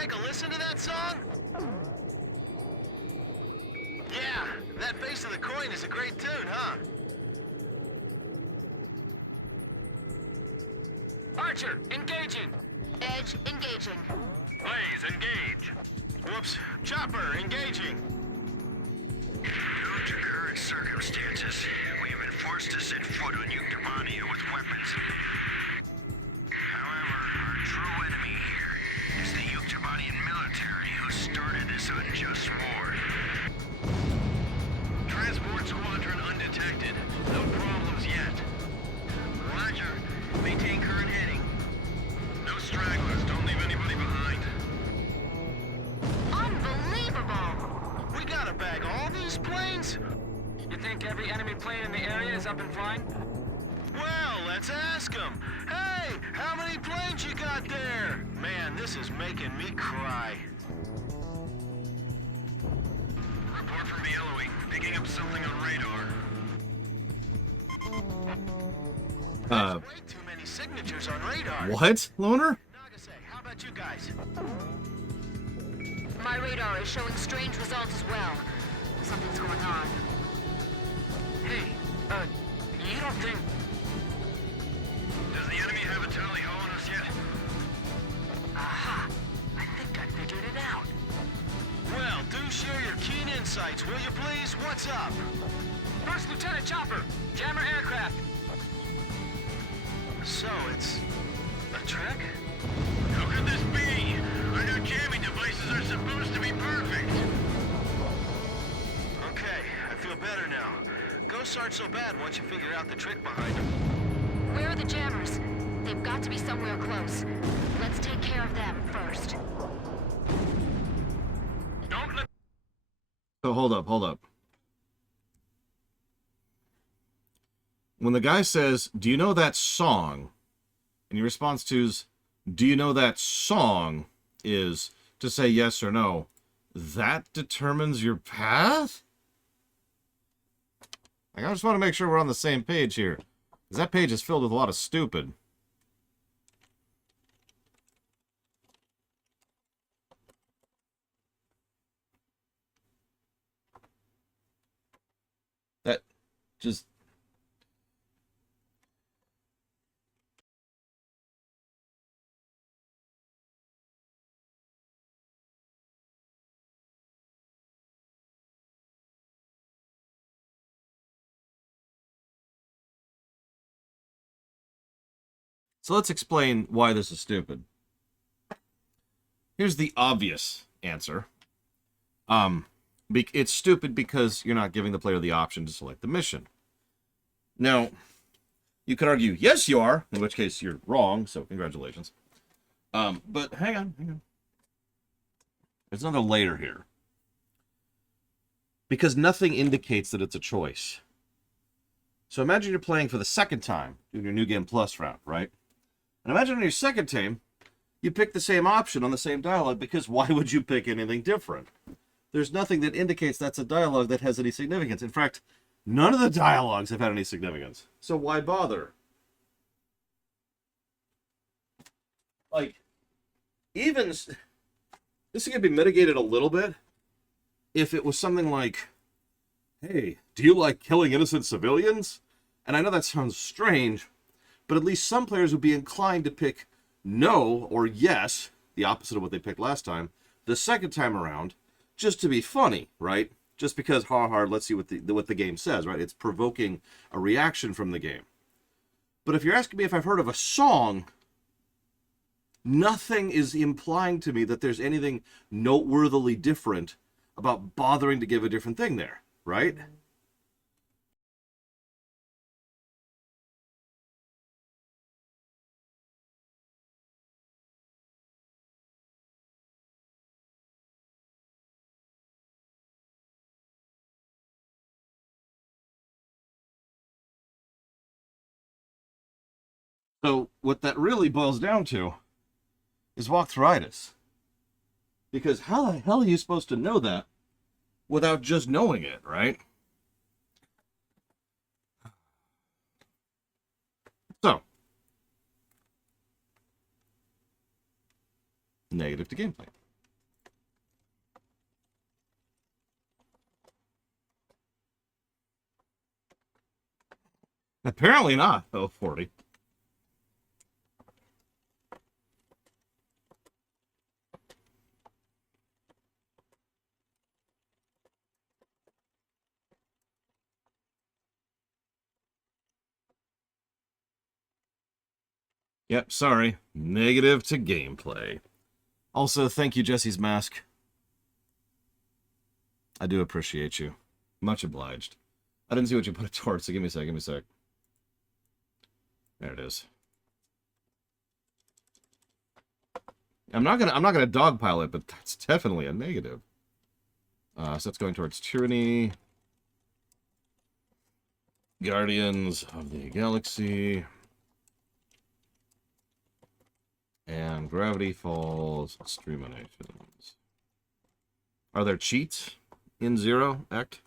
take a listen to that song? Yeah, that Face of the Coin is a great tune, huh? Archer, engaging! Edge, engaging. Blaze, engage. Whoops. Chopper, engaging. Due to current circumstances, we have been forced to set foot on Yuktabania with weapons. However, our true enemy here is the Yuktabanian military who started this unjust war. Transport squadron undetected. No problems yet. Roger. Maintain current heading. No stragglers. Don't leave anybody behind. Unbelievable! We gotta bag all these planes? You think every enemy plane in the area is up and flying? Well, let's ask them. Hey, how many planes you got there? Man, this is making me cry. Report from Bielowy. Picking up something on radar. Way too many signatures on radar. What, Loner? Nagase, how about you guys? My radar is showing strange results as well. Something's going on. Hey, you don't think... Does the enemy have a tally ho on us yet? Aha! I think I figured it out. Well, do share your keen insights, will you please? What's up? First Lieutenant Chopper, jammer aircraft. So, it's a trick? How could this be? Our new jamming devices are supposed to be perfect. Okay, I feel better now. Ghosts aren't so bad once you figure out the trick behind them. Where are the jammers? They've got to be somewhere close. Let's take care of them first. Don't let... So hold up. When the guy says, "Do you know that song?" and your response to is, "Do you know that song?" is to say yes or no, that determines your path? Like, I just want to make sure we're on the same page here, because that page is filled with a lot of stupid. That just... So let's explain why this is stupid. Here's the obvious answer. It's stupid because you're not giving the player the option to select the mission. Now, you could argue, yes, you are, in which case you're wrong, so congratulations. But hang on. There's another layer here. Because nothing indicates that it's a choice. So imagine you're playing for the second time, doing your New Game Plus route, right? And imagine on your second time, you pick the same option on the same dialogue, because why would you pick anything different? There's nothing that indicates that's a dialogue that has any significance. In fact, none of the dialogues have had any significance. So why bother? Like, even... This could be mitigated a little bit if it was something like, "Hey, do you like killing innocent civilians?" And I know that sounds strange, but at least some players would be inclined to pick no or yes, the opposite of what they picked last time, the second time around, just to be funny, right? Just because, let's see what the game says, right? It's provoking a reaction from the game. But if you're asking me if I've heard of a song, nothing is implying to me that there's anything noteworthily different about bothering to give a different thing there, right? So what that really boils down to is walkthroughitis. Because how the hell are you supposed to know that without just knowing it, right? So, negative to gameplay. Apparently not. Oh, 40. Yep, sorry. Negative to gameplay. Also, thank you, Jesse's Mask. I do appreciate you. Much obliged. I didn't see what you put it towards, so give me a sec, There it is. I'm not gonna dogpile it, but that's definitely a negative. So that's going towards Tyranny. Guardians of the Galaxy. And Gravity Falls, Streaminations. Are there cheats in Zero Act?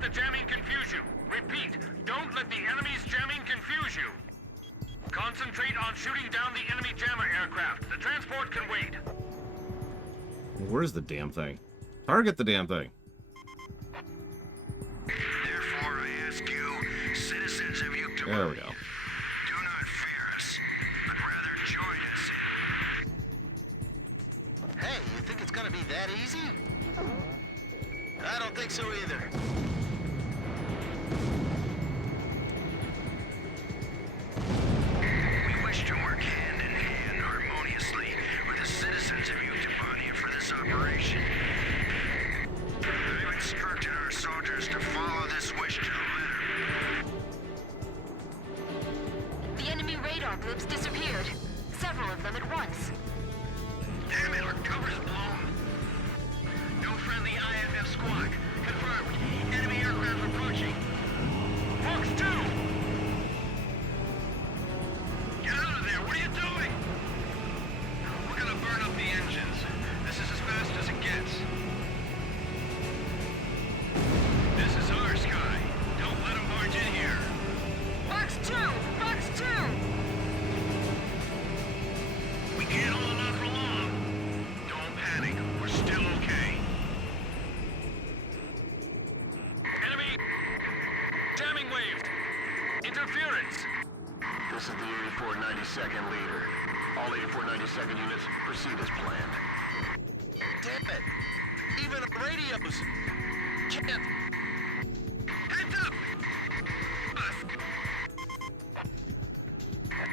The jamming confuse you. Repeat, don't let the enemy's jamming confuse you. Concentrate on shooting down the enemy jammer aircraft. The transport can wait. Where's the damn thing? Target the damn thing. Therefore, I ask you, citizens of Yuktabani, There we go. do not fear us, but rather join us Hey, you think it's gonna be that easy? I don't think so either. We wish to work hand in hand harmoniously with the citizens of Yuktabani for this operation. I've instructed our soldiers to follow this wish to the letter. The enemy radar blips disappeared. Several of them at once. Damn it, our cover's blown. No friendly IFF squad. Confirmed. Enemy aircraft approaching. Fox 2! Get out of there! What are you doing? We're gonna burn up the engines. This is as fast as it gets. This is our sky. Don't let them barge in here. Fox 2! Fox 2! We can't hold them out for long. Don't panic. We're still okay. Enemy! Jamming wave! Interference! This is the 8492nd leader. All 8492nd units proceed as planned. Damn it! Even the radios can't. Heads up!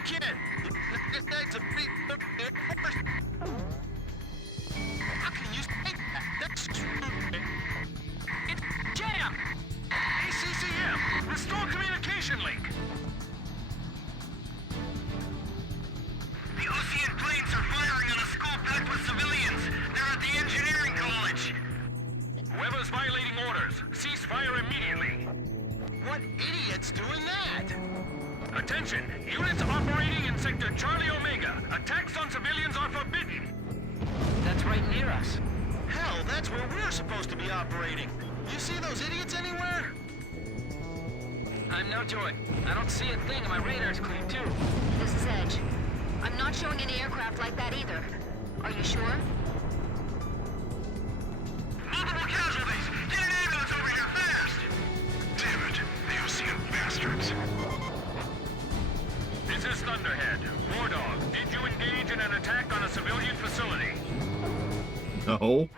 Kid, this thing's a beat. How can you say that? That's stupid. It's jammed! ACCM! Restore communication link! The Ocean planes are firing on a school packed with civilians. They're at the engineering college. Whoever's violating orders, cease fire immediately. What idiot's doing that? Attention! Units operating in Sector Charlie Omega. Attacks on civilians are forbidden. That's right near us. Hell, that's where we're supposed to be operating. You see those idiots anywhere? I'm no joy. I don't see a thing, and my radar's clean too. This is Edge. I'm not showing any aircraft like that either. Are you sure? Multiple casualties! Get an ambulance over here fast! Damn it, the Ocean bastards. This is Thunderhead. War Dog, did you engage in an attack on a civilian facility? No. Roger.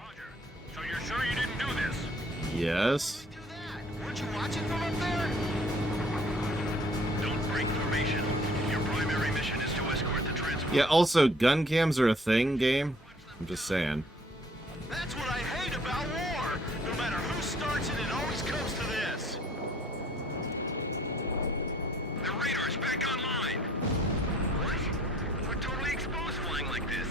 So you're sure you didn't do this? Yes. Do that. Weren't you watching from up there? Don't break formation. Your primary mission is to escort the transport. Yeah, also, gun cams are a thing, game. I'm just saying. That's what I hate about war. No matter who starts it, it always comes to this. The radar's back online. What? We're totally exposed flying like this.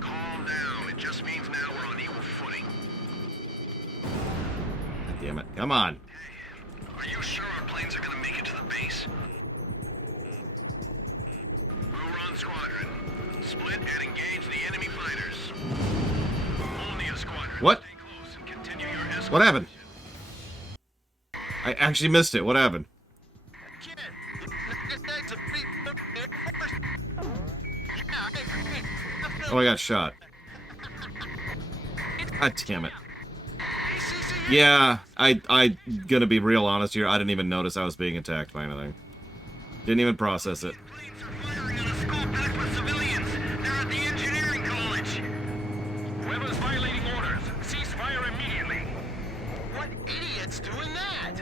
Calm down. It just means now we're on equal footing. Damn it. Come on. Are you sure our planes are gonna make it to the base? Ruron Squadron. Split and engage the enemy fighters. Omnia Squadron. What? Stay close and continue your escort. What happened? I actually missed it. What happened? Kid, this thing's a beat. Yeah, I agree. Oh, I got shot. God damn it. ACCM! Yeah, I gonna be real honest here. I didn't even notice I was being attacked by anything. Didn't even process it. Planes are firing on a school packed with civilians. They're at the engineering college. Whoever's violating orders, cease fire immediately. What idiot's doing that?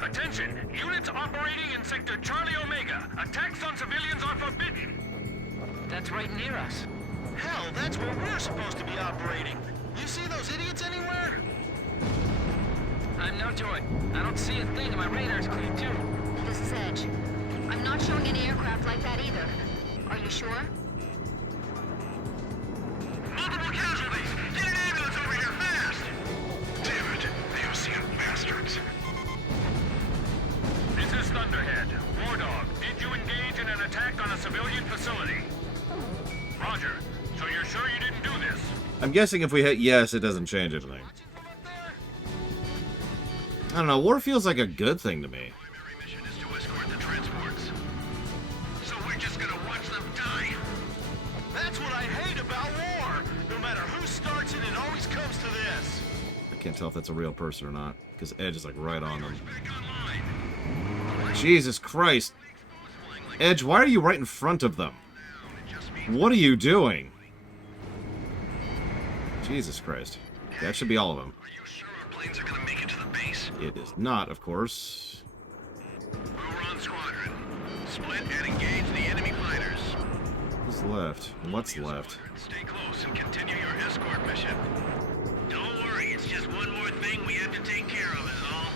Attention! Units operating in Sector Charlie Omega. Attacks on civilians are forbidden. That's right near us. Hell, that's where we're supposed to be operating. You see those idiots anywhere? I'm no joy. I don't see a thing, and my radar's clean too. This is Edge. I'm not showing any aircraft like that either. Are you sure? Multiple casualties! Get an ambulance over here fast! Damn it, the Ocean bastards. This is Thunderhead. War Dog, did you engage in an attack on a civilian facility? Roger. So you're sure you didn't do this? I'm guessing if we hit yes, it doesn't change anything. I don't know, war feels like a good thing to me. Primary mission is to escort the transports. So we're just gonna watch them die? That's what I hate about war. No matter who starts it, it always comes to this. I can't tell if that's a real person or not, because Edge is like right on them. Back online. Jesus Christ. Edge, why are you right in front of them? What are you doing? Jesus Christ. That should be all of them. Are you sure our planes are gonna make it to the base? It is not, of course. We're on squadron. Split and engage the enemy fighters. What's left? What's left? Stay close and continue your escort mission. Don't worry, it's just one more thing we have to take care of is all.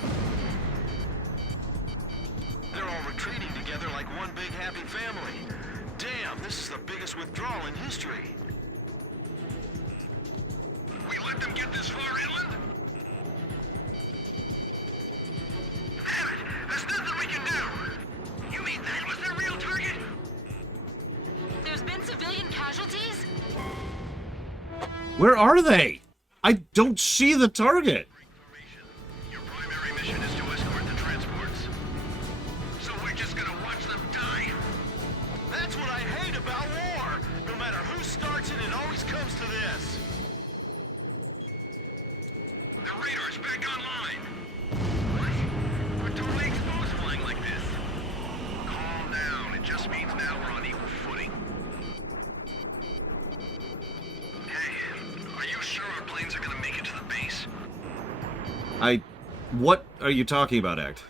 They're all retreating together like one big happy family. Damn, this is the biggest withdrawal in history. We let them get this far inland? Damn it! There's nothing we can do! You mean that was their real target? There's been civilian casualties? Where are they? I don't see the target. Your primary mission is to escort the transports. So we're just gonna watch them die? That's what I hate about war. No matter who starts it, it always comes to this. The radar's back online! What? We're totally exposed flying like this. Calm down. It just means now we're on equal footing. Hey, are you sure our planes are gonna make it to the base? What are you talking about, Act?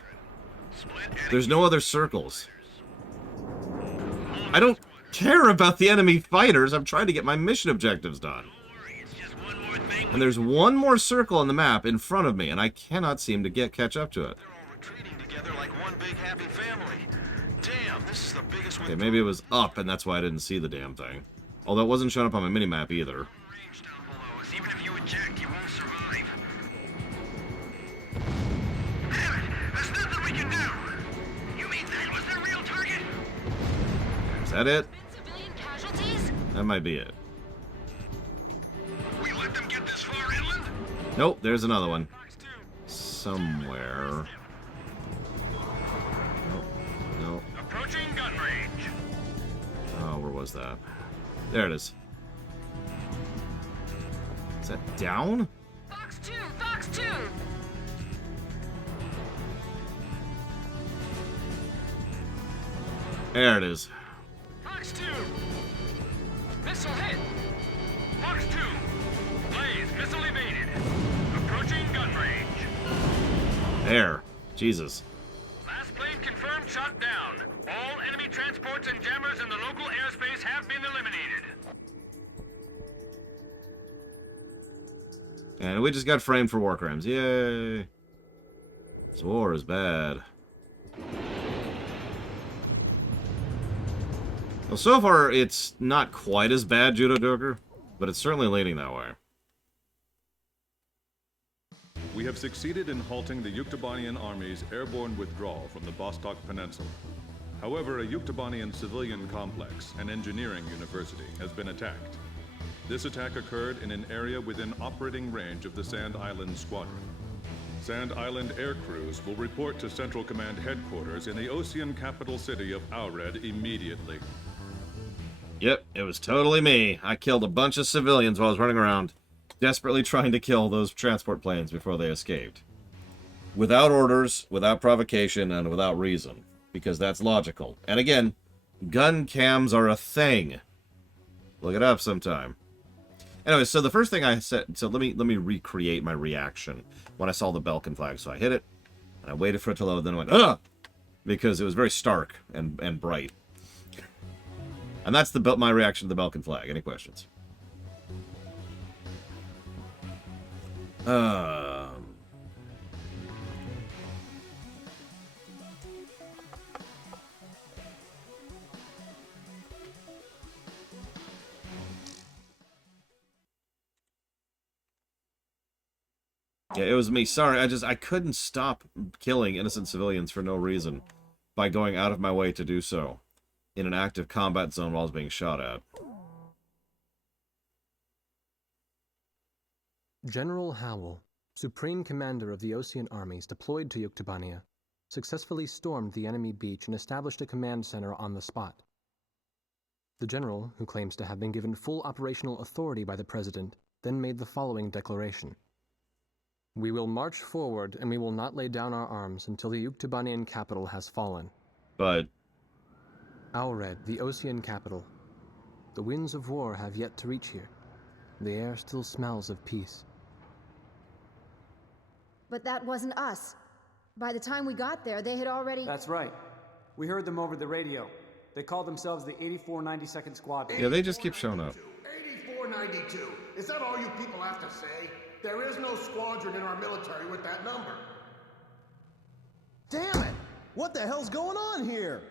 Split and There's no other circles. I don't care about the enemy fighters. I'm trying to get my mission objectives done. Don't worry, it's just one more thing. And there's one more circle on the map in front of me, and I cannot seem to catch up to it. They're all retreating together like one big happy family. Damn, this is the biggest Okay, maybe it was up, and that's why I didn't see the damn thing. Although it wasn't showing up on my minimap either. Range down below us. Even if you eject, you won't survive. Damn it! There's nothing we can do! You mean that was their real target? Is that it? Been civilian casualties? That might be it. We let them get this far inland? Nope, there's another one. Somewhere. Nope. Nope. Approaching gun range. Oh, where was that? There it is. Is that down? Fox 2! Fox 2! There it is. Fox 2! Missile hit! Fox 2! Blaze, missile evaded. Approaching gun range. There. Jesus. Last plane confirmed shot down. All enemy transports and jammers in the local airspace have been eliminated. And we just got framed for war crimes. Yay. This war is bad. Well, so far, it's not quite as bad, Judo Joker, but it's certainly leaning that way. We have succeeded in halting the Yuktobanian army's airborne withdrawal from the Vostok Peninsula. However, a Yuktobanian civilian complex and engineering university has been attacked. This attack occurred in an area within operating range of the Sand Island Squadron. Sand Island air crews will report to Central Command headquarters in the Ocean capital city of Aured immediately. Yep, it was totally me. I killed a bunch of civilians while I was running around. desperately trying to kill those transport planes before they escaped. Without orders, without provocation, and without reason. Because that's logical. And again, gun cams are a thing. Look it up sometime. Anyway, so the first thing I said... So let me recreate my reaction when I saw the Belkin flag. So I hit it, and I waited for it to load, then I went, ugh! Because it was very stark and bright. And that's my reaction to the Belkin flag. Any questions? Yeah, it was me. Sorry, I couldn't stop killing innocent civilians for no reason by going out of my way to do so in an active combat zone while I was being shot at. General Howell, Supreme Commander of the Osean armies deployed to Yuktobania, successfully stormed the enemy beach and established a command center on the spot. The general, who claims to have been given full operational authority by the President, then made the following declaration. We will march forward, and we will not lay down our arms until the Yuktobanian capital has fallen. But... Aured, the Osean capital. The winds of war have yet to reach here. The air still smells of peace. But that wasn't us. By the time we got there, they had already... That's right. We heard them over the radio. They called themselves the 8492nd Squadron. Yeah, they just keep showing up. 8492. Is that all you people have to say? There is no squadron in our military with that number. Damn it! What the hell's going on here?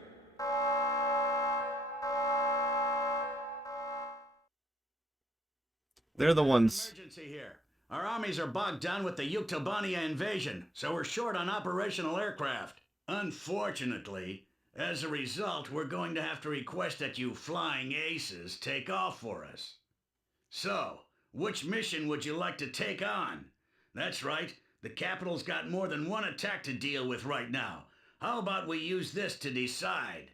They're the ones... Emergency here. Our armies are bogged down with the Yuktobania invasion, so we're short on operational aircraft. Unfortunately, as a result, we're going to have to request that you flying aces take off for us. So, which mission would you like to take on? That's right, the capital's got more than one attack to deal with right now. How about we use this to decide?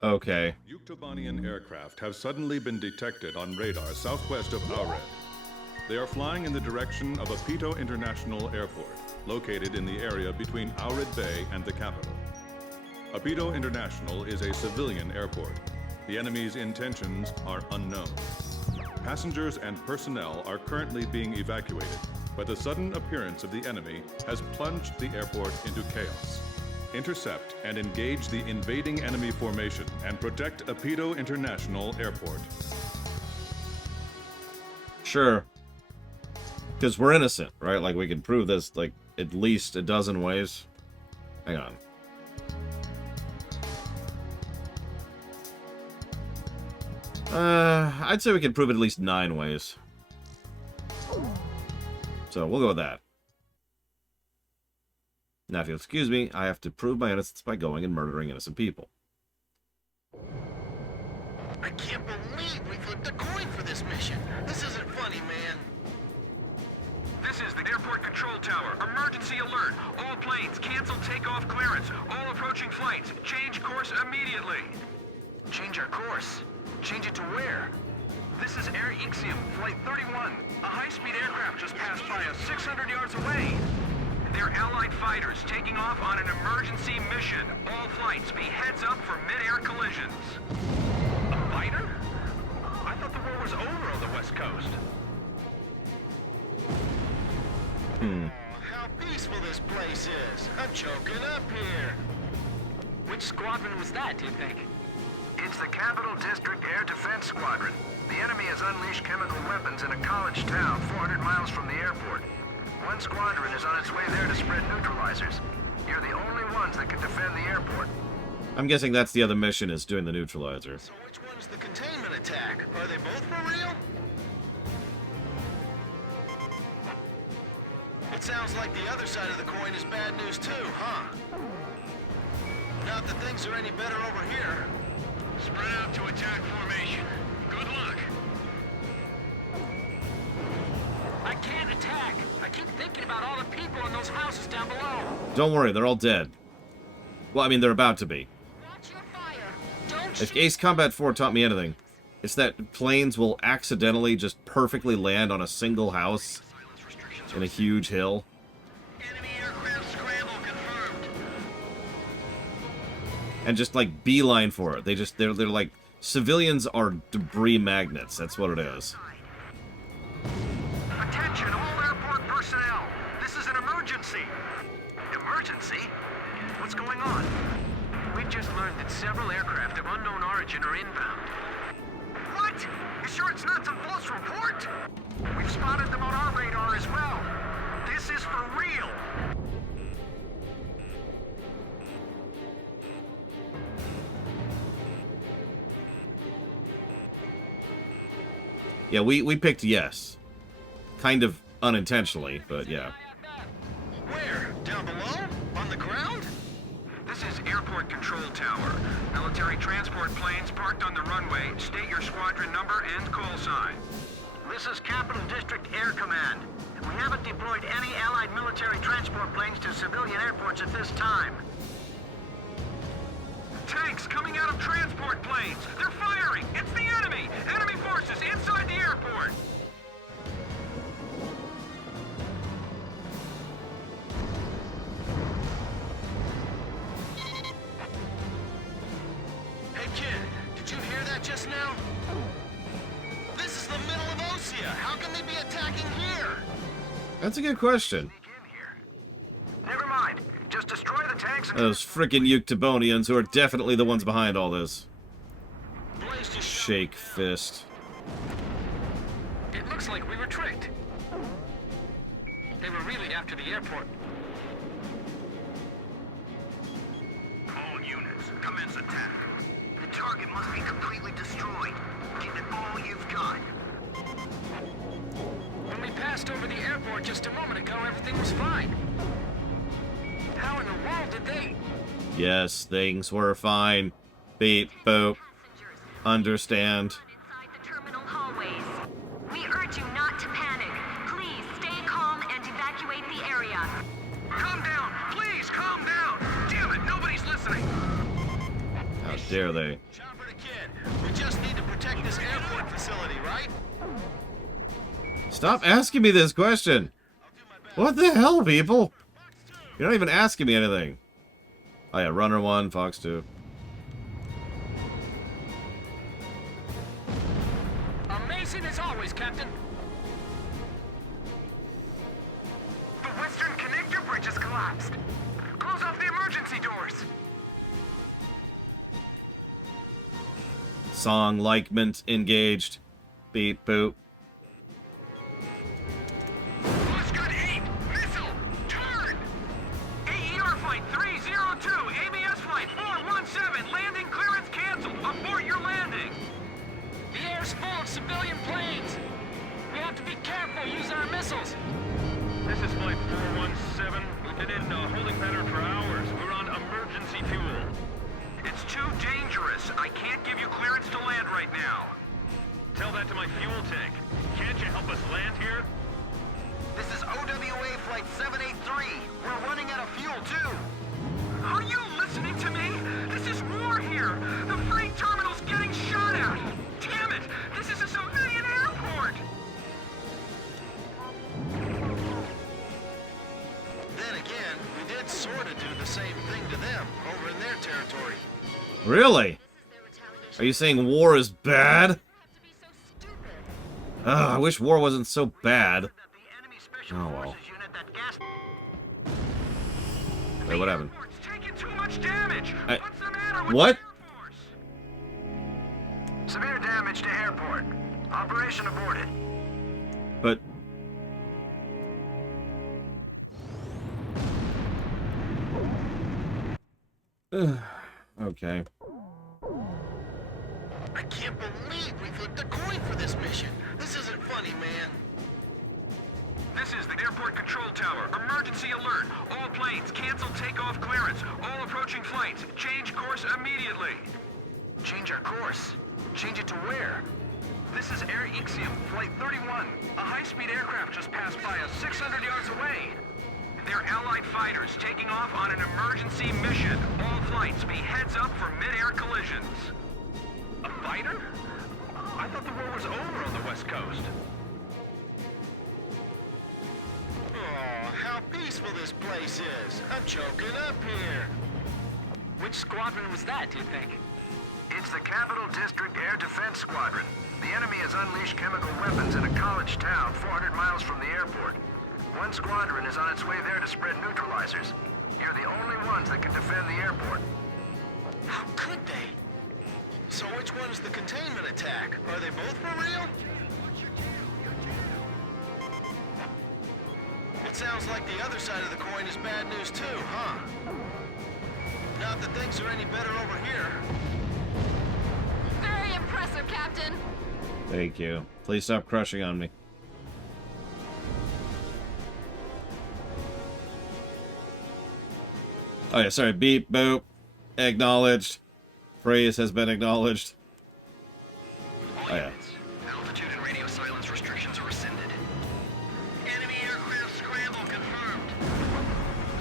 Okay. Yuktobanian aircraft have suddenly been detected on radar southwest of Aured. They are flying in the direction of Apito International Airport, located in the area between Aured Bay and the capital. Apito International is a civilian airport. The enemy's intentions are unknown. Passengers and personnel are currently being evacuated, but the sudden appearance of the enemy has plunged the airport into chaos. Intercept and engage the invading enemy formation and protect Apito International Airport. Sure. Because we're innocent, right? Like, we can prove this, like, at least a dozen ways. Hang on. I'd say we can prove it at least 9 ways. So, we'll go with that. Now, if you'll excuse me, I have to prove my innocence by going and murdering innocent people. I can't believe we flipped a coin for this mission. This isn't funny, man. This is the airport control tower. Emergency alert. All planes, cancel takeoff clearance. All approaching flights, change course immediately. Change our course? Change it to where? This is Air Ixiom, Flight 31. A high-speed aircraft just passed by us 600 yards away. They're Allied fighters taking off on an emergency mission. All flights be heads up for mid-air collisions. A fighter? I thought the war was over on the West Coast. How peaceful this place is. I'm choking up here. Which squadron was that, do you think? It's the Capital District Air Defense Squadron. The enemy has unleashed chemical weapons in a college town 400 miles from the airport. One squadron is on its way there to spread neutralizers. You're the only ones that can defend the airport. I'm guessing that's the other mission, is doing the neutralizer. So which one's the containment attack? Are they both for real? It sounds like the other side of the coin is bad news too, huh? Not that things are any better over here. Spread out to attack formation. Good luck. I can't attack. I keep thinking about all the people in those houses down below. Don't worry, they're all dead. Well, I mean, they're about to be. Watch your fire. Don't If Ace Combat 4 taught me anything, it's that planes will accidentally just perfectly land on a single house in a huge hill. Enemy aircraft scramble confirmed. And just like beeline for it. They're like, civilians are debris magnets. That's what it is. Attention, all airport personnel. This is an emergency. Emergency? What's going on? We've just learned that several aircraft of unknown origin are inbound. What? You sure it's not some false report? We've spotted them on our radar as well. This is for real. Yeah, we picked yes. Kind of unintentionally, but yeah. Where? Down below? On the ground? This is Airport Control Tower. Military transport planes parked on the runway. State your squadron number and call sign. This is Capital District Air Command. We haven't deployed any Allied military transport planes to civilian airports at this time. Tanks coming out of transport planes. They're firing. It's the enemy. Enemy forces inside the airport. Hey kid, did you hear that just now? This is the middle of Osea. How can they be attacking here? That's a good question. Never mind. Just destroy the tanks and... Those frickin' Yuktobanians who are definitely the ones behind all this. Shake fist. It looks like we were tricked. They were really after the airport. All units, commence attack. The target must be completely destroyed. Give it all you've got. When we passed over the airport just a moment ago, everything was fine. How in the world did they... Yes, things were fine. Beep, boop. Understand. inside the terminal hallways. We urge you not to panic. Please stay calm and evacuate the area. Calm down. Please, calm down. Damn it, nobody's listening. How dare they? Chopper to kid. We just need to protect this airport facility, right? Stop asking me this question. What the hell, people? You're not even asking me anything. Oh yeah, Runner 1, Fox 2. Amazing as always, Captain. The Western Connector Bridge has collapsed. Close off the emergency doors. Song likement engaged. Beep, boop. Oscar 8, missile, turn! AER Flight 302, ABS Flight 417, landing clearance canceled. Abort your landing. The air's full of civilian planes. We have to be careful using our missiles. This is Flight 417. We've been in a holding pattern for hours. We're on emergency fuel. It's too dangerous. I can't give you clearance to land right now. Tell that to my fuel tank. Can't you help us land here? This is OWA Flight 783. We're running out of fuel, too. Are you listening to me? This is war here. The freight terminal's getting shot at. Damn it! This is a civilian airport. Then again, we did sort of do the same thing to them over in their territory. Really? Are you saying war is bad? Ugh, I wish war wasn't so bad. Oh well. Wait, what happened? Taking too much damage. What's the matter with What? Severe damage to airport. Operation aborted. But... okay. I can't believe we flipped a coin for this mission. This isn't funny, man. This is the airport control tower. Emergency alert. All planes cancel takeoff clearance. All approaching flights. Change course immediately. Change our course. Change it to where? This is Air Ixiom, Flight 31. A high-speed aircraft just passed by us 600 yards away. They're Allied fighters taking off on an emergency mission. All flights be heads up for mid-air collisions. A fighter? I thought the war was over on the West Coast. Oh, how peaceful this place is. I'm choking up here. Which squadron was that, do you think? It's the Capital District Air Defense Squadron. The enemy has unleashed chemical weapons in a college town 400 miles from the airport. One squadron is on its way there to spread neutralizers. You're the only ones that can defend the airport. How could they? So which one's the containment attack? Are they both for real? It sounds like the other side of the coin is bad news too, huh? Not that things are any better over here. Very impressive, Captain. Thank you. Please stop crushing on me. Oh yeah, sorry. Beep, boop. Acknowledged. Phrase has been acknowledged. Oh yeah. Altitude and radio silence restrictions are rescinded. Enemy aircraft scramble confirmed.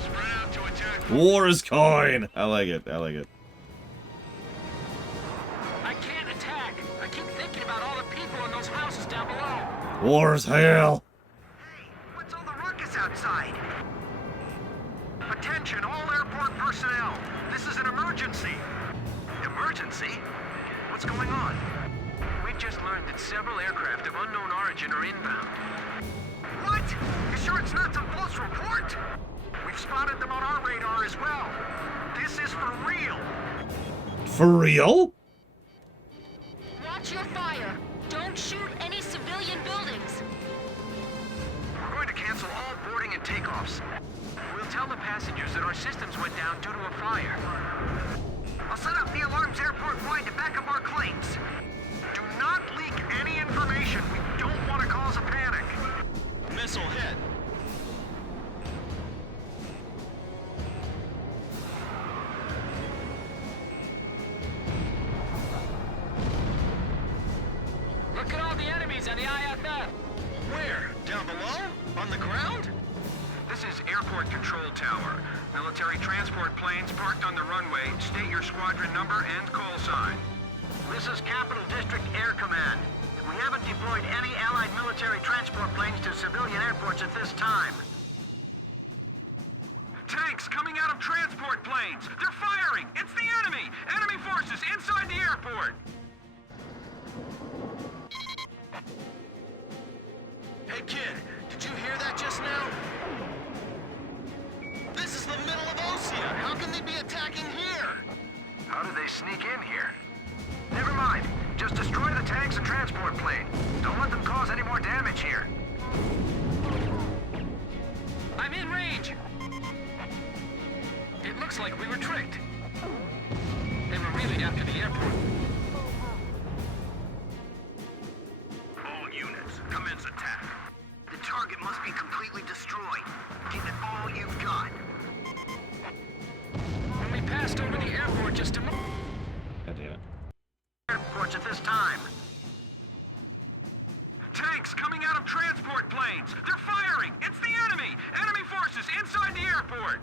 Spread out to attack. War's coin. I like it. I like it. I can't attack. I keep thinking about all the people in those houses down below. War's hell. Hey, what's all the ruckus outside? Attention, all airport personnel. This is an emergency. Emergency? What's going on? We've just learned that several aircraft of unknown origin are inbound. What? You sure it's not some false report? We've spotted them on our radar as well. This is for real. For real? Watch your fire. Don't shoot any civilian buildings. We're going to cancel all boarding and takeoffs. We'll tell the passengers that our systems went down due to a fire. I'll set up the alarms airport-wide to back up our claims. Do not leak any information. We don't want to cause a panic. Missile hit. Look at all the enemies on the IFF. Where? Down below? On the ground? This is Airport Control Tower. Military transport planes parked on the runway. State your squadron number and call sign. This is Capital District Air Command. We haven't deployed any Allied military transport planes to civilian airports at this time. Tanks coming out of transport planes! They're firing! It's the enemy! Enemy forces inside the airport! Hey kid, did you hear that just now? This is the middle of Osea. How can they be attacking here? How did they sneak in here? Never mind. Just destroy the tanks and transport plane. Don't let them cause any more damage here. I'm in range. It looks like we were tricked. They were really after the airport. All units, commence attack. The target must be completely destroyed. Give it all you've got. When we passed over the airport just a moment. God damn it. Airports at this time. Tanks coming out of transport planes. They're firing. It's the enemy. Enemy forces inside the airport.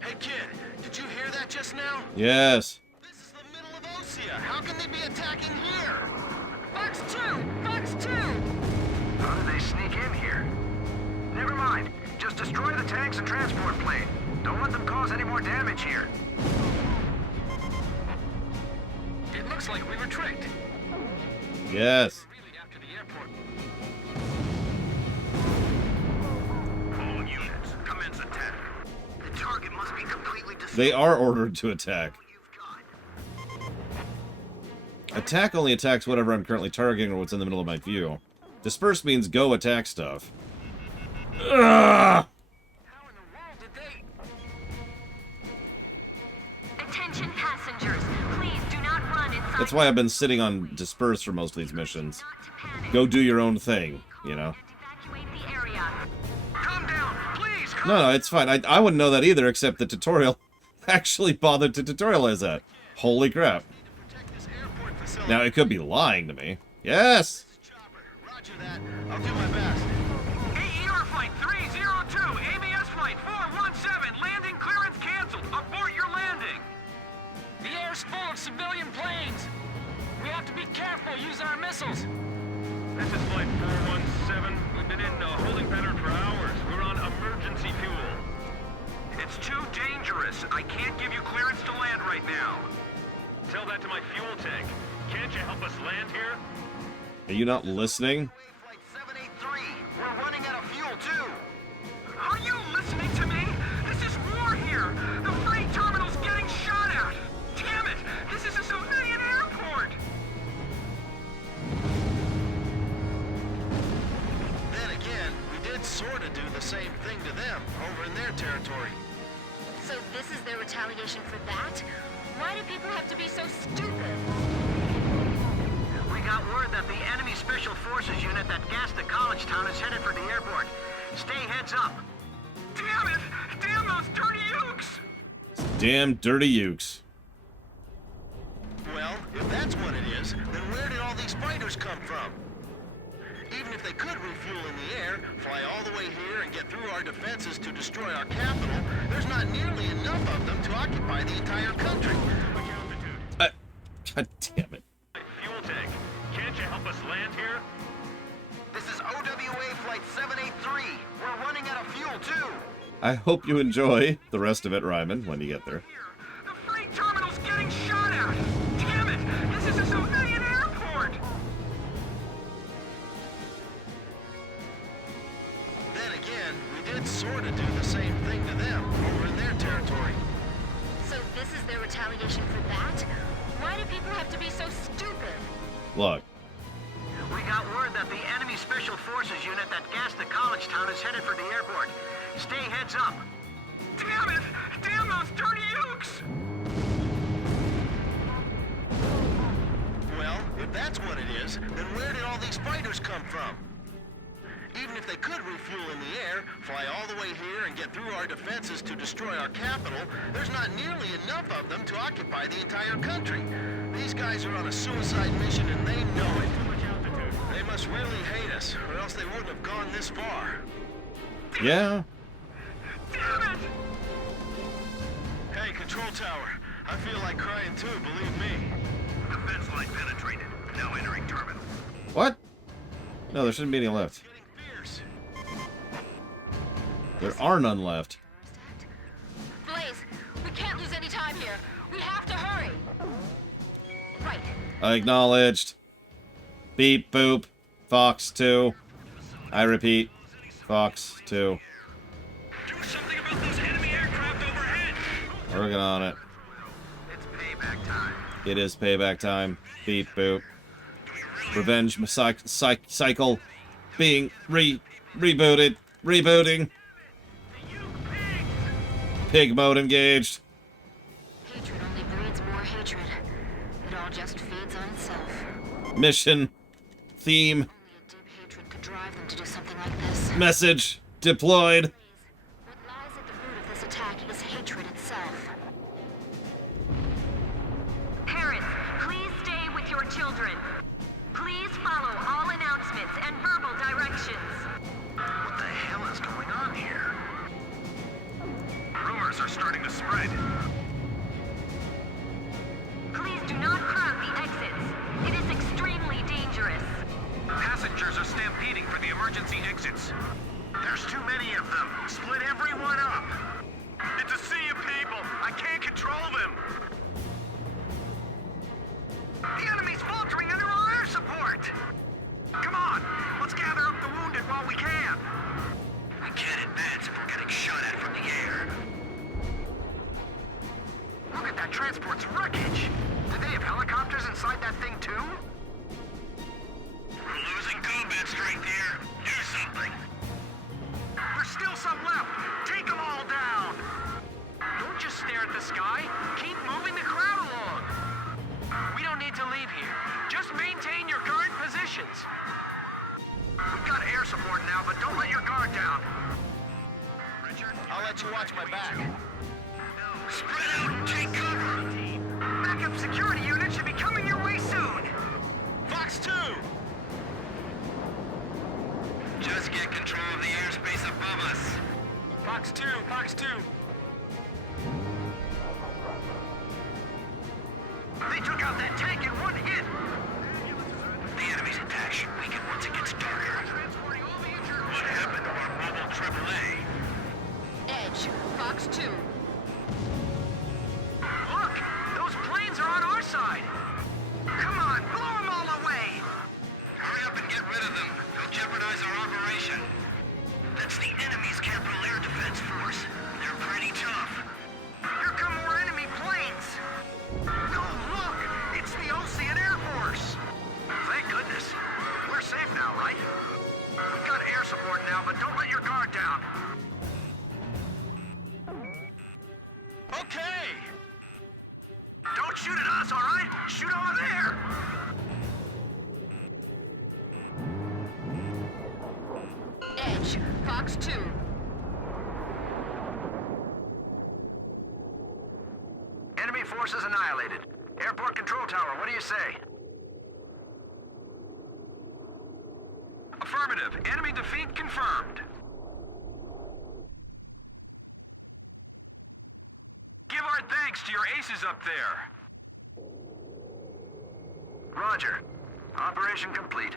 Hey kid, did you hear that just now? Yes. This is the middle of Osea. How can they be attacking here? Fox 2! Fox 2! How did they sneak in here? Never mind. Just destroy the tanks and transport plane. Don't let them cause any more damage here. It looks like we were tricked. Yes. Really after the airport. All units, commence attack. The target must be completely destroyed. They are ordered to attack. Attack only attacks whatever I'm currently targeting or what's in the middle of my view. Disperse means go attack stuff. Ugh! How in the world did they... Attention passengers, please do not run inside. That's why I've been sitting on disperse for most of these missions. Not to panic. Go do your own thing, you know? And evacuate the area. Calm down, please. No, it's fine. I wouldn't know that either, except the tutorial actually bothered to tutorialize that. Holy crap. Now, it could be lying to me. Yes! Roger that. I'll do my best. AER Flight 302, ABS Flight 417, landing clearance canceled. Abort your landing. The air's full of civilian planes. We have to be careful using our missiles. This is Flight 417. We've been in a holding pattern for hours. We're on emergency fuel. It's too dangerous. I can't give you clearance to land right now. Tell that to my fuel tank. Can't you help us land here? Are you not listening? Flight 783. We're running out of fuel, too. Are you listening to me? This is war here. The freight terminal's getting shot at. Damn it! This is a civilian airport. Then again, we did sort of do the same thing to them over in their territory. So this is their retaliation for that? Why do people have to be so stupid? We got word that the enemy Special Forces unit that gassed the college town is headed for the airport. Stay heads up. Damn it! Damn those dirty ukes! Damn dirty ukes. Well, if that's what it is, then where did all these fighters come from? Even if they could refuel in the air, fly all the way here and get through our defenses to destroy our capital, there's not nearly enough of them to occupy the entire country. God damn it. Fuel tank, can't you help us land here? This is OWA Flight 783. We're running out of fuel, too. I hope you enjoy the rest of it, Ryman, when you get there. The freight terminal's getting shot at. Damn it! This is a civilian airport. Then again, we did sort of do the same thing to them over in their territory. So this is their retaliation for that? Why do people have to be so stupid? Look. We got word that the enemy Special Forces unit that gassed the college town is headed for the airport. Stay heads up. Damn it! Damn those dirty ukes! Well, if that's what it is, then where did all these fighters come from? Even if they could refuel in the air, fly all the way here and get through our defenses to destroy our capital, there's not nearly enough of them to occupy the entire country. These guys are on a suicide mission and they know it. They must really hate us, or else they wouldn't have gone this far. Yeah. Damn it! Hey, Control Tower. I feel like crying too, believe me. Defense line penetrated. Now entering terminal. What? No, there shouldn't be any left. There are none left. Blaze, we can't lose any time here. We have to hurry. Right. Acknowledged. Beep boop. Fox 2. I repeat. Fox 2. Do something about those enemy aircraft overhead. Working on it. It's payback time. It is payback time. Beep boop. Revenge cycle being rebooted. Rebooting. Pig mode engaged. Hatred only breeds more hatred. It all just feeds on itself. Mission. Theme. Only a deep hatred could drive them to do something like this. Message. Deployed. What lies at the root of this attack is hatred itself. Parents, please stay with your children. Please follow all announcements and verbal directions. What the hell is going on here? Rumors are starting to spread. Please do not crowd the exits. It is extremely dangerous. Passengers are stampeding for the emergency exits. There's too many of them. Split everyone up. It's a sea of people. I can't control them. The enemy's faltering under our air support. Come on, let's gather up the wounded while we can. We can't advance if we're getting shot at from the air. Look at that transport's wreckage. Do they have helicopters inside that thing too? We're losing combat strength here. Do something. There's still some left. Take them all down. Don't just stare at the sky. Keep moving the crowd along. We don't need to leave here. Just maintain your current positions. We've got air support now, but don't let your guard down. I'll let you watch my back. Spread out and take cover. backup security unit should be coming your way soon. Fox 2! Just get control of the airspace above us. Fox 2, Fox 2. They took out that tank in one hit. The enemy's attack should weaken once it gets darker. What happened to our mobile AAA? Edge, Fox 2. Look! Those planes are on our side! Come on, blow them all away! Hurry up and get rid of them. They'll jeopardize our operation. That's the enemy's Capital Air Defense Force. They're pretty tough. Here come more enemy planes! No, look! It's the Ocean Air Force! Thank goodness. We're safe now, right? We've got air support now, but don't let your guard down. Okay! Don't shoot at us, all right? Shoot over there! Edge, Fox 2. Enemy forces annihilated. Airport control tower, what do you say? Affirmative. Enemy defeat confirmed. Give our thanks to your aces up there. Roger. Operation complete.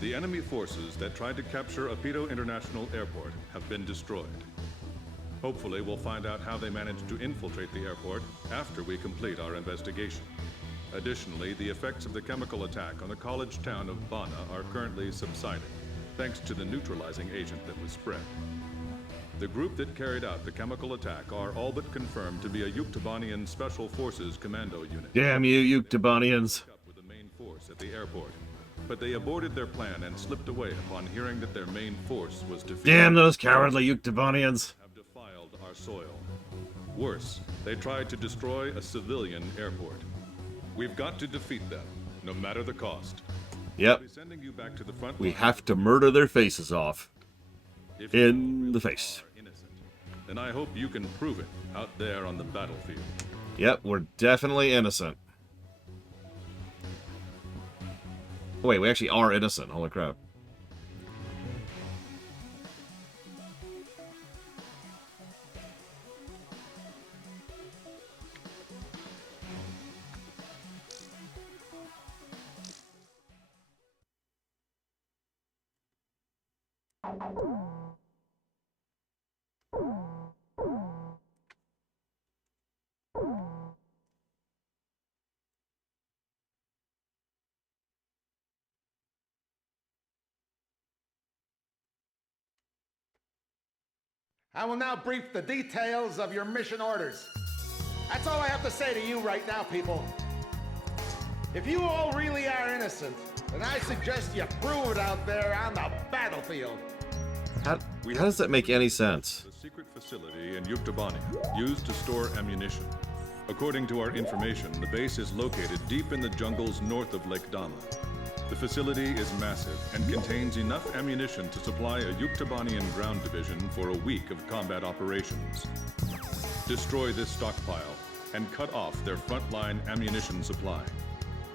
The enemy forces that tried to capture Apito International Airport have been destroyed. Hopefully, we'll find out how they managed to infiltrate the airport after we complete our investigation. Additionally, the effects of the chemical attack on the college town of Bana are currently subsiding, thanks to the neutralizing agent that was spread. The group that carried out the chemical attack are all but confirmed to be a Yuktobanian Special Forces commando unit. Damn you, Yuktobanians. With the main force at the airport. But they aborted their plan and slipped away upon hearing that their main force was defeated. Damn those cowardly Yuktobanians. Have defiled our soil. Worse, they tried to destroy a civilian airport. We've got to defeat them, no matter the cost. Yep. I'll be sending you back to the front We line. have to murder their faces off. If you In really the face. are innocent, then I hope you can prove it out there on the battlefield. Yep, we're definitely innocent. Oh, wait, we actually are innocent. Holy crap. I will now brief the details of your mission orders. That's all I have to say to you right now, people. If you all really are innocent, then I suggest you prove it out there on the battlefield. How does that make any sense? The secret facility in Yuktobania, used to store ammunition. According to our information, the base is located deep in the jungles north of Lake Dama. The facility is massive and contains enough ammunition to supply a Yuktobanian ground division for a week of combat operations. Destroy this stockpile and cut off their frontline ammunition supply.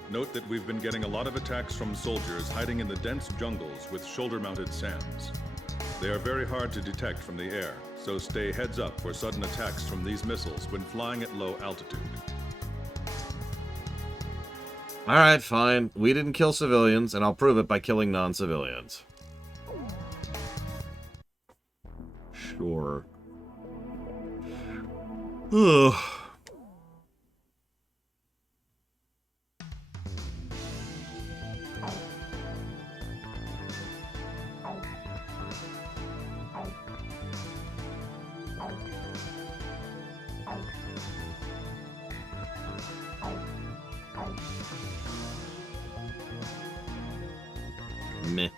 Note that we've been getting a lot of attacks from soldiers hiding in the dense jungles with shoulder-mounted SAMs. They are very hard to detect from the air, so stay heads up for sudden attacks from these missiles when flying at low altitude. Alright, fine. We didn't kill civilians, and I'll prove it by killing non-civilians. Sure. Ugh. Meh.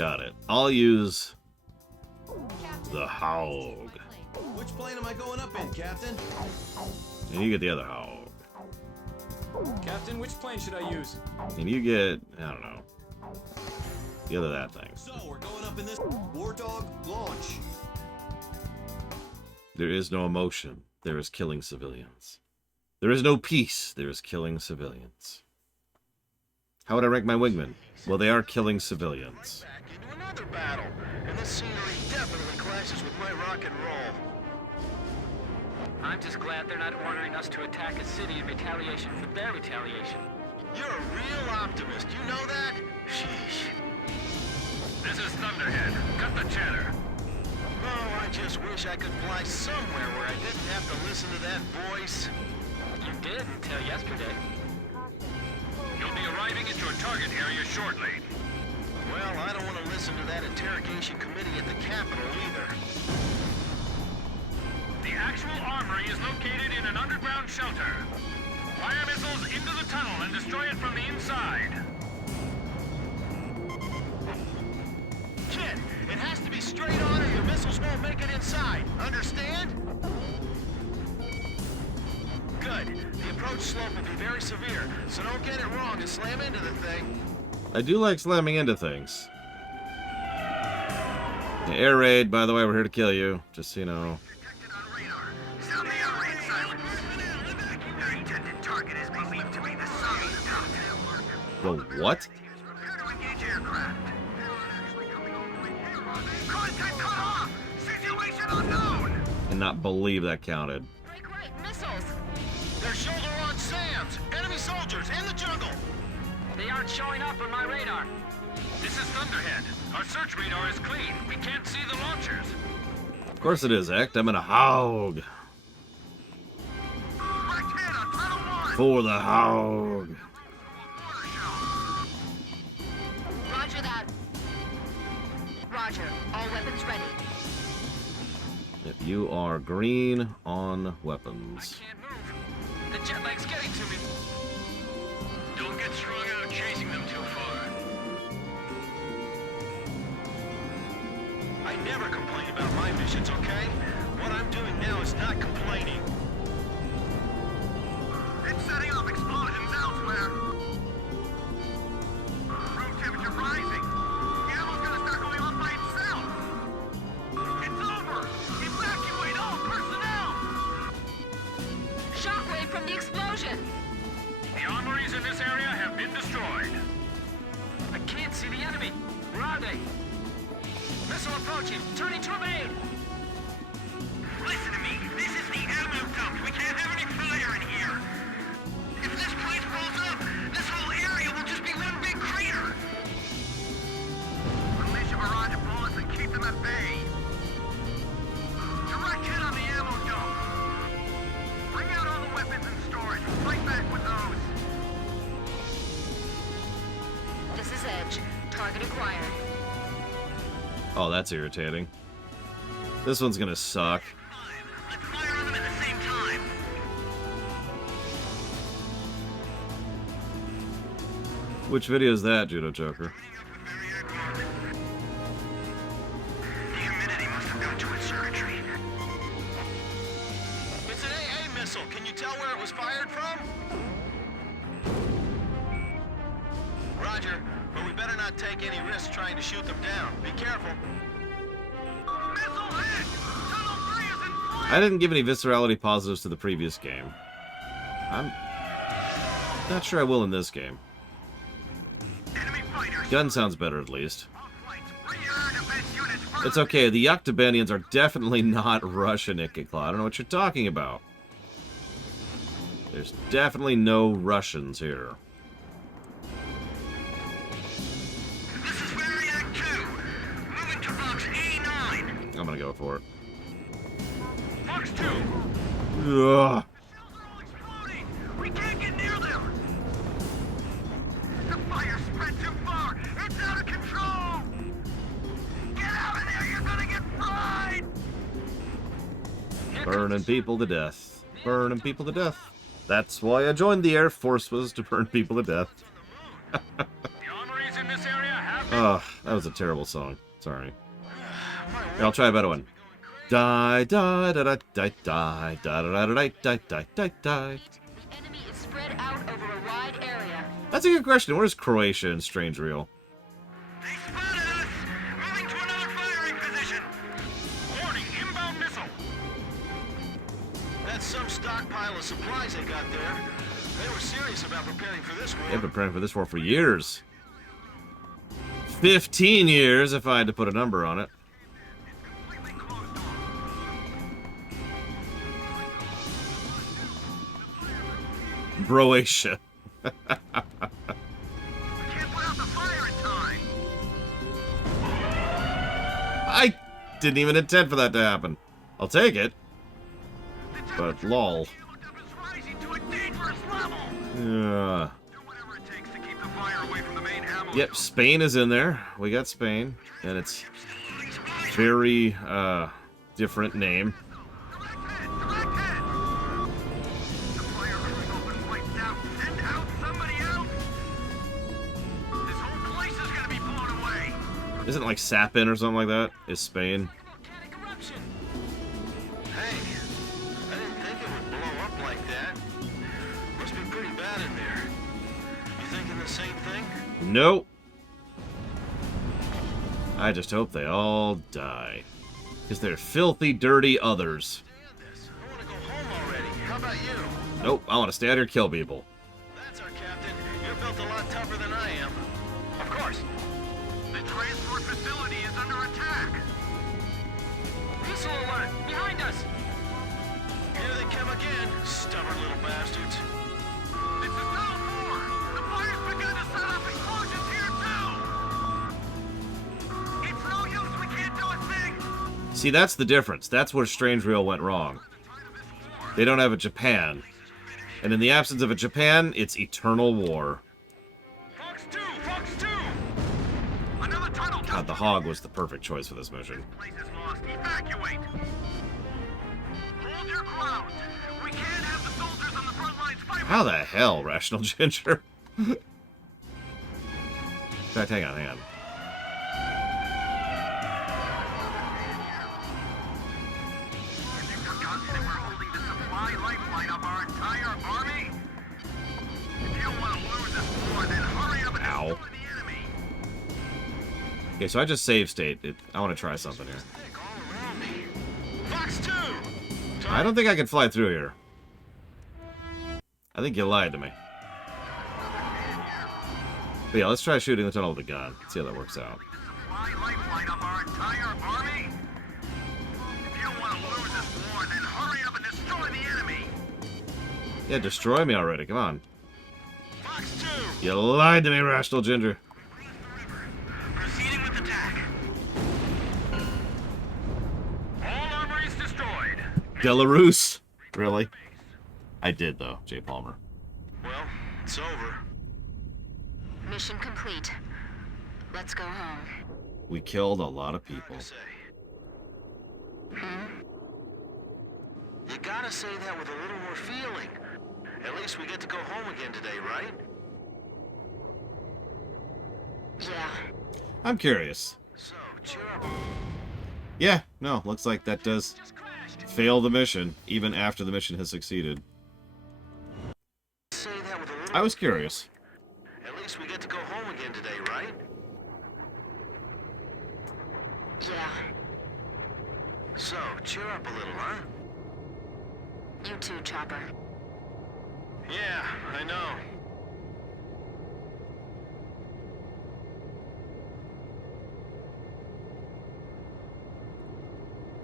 Got it. I'll use the Haug. Which plane am I going up in, Captain? And you get the other Haug. Captain, which plane should I use? And you get, I don't know, the other that thing. So, we're going up in this Warthog launch. There is no emotion. There is killing civilians. There is no peace. There is killing civilians. How would I rank my wingmen? Well, they are killing civilians. Back into another battle, and this scenery definitely clashes with my rock and roll. I'm just glad they're not ordering us to attack a city in retaliation for their retaliation. You're a real optimist, you know that? Sheesh. This is Thunderhead. Cut the chatter. Oh, I just wish I could fly somewhere where I didn't have to listen to that voice. You did until yesterday. You'll be arriving at your target area shortly. Well, I don't want to listen to that interrogation committee at the Capitol either. The actual armory is located in an underground shelter. Fire missiles into the tunnel and destroy it from the inside. Kid, it has to be straight on or your missiles won't make it inside. Understand? Good. The approach slope will be very severe, so don't get it wrong and slam into the thing. I do like slamming into things. The air raid, by the way, we're here to kill you, just so you know. Detected on radar. Sound the air raid silence. Their intended target is believed to be the Sami Duct. The what? Prepare to engage aircraft. Contact cut off! Situation unknown! Cannot believe that counted. Break right, missiles! They're shoulder on SAMs! Enemy soldiers in the jungle! They aren't showing up on my radar. This is Thunderhead. Our search radar is clean. We can't see the launchers. Of course it is, Act. I'm in a Haug. For the Haug. Roger that. Roger. All weapons ready. If you are green on weapons. I can't move. The jet lag's getting to me. Don't get strung out chasing them too far. I never complain about my missions, okay? What I'm doing now is not complaining. It's setting off explosions elsewhere. Room temperature rising. The ammo's gonna start going off by itself. It's over. Evacuate all personnel. Shockwave from the explosion! The armories in this area have been destroyed. I can't see the enemy. Where are they? Missile approaching. Turning to evade. Listen to me. This is the ammo dump. We can't have any fire in here. If this place blows up, this whole area will just be one big crater. Unleash a barrage of bullets and keep them at bay. Direct hit on the ammo dump. Bring out all the weapons in storage. Fight back with those. This is Edge. Target acquired. Oh, that's irritating. This one's gonna suck. Let's fire on them at the same time. Which video is that, Judo Joker? The humidity must have got to its circuitry. It's an AA missile. Can you tell where it was fired from? Roger, but we better not take any risks trying to shoot them down. Be careful. Missile hit! Tunnel 3 is in flames! I didn't give any viscerality positives to the previous game. I'm not sure I will in this game. Enemy fighters! Gun sounds better, at least. All flights, bring your air defense units first! It's okay, the Yuktobanians are definitely not Russian, Ikitclaw. I don't know what you're talking about. There's definitely no Russians here. This is Variac 2. Moving to box A9. I'm gonna go for it. Fox 2. Ugh. Shells are all exploding! We can't get near them! The fire spread too far! It's out of control! Get out of there! You're gonna get fried! Burning people to death. Burning people to death. That's why I joined the Air Force, was to burn people to death. The armories in this area have Oh, that was a terrible song. Sorry. Here, I'll try a better one. Die, die, da, da, die, die, da, da, da, da, die, die, die, die. Enemy is spread out over a wide area. That's a good question. Where's Croatia and Strange Reel? They spotted us! Moving to another firing position! Warning, inbound missile! That's some stockpile of supplies they got there. They were serious about preparing for this war. They've been preparing for this war for years. 15 years, if I had to put a number on it. Croatia. We can't put out the fire in time! I didn't even intend for that to happen. I'll take it. But lol. It's rising to a dangerous level! Yeah. Do whatever it takes to keep the fire away from the main ammo. Yep, Spain is in there. We got Spain. And it's very, different name. Direct hit! The fire crews open wiped out. Send out somebody else! This whole place is gonna be blown away! Isn't it like Sapin or something like that? Is Spain? Volcanic eruption. Hey, I didn't think it would blow up like that. Must be pretty bad in there. You thinking the same thing? Nope. I just hope they all die. Because they're filthy, dirty others. I want to go home already. How about you? Nope, I want to stay out here and kill people. That's our captain. You're built a lot tougher than I am. Of course. The transport facility is under attack. Missile alert! Behind us! Here they come again, stubborn little bastards. This is Zone 4. The fire's begun to set off explosions here too. It's no use. We can't do a thing. See, that's the difference. That's where Strange Reel went wrong. They don't have a Japan. And in the absence of a Japan, it's eternal war. Fox 2. Fox 2. Another tunnel. God, the Hog was the perfect choice for this mission. Place is lost. Evacuate. Hold your ground. We can't have the soldiers on the front lines fight. How the hell, Rational Ginger? In fact, hang on. Have you forgotten that we're holding the supply lifeline of our entire army? If you don't want to lose this war, then hurry up and Ow. destroy the enemy. Okay, so I just save state. I want to try something here. All around me. Fox 2! I don't think I can fly through here. I think you lied to me. But yeah, let's try shooting the tunnel with a gun. See how that works out. Supply lifeline of our entire army? If you don't want to lose this war, then hurry up and destroy the enemy. Yeah, destroy me already. Come on. Fox 2! You lied to me, Rational Ginger. Proceeding with attack. All armories destroyed. Belarus. Really? I did, though, Jay Palmer. Well, it's over. Mission complete. Let's go home. We killed a lot of people. Say. You gotta say that with a little more feeling. At least we get to go home again today, right? Yeah. I'm curious. So, cheer up. Yeah, no, looks like that does fail the mission, even after the mission has succeeded. Say that with a little... I was curious. At least we get to go home again today, right? Yeah. So, cheer up a little, huh? You too, Chopper. Yeah, I know.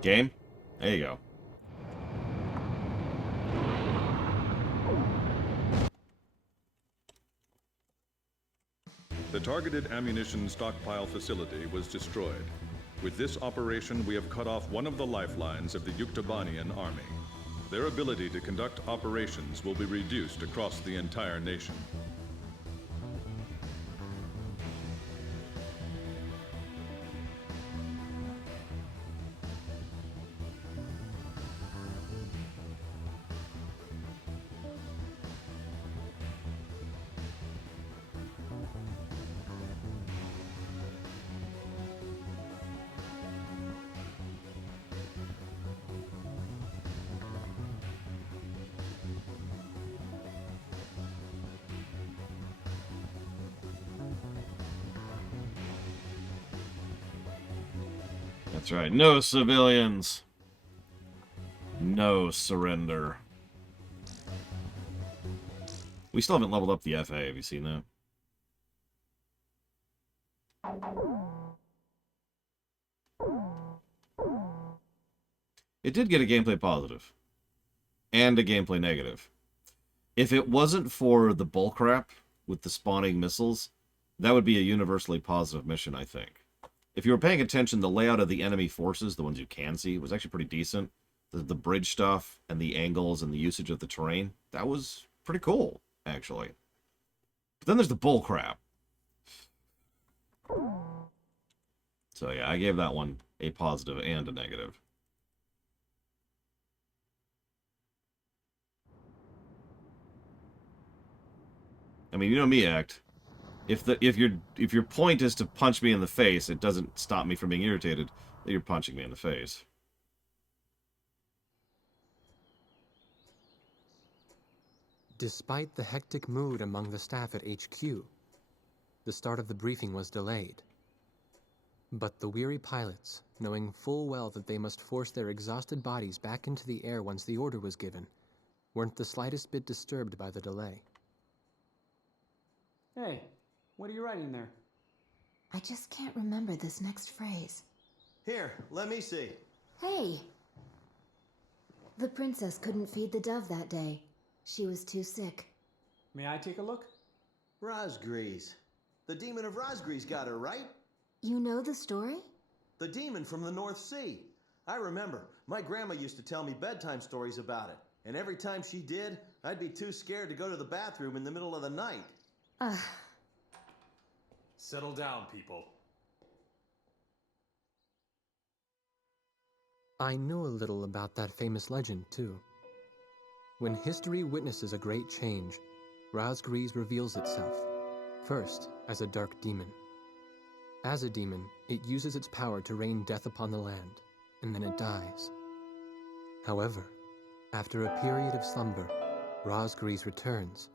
Game? There you go. The targeted ammunition stockpile facility was destroyed. With this operation, we have cut off one of the lifelines of the Yuktobanian army. Their ability to conduct operations will be reduced across the entire nation. That's right. No civilians. No surrender. We still haven't leveled up the FA. Have you seen that? It did get a gameplay positive. And a gameplay negative. If it wasn't for the bullcrap with the spawning missiles, that would be a universally positive mission, I think. If you were paying attention, the layout of the enemy forces, the ones you can see, was actually pretty decent. The bridge stuff and the angles and the usage of the terrain, that was pretty cool, actually. But then there's the bullcrap. So yeah, I gave that one a positive and a negative. I mean, you know me, Act. If your point is to punch me in the face, it doesn't stop me from being irritated that you're punching me in the face. Despite the hectic mood among the staff at HQ, the start of the briefing was delayed. But the weary pilots, knowing full well that they must force their exhausted bodies back into the air once the order was given, weren't the slightest bit disturbed by the delay. Hey, what are you writing there? I just can't remember this next phrase. Here, let me see. Hey! The princess couldn't feed the dove that day. She was too sick. May I take a look? Rosgrees. The demon of Rosgrees got her, right? You know the story? The demon from the North Sea. I remember. My grandma used to tell me bedtime stories about it. And every time she did, I'd be too scared to go to the bathroom in the middle of the night. Settle down, people. I knew a little about that famous legend, too. When history witnesses a great change, Rosgrees reveals itself, first as a dark demon. As a demon, it uses its power to rain death upon the land, and then it dies. However, after a period of slumber, Rosgrees returns.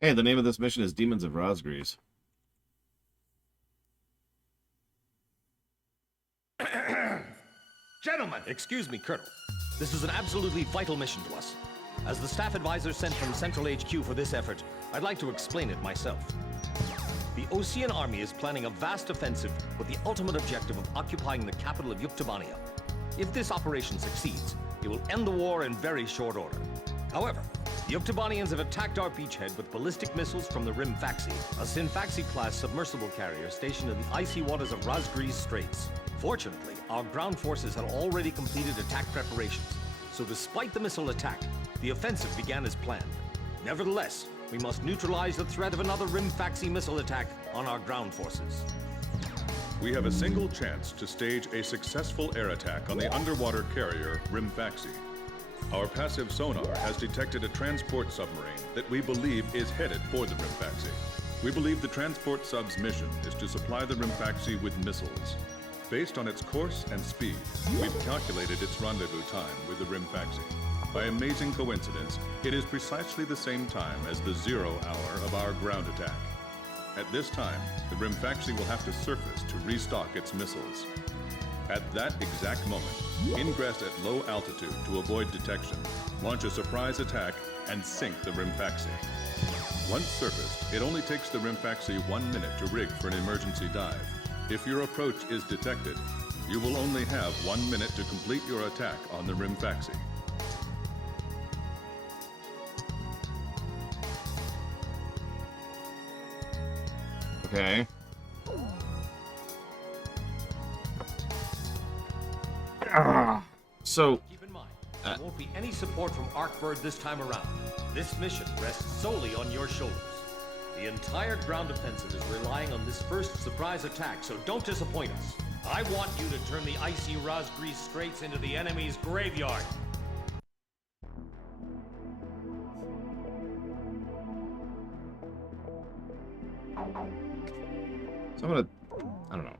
Hey, the name of this mission is Demons of Rosgrees. Gentlemen! Excuse me, Colonel. This is an absolutely vital mission to us. As the staff advisor sent from Central HQ for this effort, I'd like to explain it myself. The Osean Army is planning a vast offensive with the ultimate objective of occupying the capital of Yuktobania. If this operation succeeds, it will end the war in very short order. However, the Yuktobanians have attacked our beachhead with ballistic missiles from the Rimfaxi, a Sinfaxi-class submersible carrier stationed in the icy waters of Rosgrees Straits. Fortunately, our ground forces had already completed attack preparations, so despite the missile attack, the offensive began as planned. Nevertheless, we must neutralize the threat of another Rimfaxi missile attack on our ground forces. We have a single chance to stage a successful air attack on the underwater carrier Rimfaxi. Our passive sonar has detected a transport submarine that we believe is headed for the Rimfaxi. We believe the transport sub's mission is to supply the Rimfaxi with missiles. Based on its course and speed, we've calculated its rendezvous time with the Rimfaxi. By amazing coincidence, it is precisely the same time as the 0 hour of our ground attack. At this time, the Rimfaxi will have to surface to restock its missiles. At that exact moment, ingress at low altitude to avoid detection, launch a surprise attack, and sink the Rimfaxi. Once surfaced, it only takes the Rimfaxi 1 minute to rig for an emergency dive. If your approach is detected, you will only have 1 minute to complete your attack on the Rimfaxi. Okay. So, keep in mind, there won't be any support from Arkbird this time around. This mission rests solely on your shoulders. The entire ground offensive is relying on this first surprise attack, so don't disappoint us. I want you to turn the icy Rosgrees Straits into the enemy's graveyard. So I'm gonna, I don't know.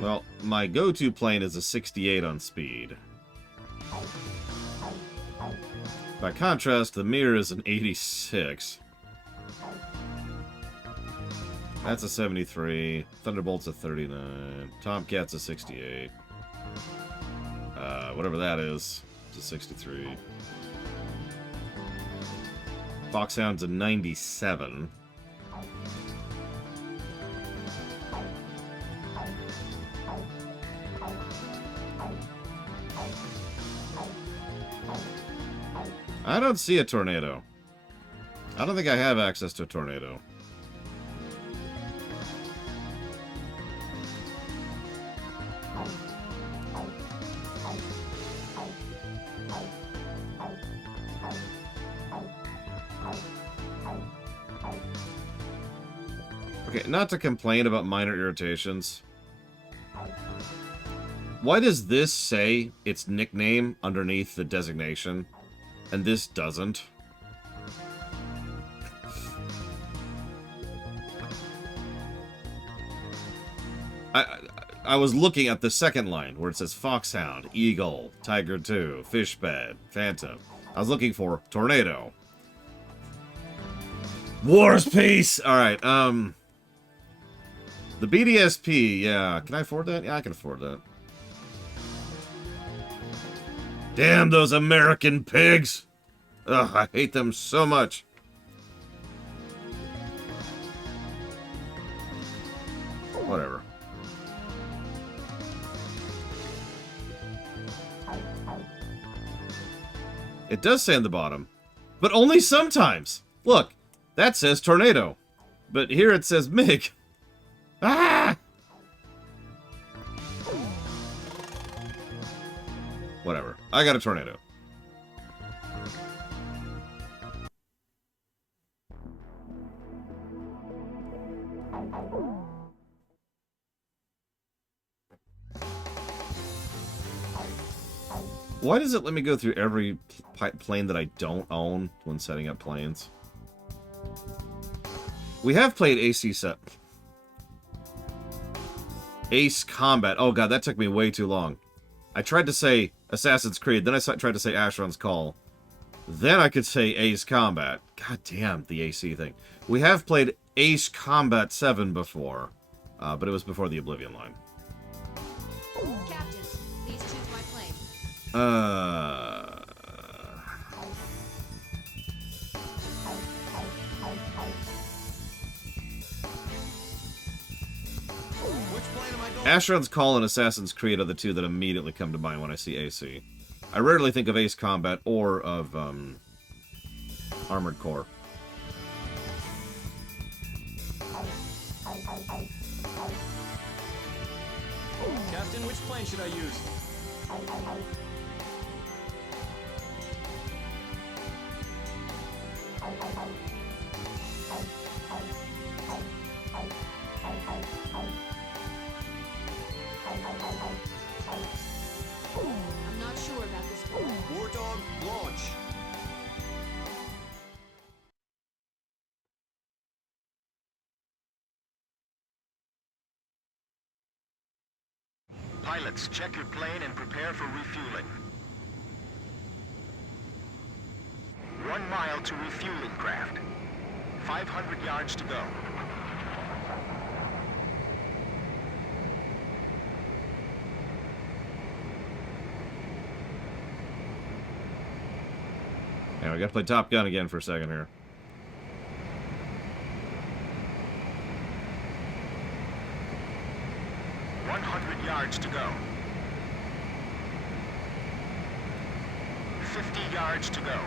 Well, my go-to plane is a 68 on speed. By contrast, the Mir is an 86. That's a 73. Thunderbolt's a 39. Tomcat's a 68. Whatever that is, it's a 63. Foxhound's a 97. I don't see a tornado. I don't think I have access to a tornado. Okay, not to complain about minor irritations. Why does this say its nickname underneath the designation, and this doesn't? I was looking at the second line where it says Foxhound, Eagle, Tiger 2, Fishbed, Phantom. I was looking for Tornado. War's Peace! Alright, the BDSP, yeah. Can I afford that? Yeah, I can afford that. Damn those American pigs! Ugh, I hate them so much. Whatever. It does say on the bottom, but only sometimes. Look, that says Tornado, but here it says MiG. Ah! Whatever. I got a Tornado. Why does it let me go through every plane that I don't own when setting up planes? We have played Ace Combat. Oh god, that took me way too long. I tried to say Assassin's Creed, then I tried to say Asheron's Call. Then I could say Ace Combat. God damn, the AC thing. We have played Ace Combat 7 before, but it was before the Oblivion line. Captain, please choose my plane. Asheron's Call and Assassin's Creed are the two that immediately come to mind when I see AC. I rarely think of Ace Combat or of Armored Core. Captain, which plane should I use? I'm not sure about this one. War Dog, launch. Pilots, check your plane and prepare for refueling. 1 mile to refueling craft. 500 yards to go. Yeah, we gotta play Top Gun again for a second here. Yards to go. 50 yards to go.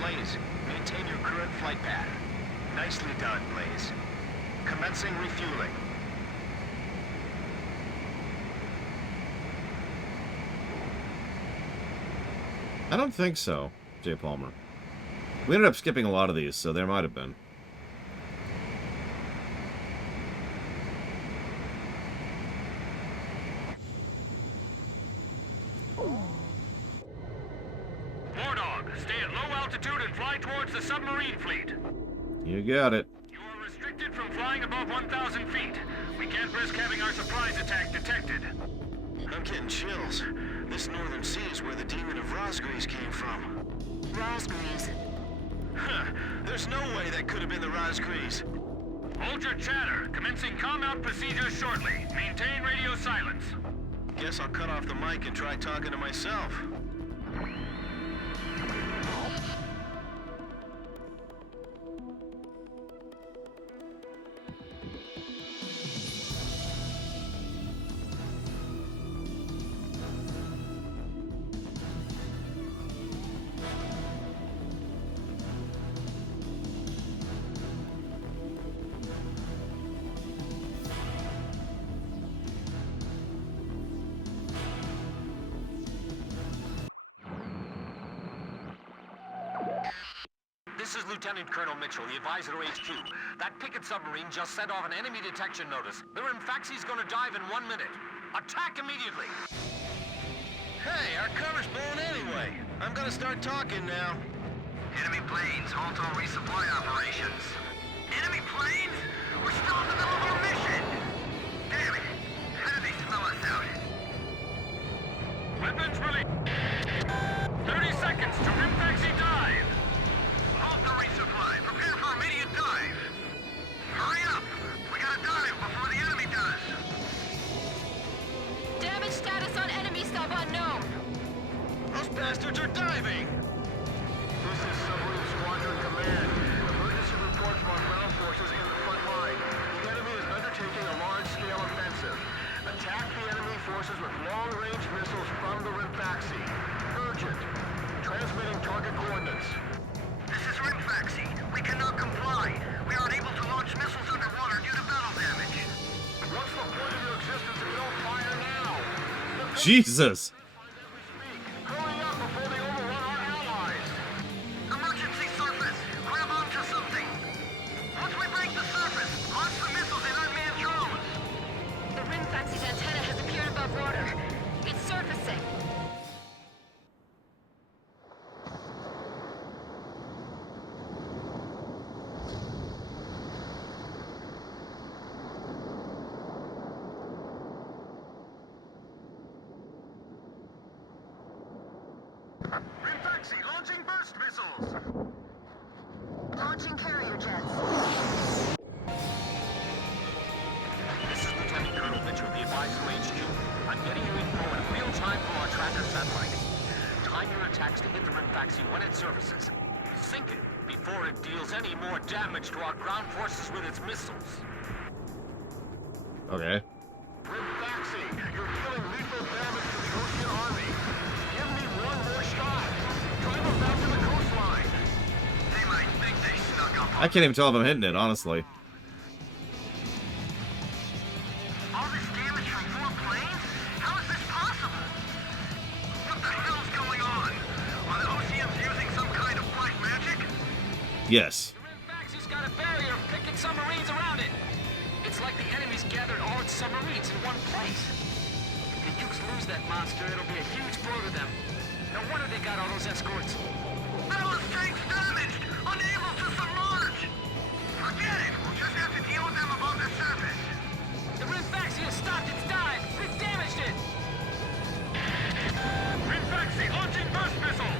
Blaze, maintain your current flight path. Nicely done, Blaze. Commencing refueling. I don't think so, Jay Palmer. We ended up skipping a lot of these, so there might have been. altitude and fly towards the submarine fleet. You got it. You are restricted from flying above 1,000 feet. We can't risk having our surprise attack detected. I'm getting chills. This northern sea is where the demon of Rosgreaves came from. Rosgreaves. Huh. There's no way that could have been the Rosgreaves. Hold your chatter. Commencing com-out procedures shortly. Maintain radio silence. Guess I'll cut off the mic and try talking to myself. This is Lieutenant Colonel Mitchell, the advisor to HQ. That Pickett submarine just sent off an enemy detection notice. The Rimfaxi's gonna dive in 1 minute. Attack immediately! Hey, our cover's blown anyway. I'm gonna start talking now. Enemy planes, halt all resupply operations. Enemy planes? We're still in the middle of our mission! Damn it! How did they smell us out? Weapons released. 30 seconds to Rimfaxi dive. Halt the resupply. Prepare for immediate dive. Hurry up! We gotta dive before the enemy does. Damage status on enemy sub unknown. Those bastards are diving! This is Submarine Squadron Command. Emergency report from our ground forces in the front line. The enemy is undertaking a large-scale offensive. Attack the enemy forces with long-range missiles from the Rimfaxi. Urgent. Transmitting target coordinates. This is Rimfaxi. We cannot comply. We are unable to launch missiles underwater due to battle damage. What's the point of your existence if you don't fire now? Jesus. Hurry up before they overrun our allies. Emergency surface. Grab onto something. Once we break the surface, launch the missiles in unmanned drones. The Rimfaxi's antenna has appeared above water. It's surfacing. Rimfaxi launching burst missiles. Launching carrier jets. This is Lieutenant Colonel Mitchell, the advisor to HQ. I'm getting you info in real time from our tracker satellite. Time your attacks to hit the Rimfaxi when it surfaces. Sink it before it deals any more damage to our ground forces with its missiles. Okay. Rimfaxi, you're dealing lethal damage to the Ocean Army. Give me one more shot. Drive them back to the coastline. They might think they snuck up on I can't even tell if I'm hitting it, honestly. all this damage from 4 planes? How is this possible? What the hell's going on? Are the OCMs using some kind of black magic? Yes. The Rimfaxi's got a barrier of Pickett submarines around it. It's like the enemy's gathered all its submarines in one place. If the Ukes lose that monster, it'll be a huge blow to them. No wonder they got all those escorts. Battle's damaged! Unable to submerge! Forget it! We'll just have to deal with them above the surface. The Rimfaxi has stopped its dive. We've damaged it. Rimfaxi launching burst missile.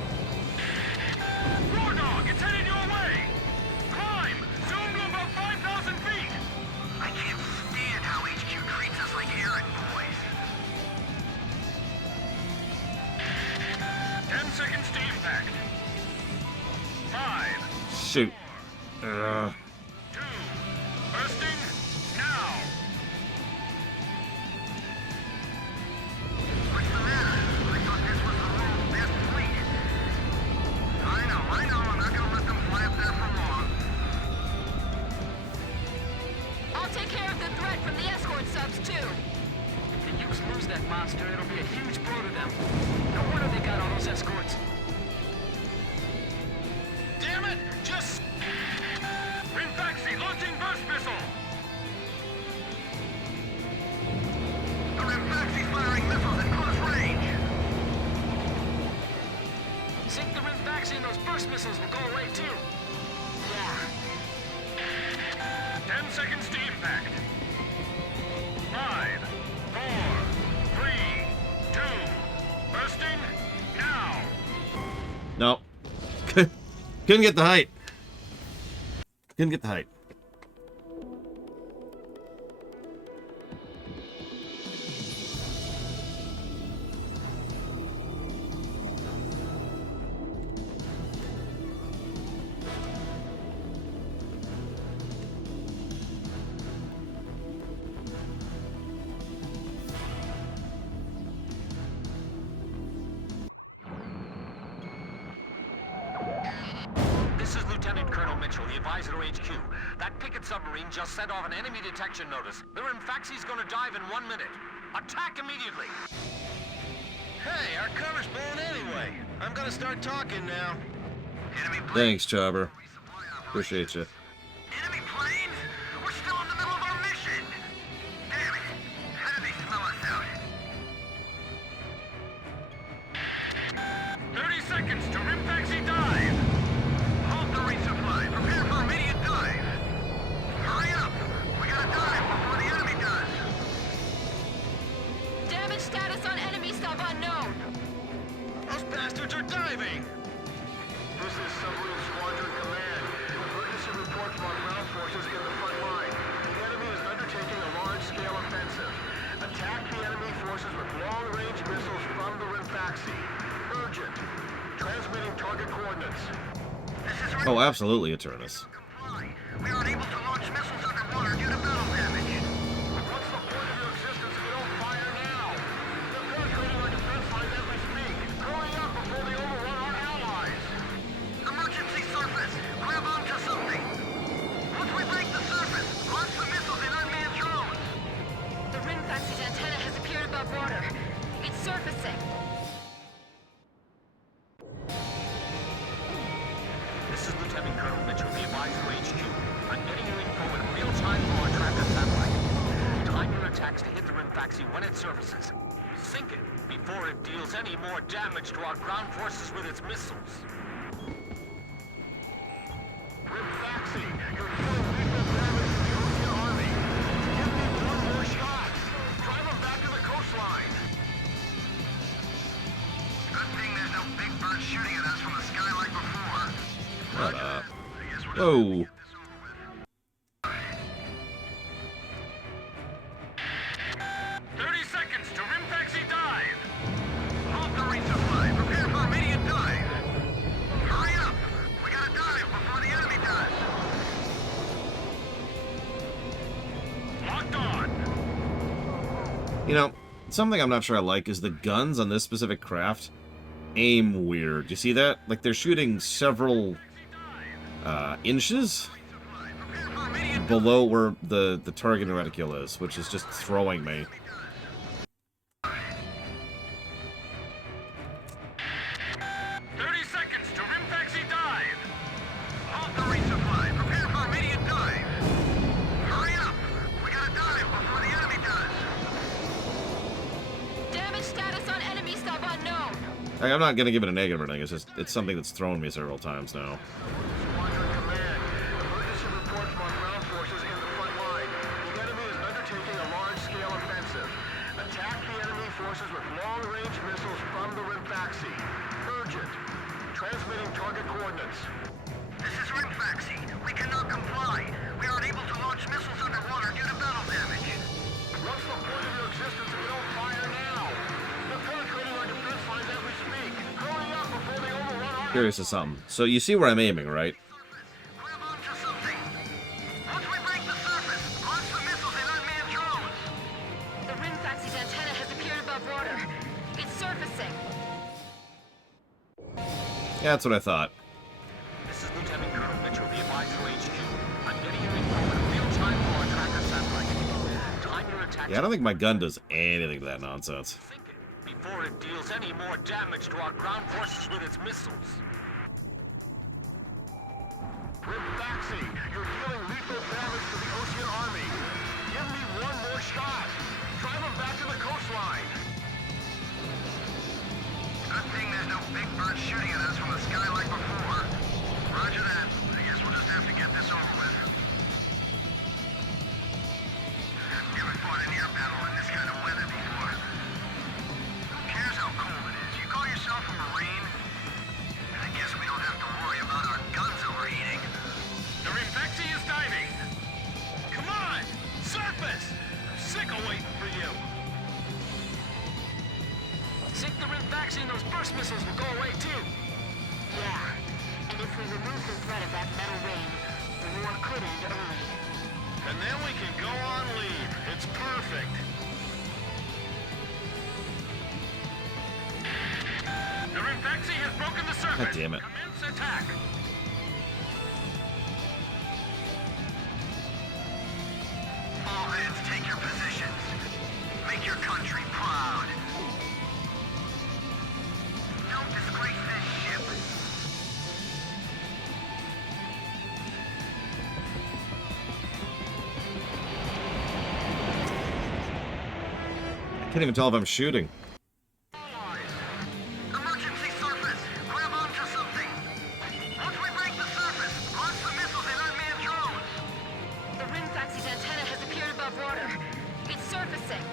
War Dog, it's headed your way. Climb. Zoom to about 5,000 feet. I can't stand how HQ treats us like errand boys. 10 seconds to impact. 5, Shoot. 2, bursting now. What's the matter? I thought this was the world's best fleet. I know. I'm not gonna let them fly up there for long. I'll take care of the threat from the escort subs, too. If the Ukes lose that monster, it'll be a huge blow to them. No wonder they got all those escorts. Damn it! Just... Rimfaxi launching burst missile. The Rimfaxi's firing missiles at close range. Sink the Rimfaxi in those those burst missiles will go away too. Yeah. 10 seconds to impact. 5, 4, 3, 2, bursting now. No. Couldn't get the height. Couldn't get the height. This is Lieutenant Colonel Mitchell, the advisor to HQ. That picket submarine just sent off an enemy detection notice. The Rimfaxi's gonna dive in 1 minute. Attack immediately! Hey, our cover's blown anyway. I'm gonna start talking now. Thanks, Chopper. Appreciate you. Enemy planes? We're still in the middle of our mission. Damn it. How did they smell us out? 30 seconds to Rimfaxi dive. Halt the resupply. Prepare for immediate dive. Hurry up. We gotta dive before the enemy does. Damage status on enemy sub unknown. Those bastards are diving! This is Submarine Squadron Command. Emergency report from our ground forces in the front line. The enemy is undertaking a large-scale offensive. Attack the enemy forces with long-range missiles from the Rimfaxi. Urgent. Transmitting target coordinates. Oh, absolutely, Eternus. We aren't able to launch missiles underwater due to battle damage. What's the point of your existence if you don't fire now? They're penetrating our defense lines as we speak. Hurry up before they overrun our allies. Emergency surface. Grab onto something. Once we break the surface, launch the missiles in unmanned drones. The Rimfaxi's antenna has appeared above water. It's surfacing. This is Lieutenant Colonel Mitchell, the advisor to HQ. I'm getting you info in real time from our tracker satellite. Time your attacks to hit the Rimfaxi when it surfaces. Sink it before it deals any more damage to our ground forces with its missiles. Rimfaxi, you're dealing lethal damage to the Ocean Army. Give me one more shot. Drive them back to the coastline. Good thing there's no big bird shooting at us from the sky like before. Shut up. Whoa. 30 seconds to Rimfaxi dive. Halt the resupply. Prepare for immediate dive. Hurry up. We gotta dive before the enemy does. Locked on. You know, something I'm not sure I like is the guns on this specific craft aim weird. You see that? Like they're shooting several inches below where the target reticule is, which is just throwing me. 30 seconds to Rimfaxi dive. Halt the resupply. Prepare for immediate dive. Hurry up. We gotta dive before the enemy does. Damage status on enemy sub unknown. Like, I'm not gonna give it a negative or anything. It's just something that's thrown me several times now. Squadron Command. Emergency report from our ground forces in the front line. The enemy is undertaking a large-scale offensive. Attack the enemy forces with long-range missiles from the Rimfaxi. Urgent. Transmitting target coordinates. This is Rimfaxi. We cannot comply. We aren't able to launch missiles underwater due to battle damage. What's the point of your existence if you don't fire now? They're penetrating our defense lines as we speak. Hurry up before they overrun our... Curious of something. So you see where I'm aiming, right? Grab onto something. Once we break the surface, launch the missiles in unmanned drones. The Rimfaxi's antenna has appeared above water. It's surfacing. Yeah, that's what I thought. This is Lieutenant Colonel Mitchell, the advisor to HQ. I'm getting you info in real time from our tracker satellite. Time your attacks. Yeah, I don't think my gun does anything to that nonsense. Sink it before it deals any more damage to our ground forces with its missiles. Rimfaxi, you're dealing lethal damage to the Ocean Army. Give me one more shot. Drive them back to the coastline. Good thing there's no big bird shooting at us from the sky like before. vaccine, those burst missiles will go away too. Yeah. And if we remove the threat of that metal rain, the war could end early. And then we can go on leave. It's perfect. The Rinfaxi has broken the surface. God damn it. Commence attack. All hands, take your positions. Make your country proud. Don't disgrace this ship. I can't even tell if I'm shooting. Emergency surface. Grab onto something. Once we break the surface, launch the missiles and unmanned drones. The Rinfaxi's antenna has appeared above water. It's surfacing.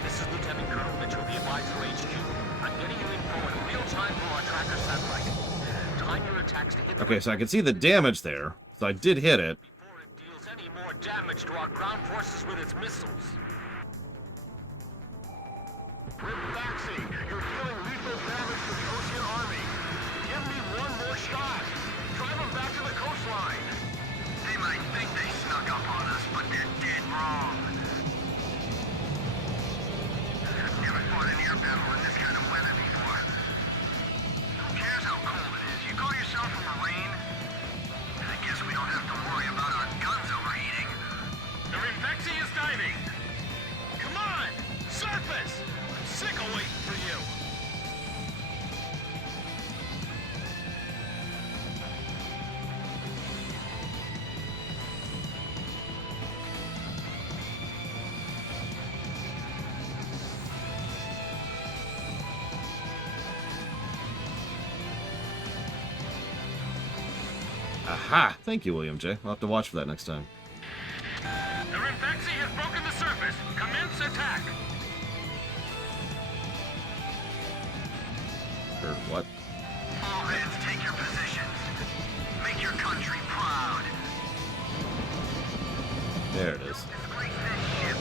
This is Lieutenant Colonel Mitchell, the advisor HQ. I'm getting you info in real time from our tracker satellite. Time your attacks to hit the Okay, so I can see the damage there. So I did hit it. before it deals any more damage to our ground forces with its missiles. Rinfaxi, you're dealing lethal damage to the Ocean Army. Give me one more shot. Drive them back to the coastline. They might think they snuck up on us, but they're dead wrong. Never fought an air battle in this kind of weather before. Who cares how cold it is? You call yourself a Marine? I guess we don't have to worry about our guns overheating. The Rinfaxi is diving. Come on! Surface! I'm sick of waiting for you. Aha! Thank you, William J. I'll have to watch for that next time. The Rinfaxi has broken the surface. Commence attack. Or what? All hands, take your positions. Make your country proud. There it is. Disgrace this ship.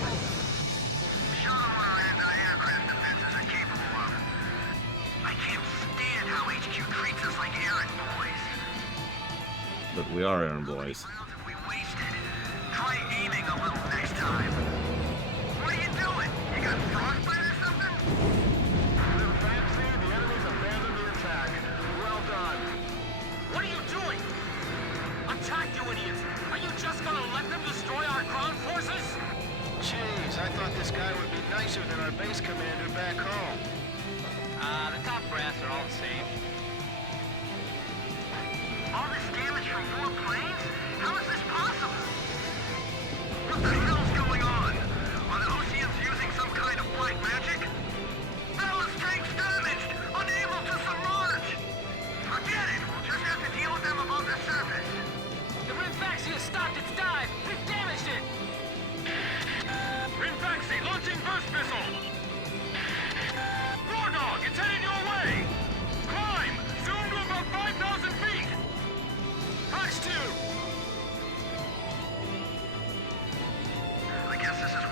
Show them what our anti-aircraft defenses are capable of. I can't stand how HQ treats us like errand boys. But we are errand boys. Rounds if we wasted. Try aiming a little next time. What are you doing? You got frostbite or something? Rinfaxi, the enemy's abandoned the attack. Well done. What are you doing? Attack, you idiots! Are you just gonna let them destroy our ground forces? Jeez, I thought this guy would be nicer than our base commander back home. The top brass are all the same. All this damage from 4 planes? How is this possible? What the hell's going on? Are the Oceans using some kind of black magic? Ballast tanks damaged! Unable to submerge! Forget it! We'll just have to deal with them above the surface. The Rinfaxi has stopped its dive! We've damaged it! Rinfaxi launching burst missile. War Dog, it's heading your way. Climb. Zoom to about 5,000 feet. Fox 2! I guess this is...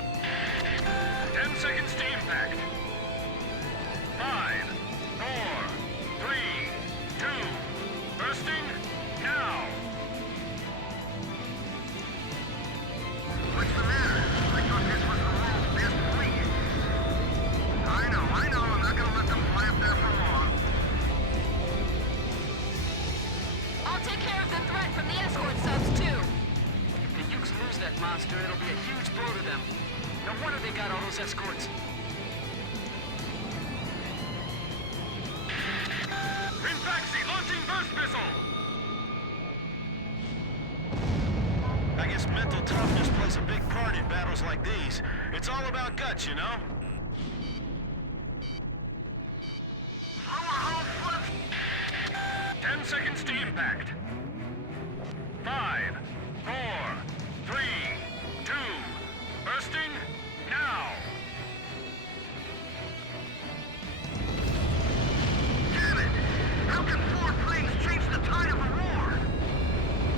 10 seconds to impact. 5, 4, 3, 2, bursting now. What's the matter? I thought this was the world's best fleet. I know. I'm not gonna let them fly up there for long. I'll take care of the threat from the escort subs, too. If the Ukes lose that monster, it'll be a huge blow to them. No wonder they got all those escorts. Rinfaxi launching burst missile. I guess mental toughness plays a big part in battles like these. It's all about guts, you know? Lower hull flip. 10 seconds to impact. 5, 4, 3, 2, bursting now. Damn it! How can 4 planes change the tide of a war?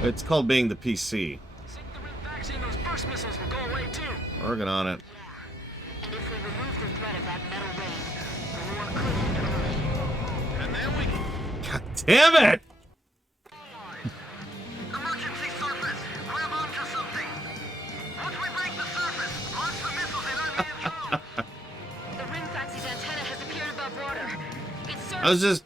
It's called being the PC. Sink the Rinfaxi and those burst missiles will go away too. Working on it. And the threat of that metal rain, the war could end early. And then we can... God damn it! Emergency surface! Grab onto something! Once we break the surface, launch the missiles in unmanned drones! The Rimfax's antenna has appeared above water. It's I was just...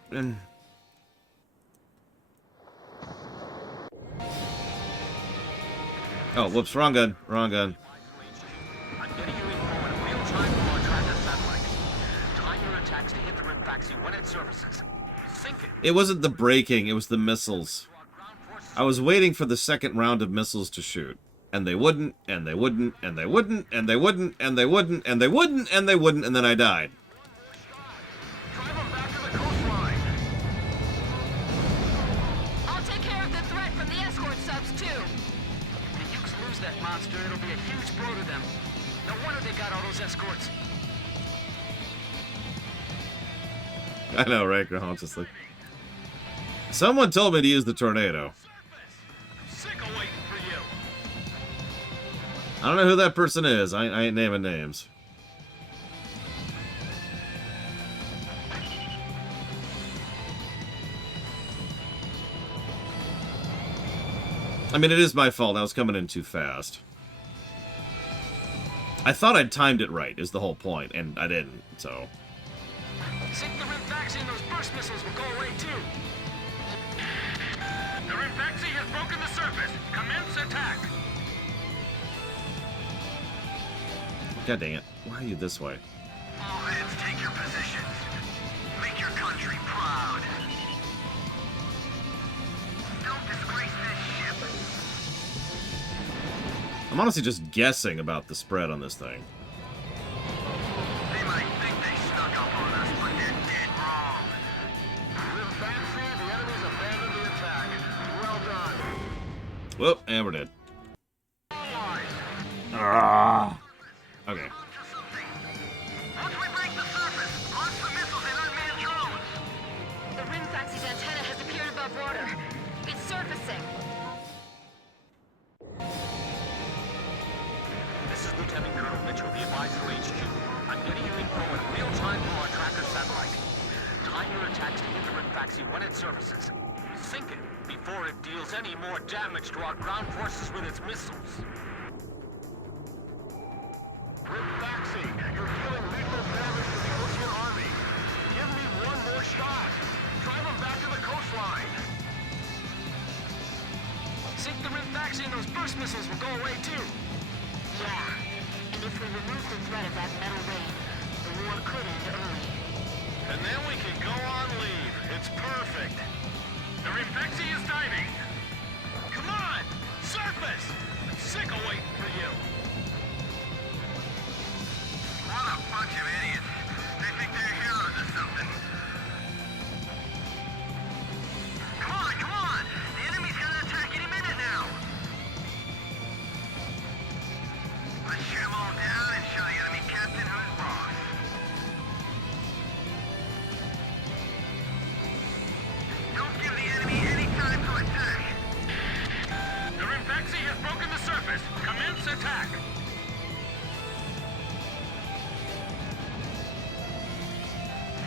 Oh, whoops, wrong gun, wrong gun. I'm getting you info in real time from our tracker satellite. Time your attacks to hit the Rimfaxi when it surfaces. Sink it. It wasn't the braking, it was the missiles. I was waiting for the second round of missiles to shoot. And they wouldn't, and they wouldn't, and they wouldn't, and they wouldn't, and they wouldn't, and they wouldn't, and they wouldn't, and then I died. Drive them back to the coastline! I'll take care of the threat from the escort subs, too. If the Ukes lose that monster, it'll be a huge blow to them. No wonder they got all those escorts. I know, right, Graham? Just like... Someone told me to use the tornado. Sick of waiting for you! I don't know who that person is. I ain't naming names. I mean, it is my fault. I was coming in too fast. I thought I'd timed it right, is the whole point, and I didn't, so... Sink the Rimfaxi and those burst missiles will go away too. The Rimfaxi has broken the surface. Commence attack. God dang it. Why are you this way? All hands, take your positions. Make your country proud. Don't disgrace this ship. I'm honestly just guessing about the spread on this thing. They might think they snuck up on us, but they're dead wrong. Rimfaxi, the enemy's abandoned the attack. Well done. Whoop, and we're dead. Ah. Okay. Once we break the surface, launch the missiles in unmanned drones. The Rimfax's antenna has appeared above water. It's surfacing. This is Lieutenant Colonel Mitchell, the advisor HQ. I'm getting you info in real time from our tracker satellite. Time your attacks to hit the Rimfaxi when it surfaces. Sink it before it deals any more damage to our ground forces with its missiles. Rimfaxi, you're dealing lethal damage to the Ocean Army. Give me one more shot. Drive them back to the coastline. Sink the Rimfaxi and those burst missiles will go away too. Yeah. And if we remove the threat of that metal rain, the war could end early. And then we can go on leave. It's perfect. The Rimfaxi is diving. Come on! Surface! I'm sick of waiting for you. What a bunch of idiots. They think they're heroes or something. Come on, come on! The enemy's gonna attack any minute now. Let's shoot them all down and show the enemy captain who's boss. Don't give the enemy any time to attack. The Rimfaxi has broken the surface. Commence attack.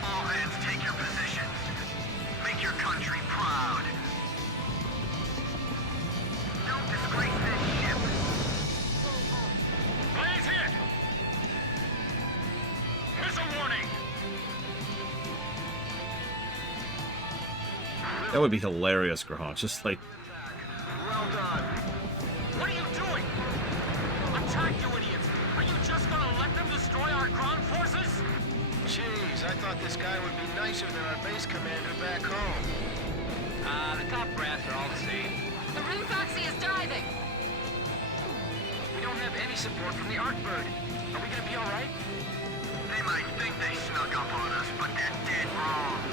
All hands, take your positions. Make your country proud. Don't disgrace this ship. Blaze hit. Missile warning. That would be hilarious, Graham. Just like... Well done. What are you doing? Attack, you idiots! Are you just gonna let them destroy our ground forces? Jeez, I thought this guy would be nicer than our base commander back home. The top brass are all the same. The Rimfaxi is diving. We don't have any support from the Arkbird. Are we gonna be alright? They might think they snuck up on us, but they're dead wrong.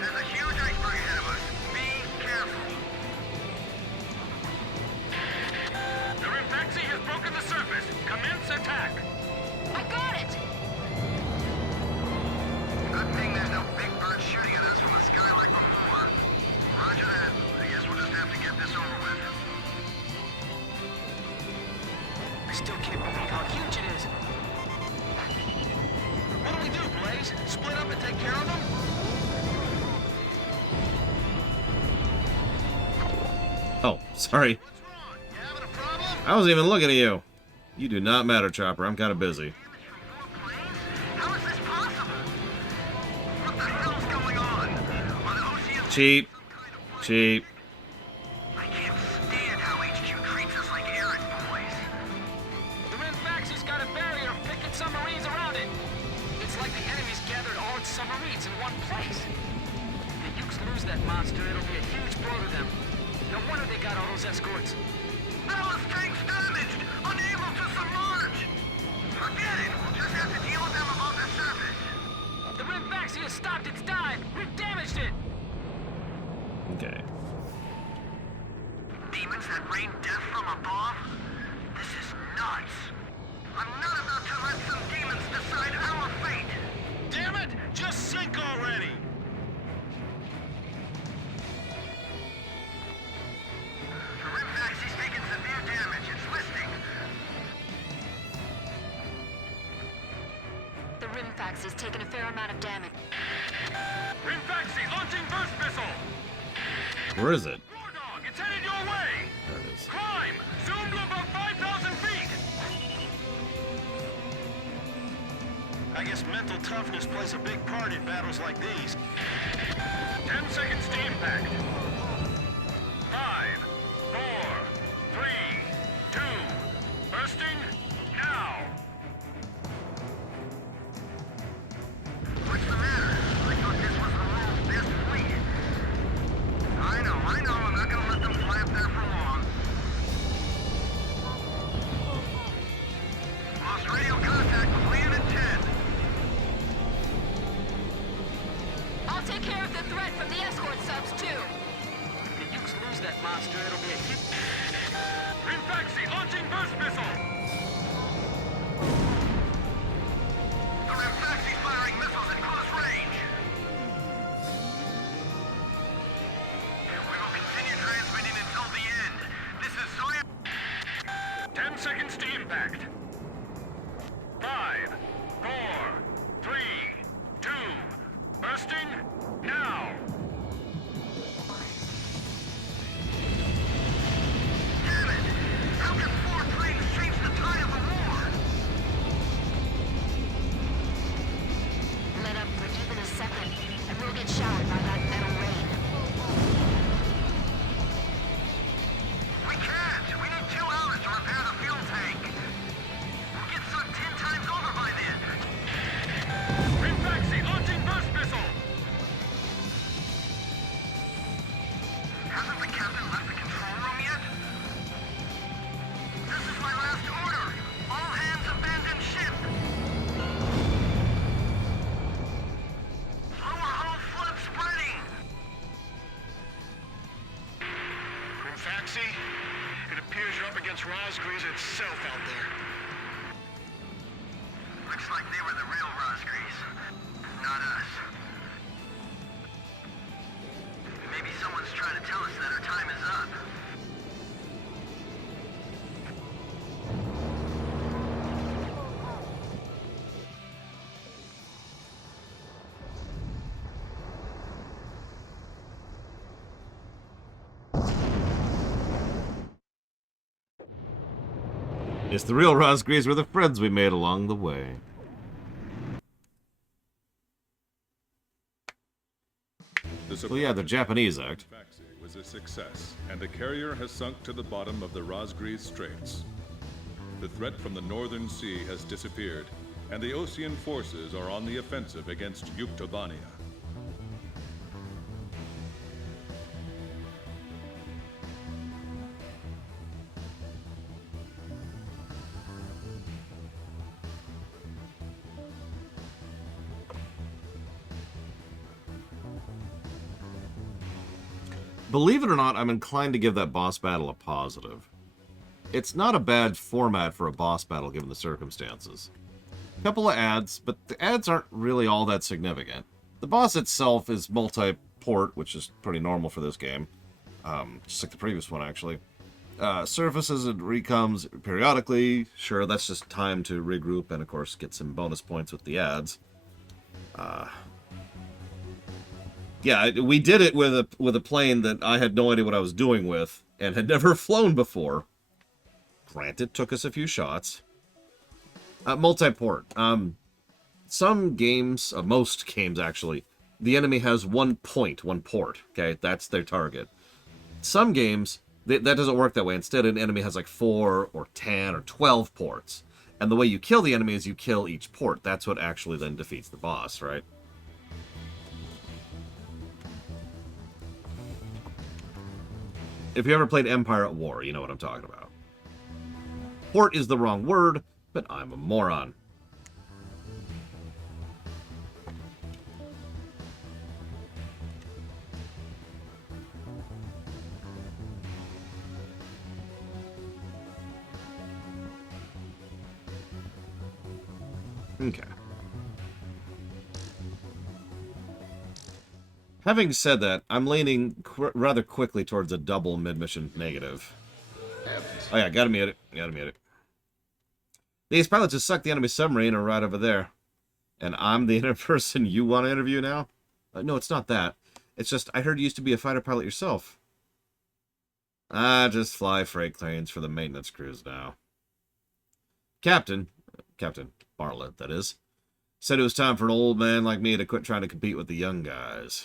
There's a huge iceberg ahead of us. Be careful. The Rimfaxi has broken the surface. Commence attack. I got it! Good thing there's no big bird shooting at us from the sky like before. Roger that. I guess we'll just have to get this over with. I still can't believe how huge it is. Oh, sorry. I wasn't even looking at you. You do not matter, Chopper. I'm kind of busy. How is this possible? What the hell's going on? Are the OCS... Cheap. Cheap. I can't stand how HQ treats us like errand boys. The Rim Faxy's got a barrier of picking submarines around it. It's like the enemy's gathered all its submarines in one place. If the Ukes lose that monster, it'll be a huge blow to them. No wonder they got all those escorts. Ballast tank's damaged! Unable to submerge! Forget it! We'll just have to deal with them above the surface. The Rim Faxy has stopped its dive! We've damaged it! Okay. Demons that rain death from above? This is nuts! I'm not about to let some demons decide our fate! Damn it! Just sink already! The Rim Faxy's taken severe damage. It's listing. The Rim Faxy's taken a fair amount of damage. Rim Faxy launching burst missile! Where is it? War Dog, it's headed your way! There it is. Climb! Zoom to above 5,000 feet! I guess mental toughness plays a big part in battles like these. 10 seconds to impact. 5, 4, 3, 2, bursting now! What's the matter? I thought this was the world's best fleet. I know, I'm not gonna let them fly up there for long. Lost radio contact with Leonid 10. I'll take care of the threat from the escort subs, too. If the Ukes lose that monster, it'll be a huge... Rim Faxy launching burst missile! The Rim Faxy's firing missiles at close range! We will continue transmitting until the end. This is Zoya... 10 seconds to impact. 5, 4, 3, 2, bursting now! Damn it! How can 4 planes change the tide of the war? Let up for even a second, and we'll get showered by that metal rain. We can't! We need 2 hours to repair the fuel tank! We'll get sucked 10 times over by then! Rim Faxy launching burst missile! Hasn't the captain left the control room yet? This is my last order! All hands abandon ship! Lower hull flood spreading! Rim Faxy, it appears you're up against Rosgreaves itself out there. Looks like they were the real Rosgreaves, not us. Maybe someone's trying to tell us that our time is up. It's the real Rosgreaves were the friends we made along the way. Well, yeah, the Japanese act. Was a success, and the carrier has sunk to the bottom of the Rosgreaves Straits. The threat from the Northern Sea has disappeared, and the Osean forces are on the offensive against Yuktobania. Believe it or not, I'm inclined to give that boss battle a positive. It's not a bad format for a boss battle given the circumstances. A couple of ads, but the ads aren't really all that significant. The boss itself is multi-port, which is pretty normal for this game. Just like the previous one, actually. Surfaces and recomes periodically. Sure, that's just time to regroup and, of course, get some bonus points with the ads. Yeah, we did it with a plane that I had no idea what I was doing with and had never flown before. Granted, took us a few shots. Multi-port. Some games, most games actually, the enemy has one port. Okay, that's their target. Some games, that doesn't work that way. Instead, an enemy has like 4 or 10 or 12 ports. And the way you kill the enemy is you kill each port. That's what actually then defeats the boss, right? If you ever played Empire at War, you know what I'm talking about. Port is the wrong word, but I'm a moron. Okay. Having said that, I'm leaning rather quickly towards a double mid-mission negative. Oh yeah, gotta mute it. These pilots just suck the enemy submarine are right over there. And I'm the person you want to interview now? No, it's not that. It's just, I heard you used to be a fighter pilot yourself. I just fly freight planes for the maintenance crews now. Captain Bartlett, that is, said it was time for an old man like me to quit trying to compete with the young guys.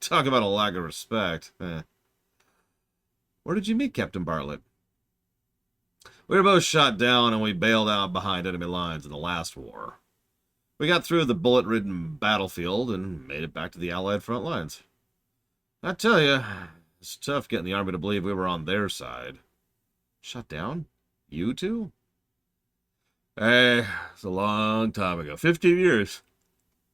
Talk about a lack of respect. Where did you meet Captain Bartlett? We were both shot down and we bailed out behind enemy lines in the last war. We got through the bullet-ridden battlefield and made it back to the Allied front lines. I tell you, it's tough getting the Army to believe we were on their side. Shut down? You two? Hey, it's a long time ago. 15 years.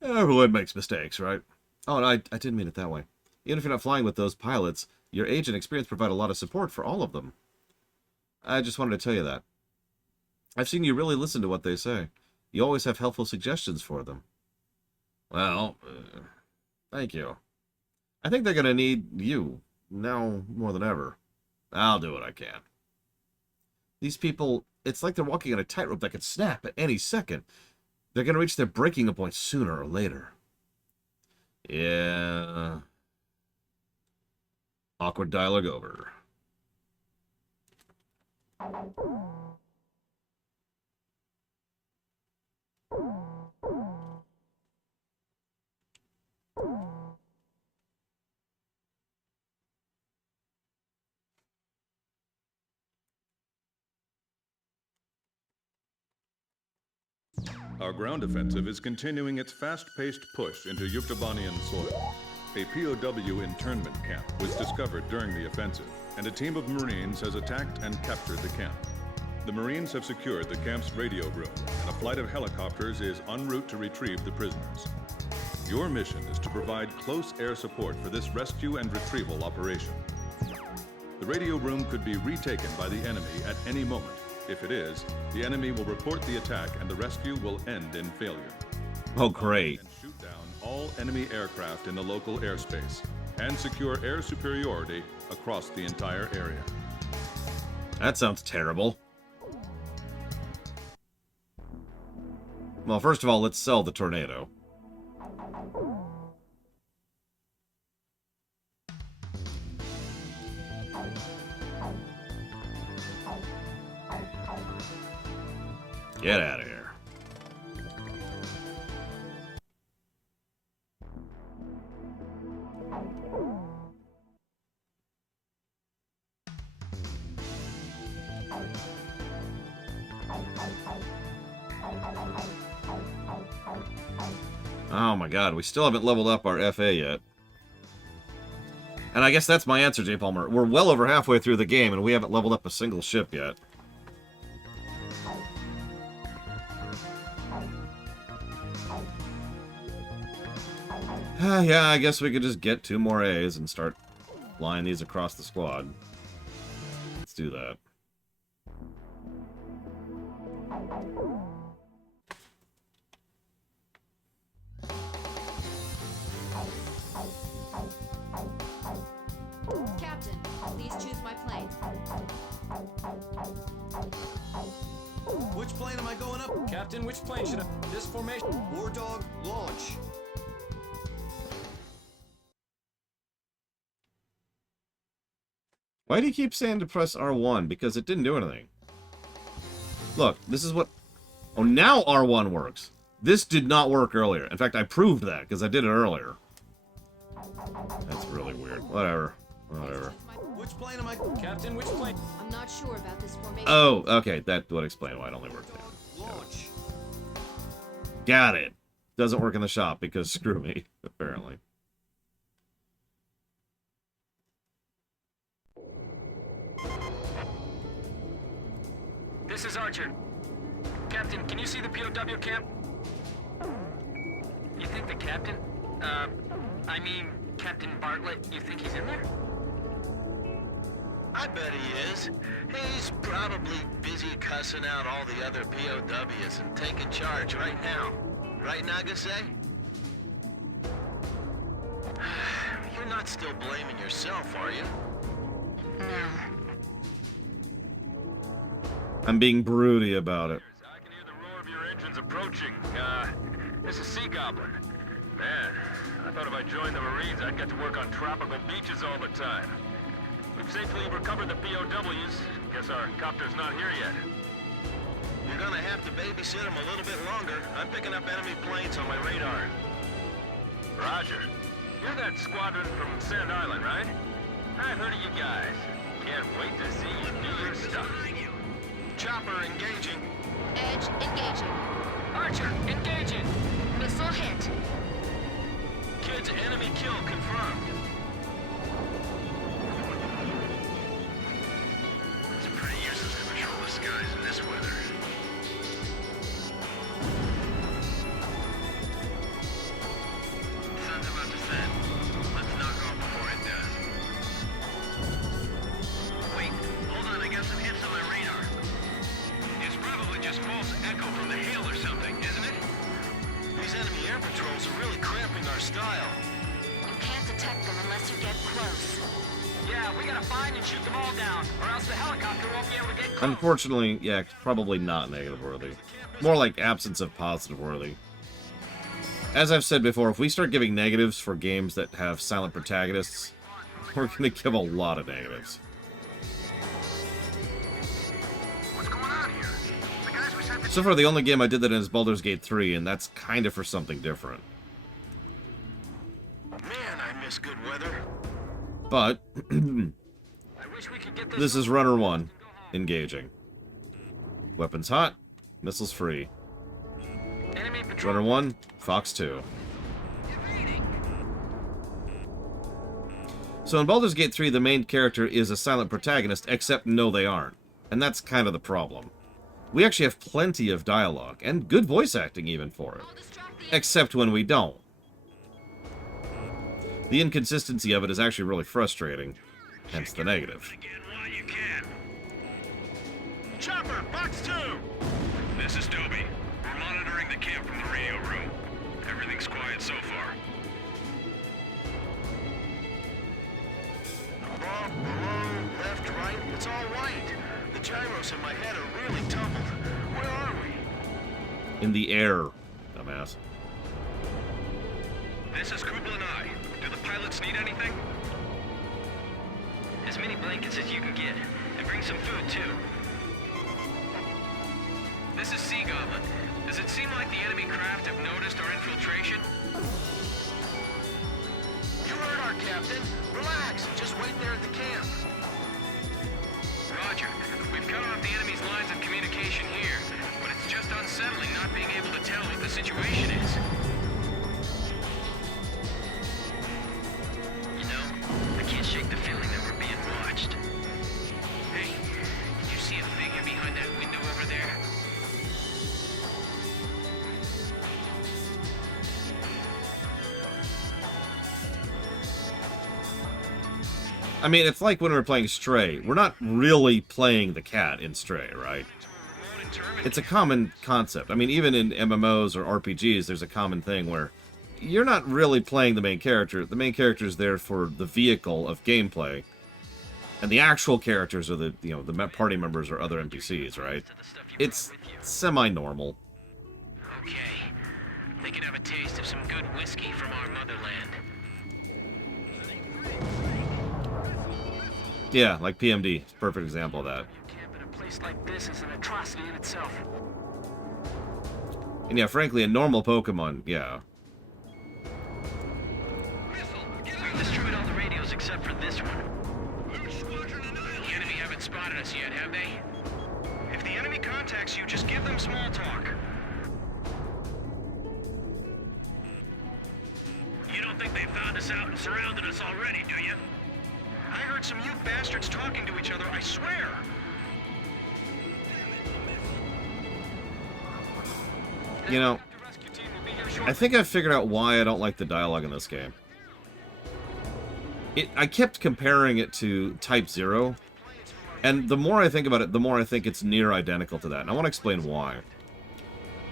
Everyone makes mistakes, right? Oh, no, I didn't mean it that way. Even if you're not flying with those pilots, your age and experience provide a lot of support for all of them. I just wanted to tell you that. I've seen you really listen to what they say. You always have helpful suggestions for them. Well, thank you. I think they're going to need you, now more than ever. I'll do what I can. These people, it's like they're walking on a tightrope that could snap at any second. They're going to reach their breaking point sooner or later. Yeah. Awkward dialogue over. Our ground offensive is continuing its fast-paced push into Yuktobanian soil. A POW internment camp was discovered during the offensive, and a team of Marines has attacked and captured the camp. The Marines have secured the camp's radio room, and a flight of helicopters is en route to retrieve the prisoners. Your mission is to provide close air support for this rescue and retrieval operation. The radio room could be retaken by the enemy at any moment. If it is, the enemy will report the attack and the rescue will end in failure. Oh, great. And shoot down all enemy aircraft in the local airspace and secure air superiority across the entire area. That sounds terrible. Well, first of all, let's sell the Tornado. Get out of here. Oh my god, we still haven't leveled up our FA yet. And I guess that's my answer, J. Palmer. We're well over halfway through the game and we haven't leveled up a single ship yet. Yeah, I guess we could just get 2 more A's and start flying these across the squad. Let's do that. Captain, please choose my plane. Which plane am I going up? Captain, which plane should I... This formation... War Dog, launch. Why do you keep saying to press R1? Because it didn't do anything. Look, this is what... Oh, now R1 works. This did not work earlier. In fact, I proved that, because I did it earlier. That's really weird. Whatever. Whatever. Which plane am I... Captain, which plane? I'm not sure about this formation. Oh, okay. That would explain why it only worked there. Launch. Got it. Doesn't work in the shop, because screw me, apparently. This is Archer. Captain, can you see the POW camp? You think the captain? I mean, Captain Bartlett, you think he's in there? I bet he is. He's probably busy cussing out all the other POWs and taking charge right now. Right, Nagase? You're not still blaming yourself, are you? No. I'm being broody about it. I can hear the roar of your engines approaching. This is Sea Goblin. Man, I thought if I joined the Marines, I'd get to work on tropical beaches all the time. We've safely recovered the POWs. Guess our copter's not here yet. You're gonna have to babysit him a little bit longer. I'm picking up enemy planes on my radar. Roger. You're that squadron from Sand Island, right? I've heard of you guys. Can't wait to see you do your stuff. Chopper engaging. Edge engaging. Archer, engaging. Missile hit. Kids, enemy kill confirmed. It's pretty useless to patrol the skies in this weather. Sun's about to set. Let's knock off before it does. Wait, hold on, I got some hits on my radar. It's probably just false echo from the hail or something, isn't it? These enemy air patrols are really cramping our style. You can't detect them unless you get close. Yeah, we gotta find and shoot them all down, or else the helicopter won't be able to get close. Unfortunately, yeah, probably not negative worthy. More like absence of positive worthy. As I've said before, if we start giving negatives for games that have silent protagonists, we're going to give a lot of negatives. What's going on here? The guys we sent So far, the only game I did that in is Baldur's Gate 3, and that's kind of for something different. Man, I miss good weather. But, I wish we could get this is Runner 1, engaging. Weapons hot, missiles free. Enemy patrol. Runner 1, Fox 2. So in Baldur's Gate 3, the main character is a silent protagonist, except no, they aren't. And that's kind of the problem. We actually have plenty of dialogue, and good voice acting even for it. Except when we don't. The inconsistency of it is actually really frustrating, hence the negative. Chopper, Fox 2! This is Toby. We're monitoring the camp from the radio room. Everything's quiet so far. Above, below, left, right, it's all white. The gyros in my head are really tumbled. Where are we? In the air, dumbass. This is Kubla and I. Do the pilots need anything? As many blankets as you can get, and bring some food too. This is Sea Goblin. Does it seem like the enemy craft have noticed our infiltration? You heard our captain. Relax, just wait there at the camp. Roger. We've cut off the enemy's lines of communication here, but it's just unsettling not being able to tell what the situation is. You know, I can't shake the feeling that we're being watched. Hey, can you see a figure behind that window over there? I mean, it's like when we were playing Stray. We're not really playing the cat in Stray, right? It's a common concept. I mean, even in MMOs or RPGs, there's a common thing where you're not really playing the main character. The main character is there for the vehicle of gameplay, and the actual characters are the the party members or other NPCs, right? It's semi-normal. Okay, they can have a taste of some good whiskey from our motherland. Yeah, like PMD. Perfect example of that. Camp in a place like this is an atrocity in itself. And yeah, frankly, a normal Pokemon, yeah. We've destroyed all the radios except for this one. The enemy haven't spotted us yet, have they? If the enemy contacts you, just give them small talk. You don't think they found us out and surrounded us already, do you? I heard some youth bastards talking to each other, I swear. You know, I think I've figured out why I don't like the dialogue in this game. I kept comparing it to Type 0, and the more I think about it, the more I think it's near identical to that. And I want to explain why.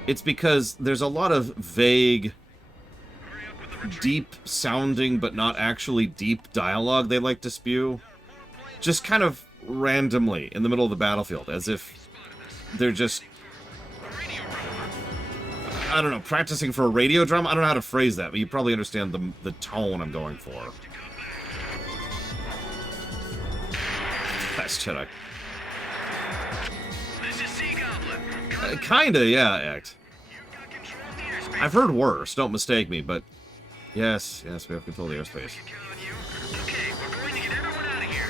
It's because there's a lot of vague, deep-sounding, but not actually deep dialogue they like to spew. Just kind of randomly in the middle of the battlefield, as if they're just, I don't know, practicing for a radio drama? I don't know how to phrase that, but you probably understand the tone I'm going for. That's Jedi. This is Sea Goblin. Kinda, yeah, Act. I've heard worse, don't mistake me, but yes, we have control of the airspace. Okay, we're going to get everyone out of here.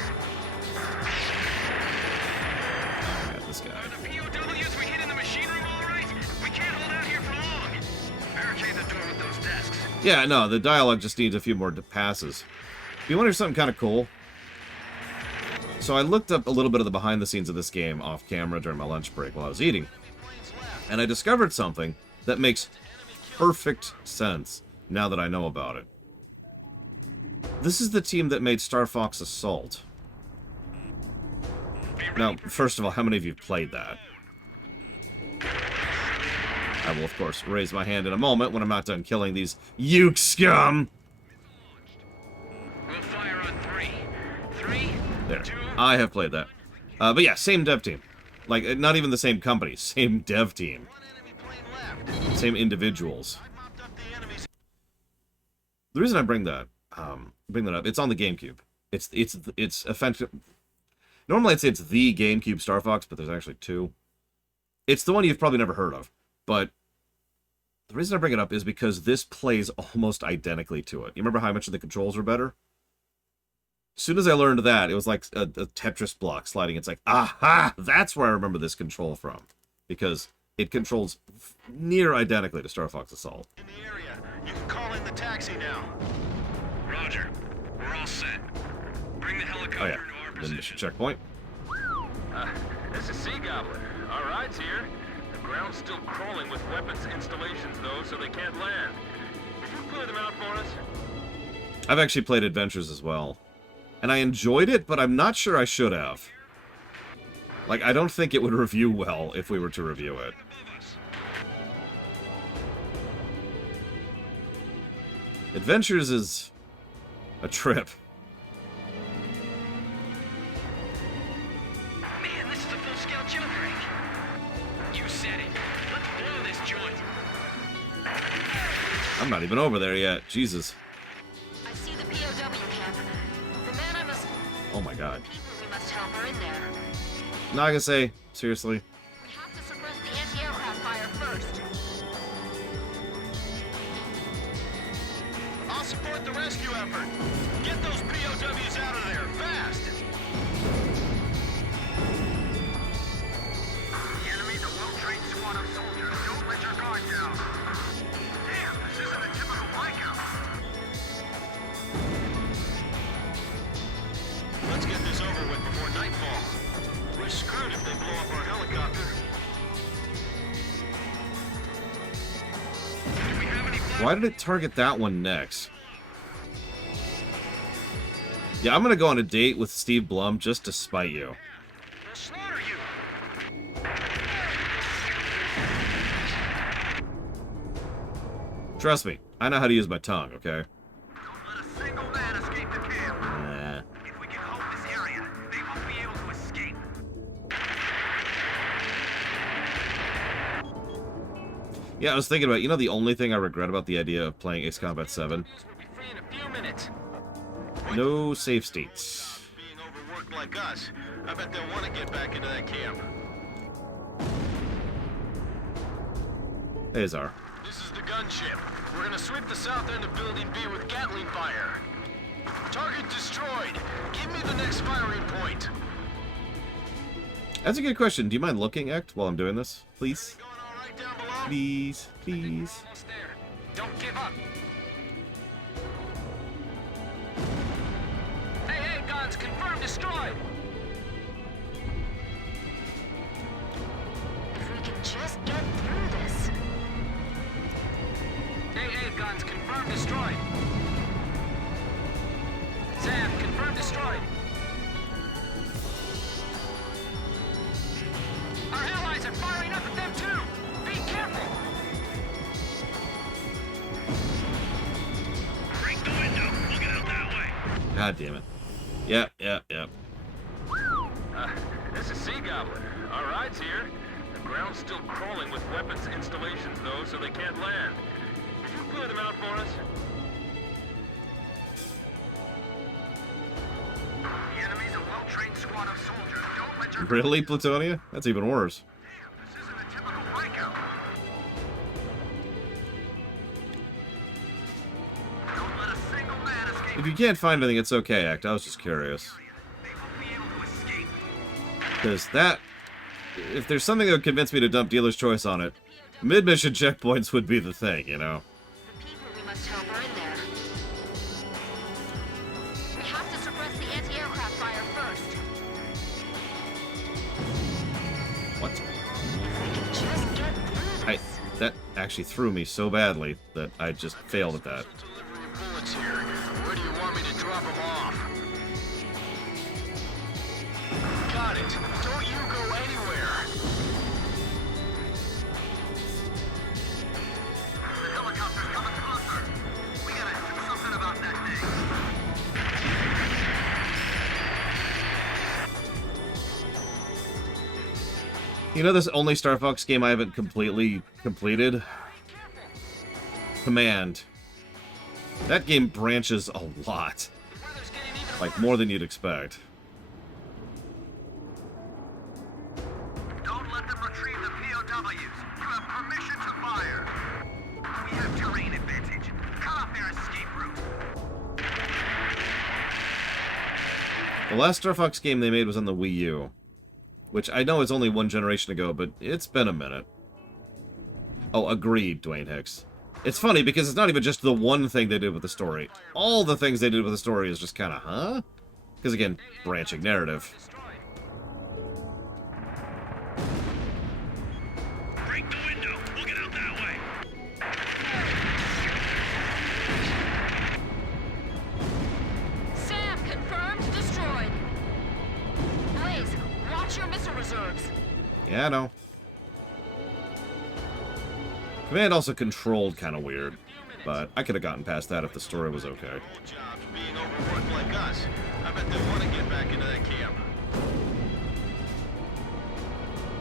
Yeah, this guy. Are the POWs we hit in the machine room all right? We can't hold out here for long. Barricade the door with those desks. Yeah, no, the dialogue just needs a few more passes. You want to hear something kind of cool? So I looked up a little bit of the behind the scenes of this game off camera during my lunch break while I was eating. And I discovered something that makes perfect sense now that I know about it. This is the team that made Star Fox Assault. Now, first of all, how many of you played that? I will, of course, raise my hand in a moment when I'm not done killing these Uke scum! We'll fire on 3. 3, There. 2... I have played that. But yeah, same dev team. Like, not even the same company. Same dev team. Same individuals. The reason I bring that up, it's on the GameCube. It's offensive. Normally I'd say it's the GameCube Star Fox, but there's actually 2. It's the one you've probably never heard of. But the reason I bring it up is because this plays almost identically to it. You remember how I mentioned the controls were better? As soon as I learned that, it was like a Tetris block sliding. It's like, aha! That's where I remember this control from. Because it controls near identically to Star Fox Assault. In the area. You can call in the taxi now. Roger. We're all set. Bring the helicopter Oh yeah, into our the position. mission checkpoint. This is Sea Goblin. Our ride's here. The ground's still crawling with weapons installations, though, so they can't land. Could you clear them out for us? I've actually played Adventures as well. And I enjoyed it, but I'm not sure I should have. Like, I don't think it would review well if we were to review it. Adventures is a trip. Man, this is a full-scale jailbreak. You said it. Let's blow this joint. I'm not even over there yet. Jesus. I see the POW camp. The man I must... Oh my god. People we must help are in there. Nagase, seriously? We have to suppress the anti-aircraft fire first. I'll support the rescue effort. Get those POWs out of there, fast! The enemy's a well-trained squad of soldiers. Don't let your guard down. Damn, this isn't a typical breakout. Let's get this over with before nightfall. We're screwed if they blow up our helicopter. Why did it target that one next? Yeah, I'm gonna go on a date with Steve Blum just to spite you. They'll slaughter you. Trust me, I know how to use my tongue, okay? Don't let a single man escape the camp. Nah. If we can hold this area, they won't be able to escape. Yeah, I was thinking about, you know, the only thing I regret about the idea of playing Ace Combat 7? We'll be free in a few minutes. No save states. Being overworked overworked like us. I bet they'll want to get back into that camp. Hey, Czar. This is the gunship. We're gonna sweep the south end of Building B with Gatling fire. Target destroyed. Give me the next firing point. That's a good question. Do you mind looking, Ect, while I'm doing this? Please? Please, please. Don't give up. Hey, guns, confirmed destroyed. If we can just get through this. Hey, guns, confirmed destroyed. Sam, confirmed destroyed. Our allies are firing up at them too. Be careful. Break the window. We'll get out that way. God damn it. Yep. This is Sea Goblin. Our ride's here. The ground's still crawling with weapons installations, though, so they can't land. Could you clear them out for us? The enemy's a well-trained squad of soldiers. Don't let your... Really, Plutonia? That's even worse. This isn't a typical breakout. Don't let a single man escape. If you can't find anything, it's okay, Ect. I was just curious. Because that... If there's something that would convince me to dump Dealer's Choice on it, mid-mission checkpoints would be the thing, you know? The people we must help are in there. We have to suppress the anti-aircraft fire first. What? If we can just get through this. That actually threw me so badly that I just failed at that. Bullets here. Where do you want me to drop them off? Got it. Don't you go anywhere. The helicopter's coming closer. We gotta do something about that thing. You know this only Star Fox game I haven't completely completed? Command. That game branches a lot. Like, more than you'd expect. Don't let them retrieve the POWs. You have permission to fire. We have terrain advantage. Cut off their escape route. The last Star Fox game they made was on the Wii U. Which I know is only one generation ago, but it's been a minute. Oh, agreed, Dwayne Hicks. It's funny because it's not even just the one thing they did with the story. All the things they did with the story is just kind of, huh? Because again, branching narrative. Break the window. We'll get out that way. Sam, confirmed destroyed. Blaze, watch your missile reserves. Yeah, I know. Command also controlled kind of weird, but I could have gotten past that if the story was okay. Jobs being overworked like us. I bet they'll want to get back into that camp.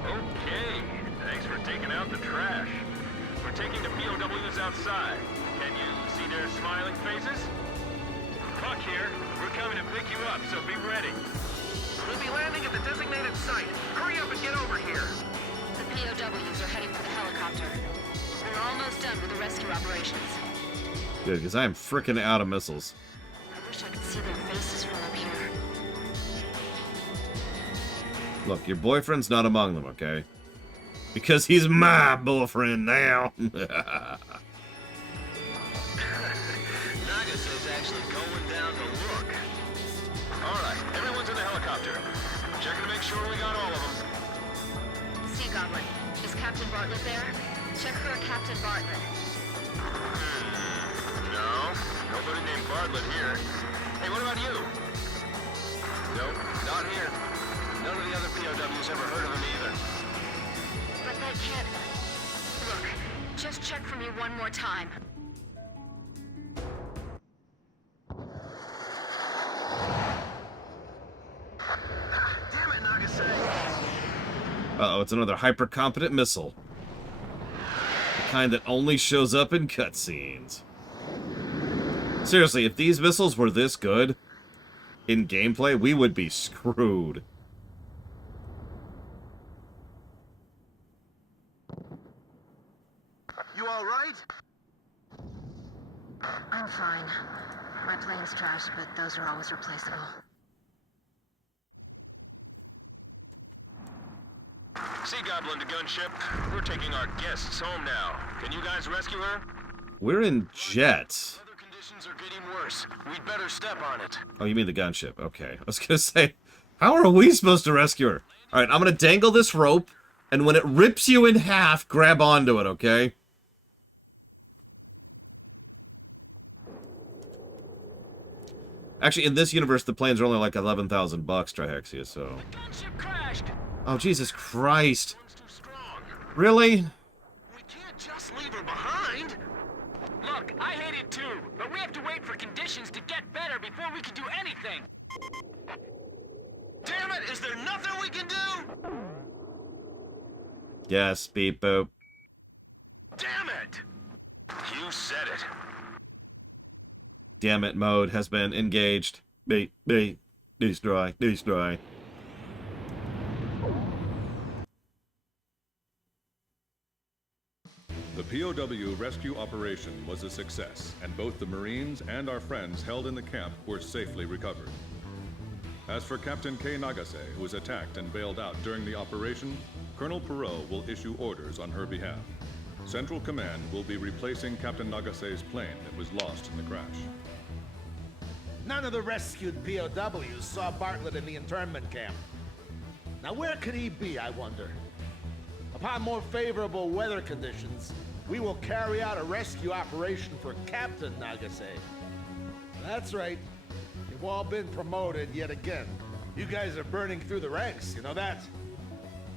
Okay. Thanks for taking out the trash. We're taking the POWs outside. Can you see their smiling faces? Buck here. We're coming to pick you up, so be ready. We'll be landing at the designated site. Hurry up and get over here. The POWs are heading for the helicopter. We're almost done with the rescue operations. Good, because I am frickin' out of missiles. I wish I could see their faces from up here. Look, your boyfriend's not among them, okay? Because he's my boyfriend now. Nagasa's actually going down to look. Alright, everyone's in the helicopter. Checking to make sure we got all of them. Sea Goblin, is Captain Bartlett there? Check for Captain Bartlett. No, nobody named Bartlett here. Hey, what about you? Nope, not here. None of the other POWs ever heard of him either. But that can't... Look, just check for me one more time. Damn it, Nagasaki! Uh-oh, it's another hyper-competent missile. The kind that only shows up in cutscenes. Seriously, if these missiles were this good, in gameplay, we would be screwed. You all right? I'm fine. My plane's trashed, but those are always replaceable. Sea Goblin to gunship. We're taking our guests home now. Can you guys rescue her? We're in jets. Weather conditions are getting worse. We'd better step on it. Oh, you mean the gunship. Okay. I was gonna say, how are we supposed to rescue her? Alright, I'm gonna dangle this rope, and when it rips you in half, grab onto it, okay? Actually, in this universe, the planes are only like 11,000 bucks, Trihexia, so... The gunship crashed! Oh, Jesus Christ. Really? We can't just leave her behind. Look, I hate it too, but we have to wait for conditions to get better before we can do anything. Damn it, is there nothing we can do? Yes, beep boop. Damn it! You said it. Damn it mode has been engaged. Beep, beep, destroy, destroy. The POW rescue operation was a success, and both the Marines and our friends held in the camp were safely recovered. As for Captain Kei Nagase, who was attacked and bailed out during the operation, Colonel Perot will issue orders on her behalf. Central Command will be replacing Captain Nagase's plane that was lost in the crash. None of the rescued POWs saw Bartlett in the internment camp. Now where could he be, I wonder? Upon more favorable weather conditions, we will carry out a rescue operation for Captain Nagase. That's right. You've all been promoted yet again. You guys are burning through the ranks, you know that?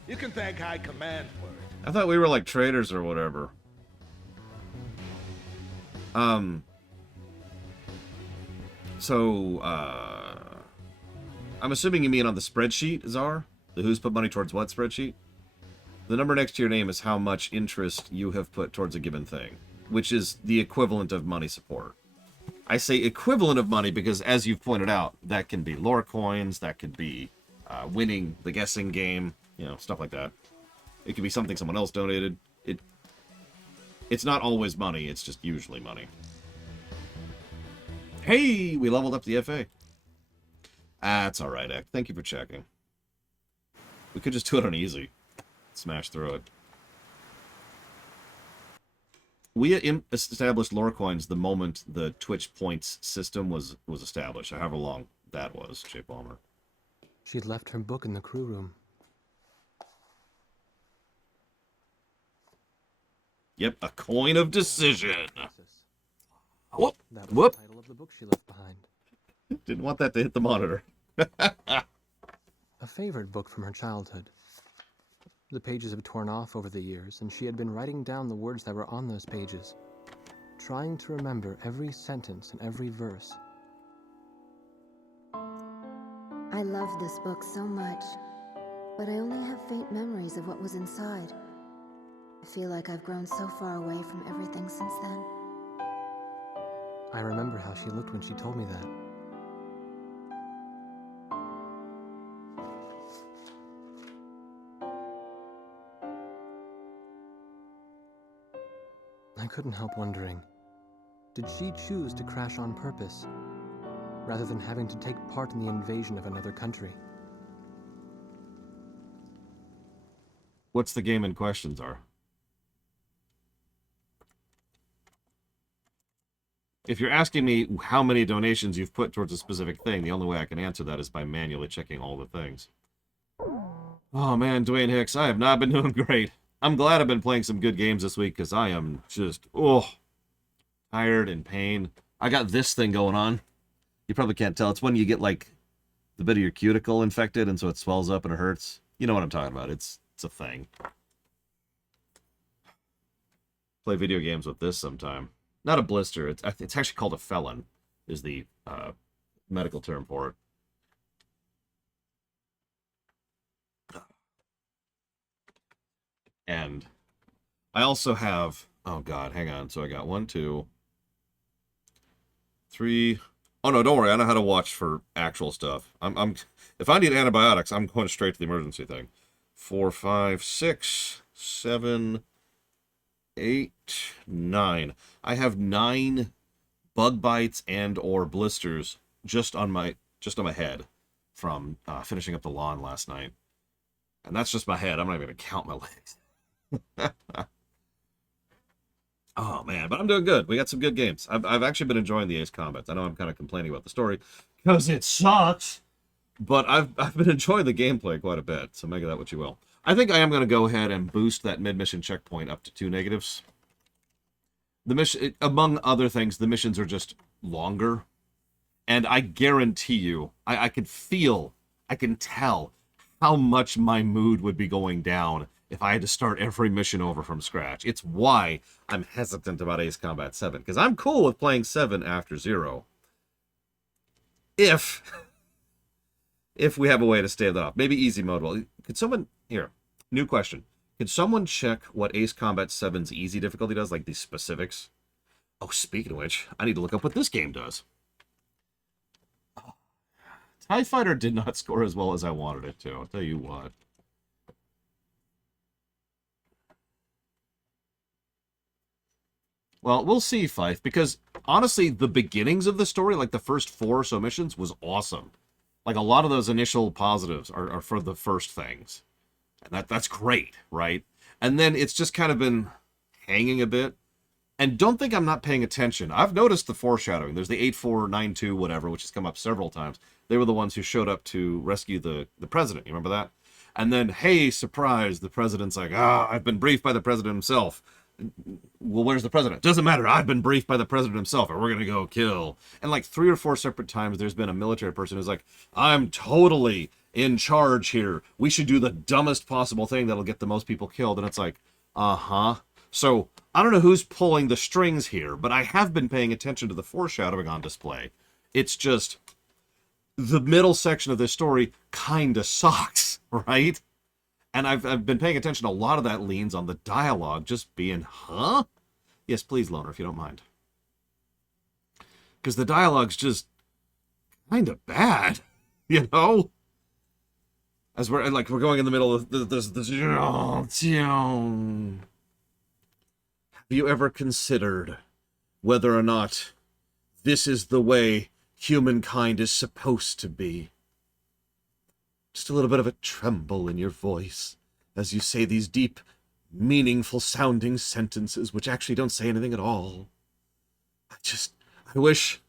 You can thank High Command for it. I thought we were like traitors or whatever. So, I'm assuming you mean on the spreadsheet, Czar? The Who's Put Money Towards What spreadsheet? The number next to your name is how much interest you have put towards a given thing, which is the equivalent of money support. I say equivalent of money because, as you've pointed out, that can be lore coins, that could be winning the guessing game, you know, stuff like that. It could be something someone else donated. It's not always money, it's just usually money. Hey, we leveled up the FA. That's alright, Ek. Thank you for checking. We could just do it on easy. Smash through it. We established lore coins the moment the Twitch points system was established, however long that was, Jay Palmer. She'd left her book in the crew room. Yep, a coin of decision. Whoop, That was whoop. the title of the book she left behind. Didn't want that to hit the monitor. A favorite book from her childhood. The pages had torn off over the years, and she had been writing down the words that were on those pages, trying to remember every sentence and every verse. I loved this book so much, but I only have faint memories of what was inside. I feel like I've grown so far away from everything since then. I remember how she looked when she told me that. I couldn't help wondering, did she choose to crash on purpose, rather than having to take part in the invasion of another country? What's the game in question, Czar? If you're asking me how many donations you've put towards a specific thing, the only way I can answer that is by manually checking all the things. Oh man, Dwayne Hicks, I have not been doing great. I'm glad I've been playing some good games this week, because I am just, tired and pain. I got this thing going on. You probably can't tell. It's when you get, like, the bit of your cuticle infected, and so it swells up and it hurts. You know what I'm talking about. It's a thing. Play video games with this sometime. Not a blister. It's actually called a felon, is the medical term for it. And I also have, oh god, hang on. So I got 1, 2, 3, Oh no, don't worry. I know how to watch for actual stuff. I'm if I need antibiotics, I'm going straight to the emergency thing. 4, 5, 6, 7, 8, 9. I have 9 bug bites and or blisters just on my head from finishing up the lawn last night. And that's just my head. I'm not even going to count my legs. Oh, man. But I'm doing good. We got some good games. I've actually been enjoying the Ace Combat. I know I'm kind of complaining about the story because it sucks. But I've been enjoying the gameplay quite a bit. So make of that what you will. I think I am going to go ahead and boost that mid-mission checkpoint up to 2 negatives. The mission, among other things, the missions are just longer. And I guarantee you, I can feel, I can tell how much my mood would be going down if I had to start every mission over from scratch. It's why I'm hesitant about Ace Combat 7, because I'm cool with playing 7 after 0. If we have a way to stave that off. Maybe easy mode will. Could someone, here, new question. Could someone check what Ace Combat 7's easy difficulty does, like the specifics? Oh, speaking of which, I need to look up what this game does. TIE Fighter did not score as well as I wanted it to. I'll tell you what. Well, we'll see, Fife, because honestly, the beginnings of the story, like the first 4 or so missions, was awesome. Like, a lot of those initial positives are for the first things. And that's great, right? And then it's just kind of been hanging a bit. And don't think I'm not paying attention. I've noticed the foreshadowing. There's the 8492 whatever, which has come up several times. They were the ones who showed up to rescue the president. You remember that? And then, hey, surprise, the president's like, I've been briefed by the president himself. Well, where's the president? Doesn't matter. I've been briefed by the president himself, and we're going to go kill. And like 3 or 4 separate times, there's been a military person who's like, I'm totally in charge here. We should do the dumbest possible thing that'll get the most people killed. And it's like, uh-huh. So I don't know who's pulling the strings here, but I have been paying attention to the foreshadowing on display. It's just the middle section of this story kind of sucks, right? And I've been paying attention. A lot of that leans on the dialogue just being, huh? Yes, please, Loner, if you don't mind. Because the dialogue's just kind of bad, you know? As we're going in the middle of this. Have you ever considered whether or not this is the way humankind is supposed to be? Just a little bit of a tremble in your voice as you say these deep, meaningful sounding sentences which actually don't say anything at all. I wish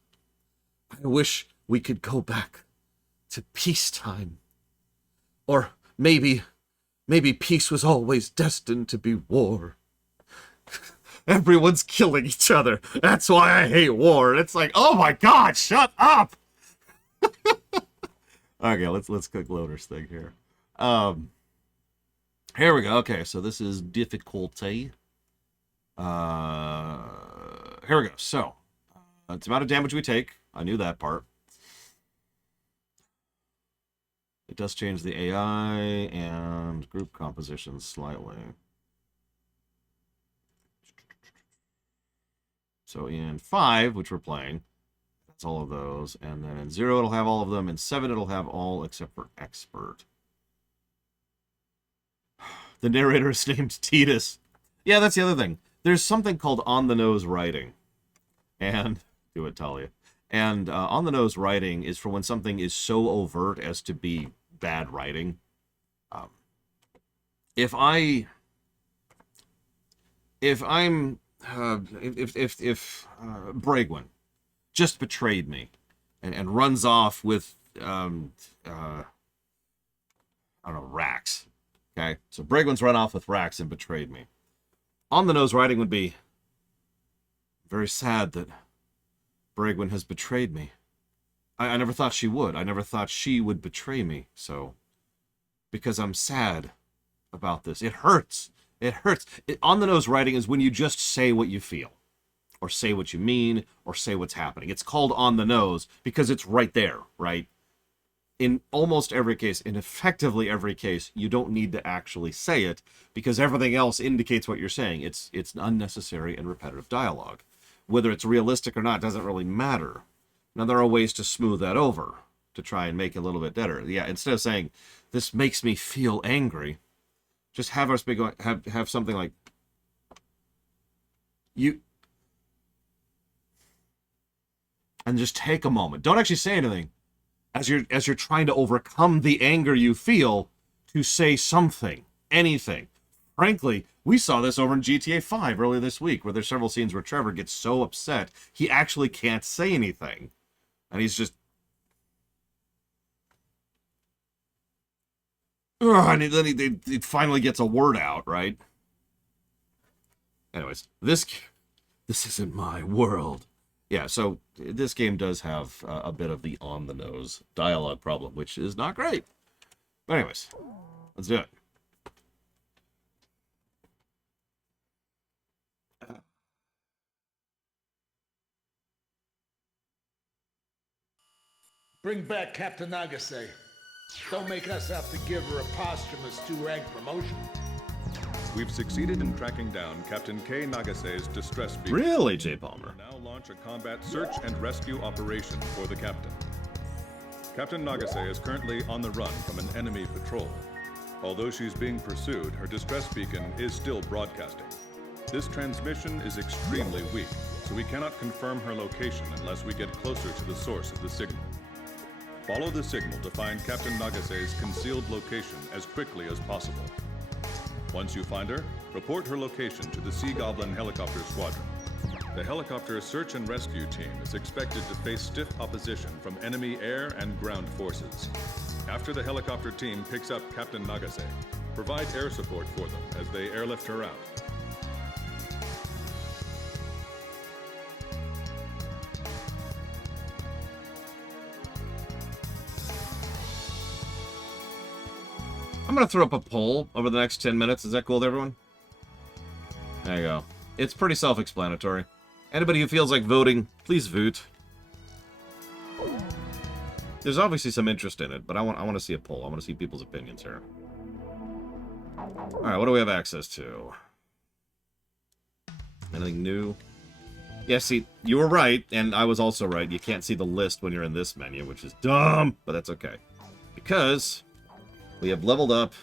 we could go back to peacetime. Or maybe peace was always destined to be war. Everyone's killing each other. That's why I hate war. And it's like, oh my God, shut up! Okay, let's click Loader's thing here. Here we go. Okay, so this is difficulty. Here we go. So, it's the amount of damage we take. I knew that part. It does change the AI and group composition slightly. So in 5, which we're playing, that's all of those. And then in 0, it'll have all of them. In 7, it'll have all except for Expert. The narrator is named Titus. Yeah, that's the other thing. There's something called on-the-nose writing. And, do it, Talia. And on-the-nose writing is for when something is so overt as to be bad writing. If Bragwin just betrayed me and runs off with I don't know, Rax. Okay, so Bragwin's run off with Rax and betrayed me. On the nose writing would be very sad that Bragwin has betrayed me. I never thought she would. I never thought she would betray me. So, because I'm sad about this. It hurts. It hurts. On the nose writing is when you just say what you feel, or say what you mean, or say what's happening. It's called on the nose because it's right there, right? In almost every case, in effectively every case, you don't need to actually say it because everything else indicates what you're saying. It's unnecessary and repetitive dialogue. Whether it's realistic or not doesn't really matter. Now, there are ways to smooth that over, to try and make it a little bit better. Yeah, instead of saying, this makes me feel angry, just have us be going, have something like, you... And just take a moment. Don't actually say anything. As you're trying to overcome the anger you feel, to say something, anything. Frankly, we saw this over in GTA 5 earlier this week, where there's several scenes where Trevor gets so upset, he actually can't say anything. And he's just... and then he finally gets a word out, right? Anyways, this isn't my world. Yeah, so this game does have a bit of the on-the-nose dialogue problem, which is not great. But anyways, let's do it. Bring back Captain Nagase. Don't make us have to give her a posthumous 2-rank promotion. We've succeeded in tracking down Captain K. Nagase's distress beacon. Really, J. Palmer? Now launch a combat search and rescue operation for the captain. Captain Nagase is currently on the run from an enemy patrol. Although she's being pursued, her distress beacon is still broadcasting. This transmission is extremely weak, so we cannot confirm her location unless we get closer to the source of the signal. Follow the signal to find Captain Nagase's concealed location as quickly as possible. Once you find her, report her location to the Sea Goblin Helicopter Squadron. The helicopter search and rescue team is expected to face stiff opposition from enemy air and ground forces. After the helicopter team picks up Captain Nagase, provide air support for them as they airlift her out. I'm going to throw up a poll over the next 10 minutes. Is that cool with everyone? There you go. It's pretty self-explanatory. Anybody who feels like voting, please vote. There's obviously some interest in it, but I want to see a poll. I want to see people's opinions here. Alright, what do we have access to? Anything new? Yeah, see, you were right, and I was also right. You can't see the list when you're in this menu, which is dumb, but that's okay. Because we have leveled up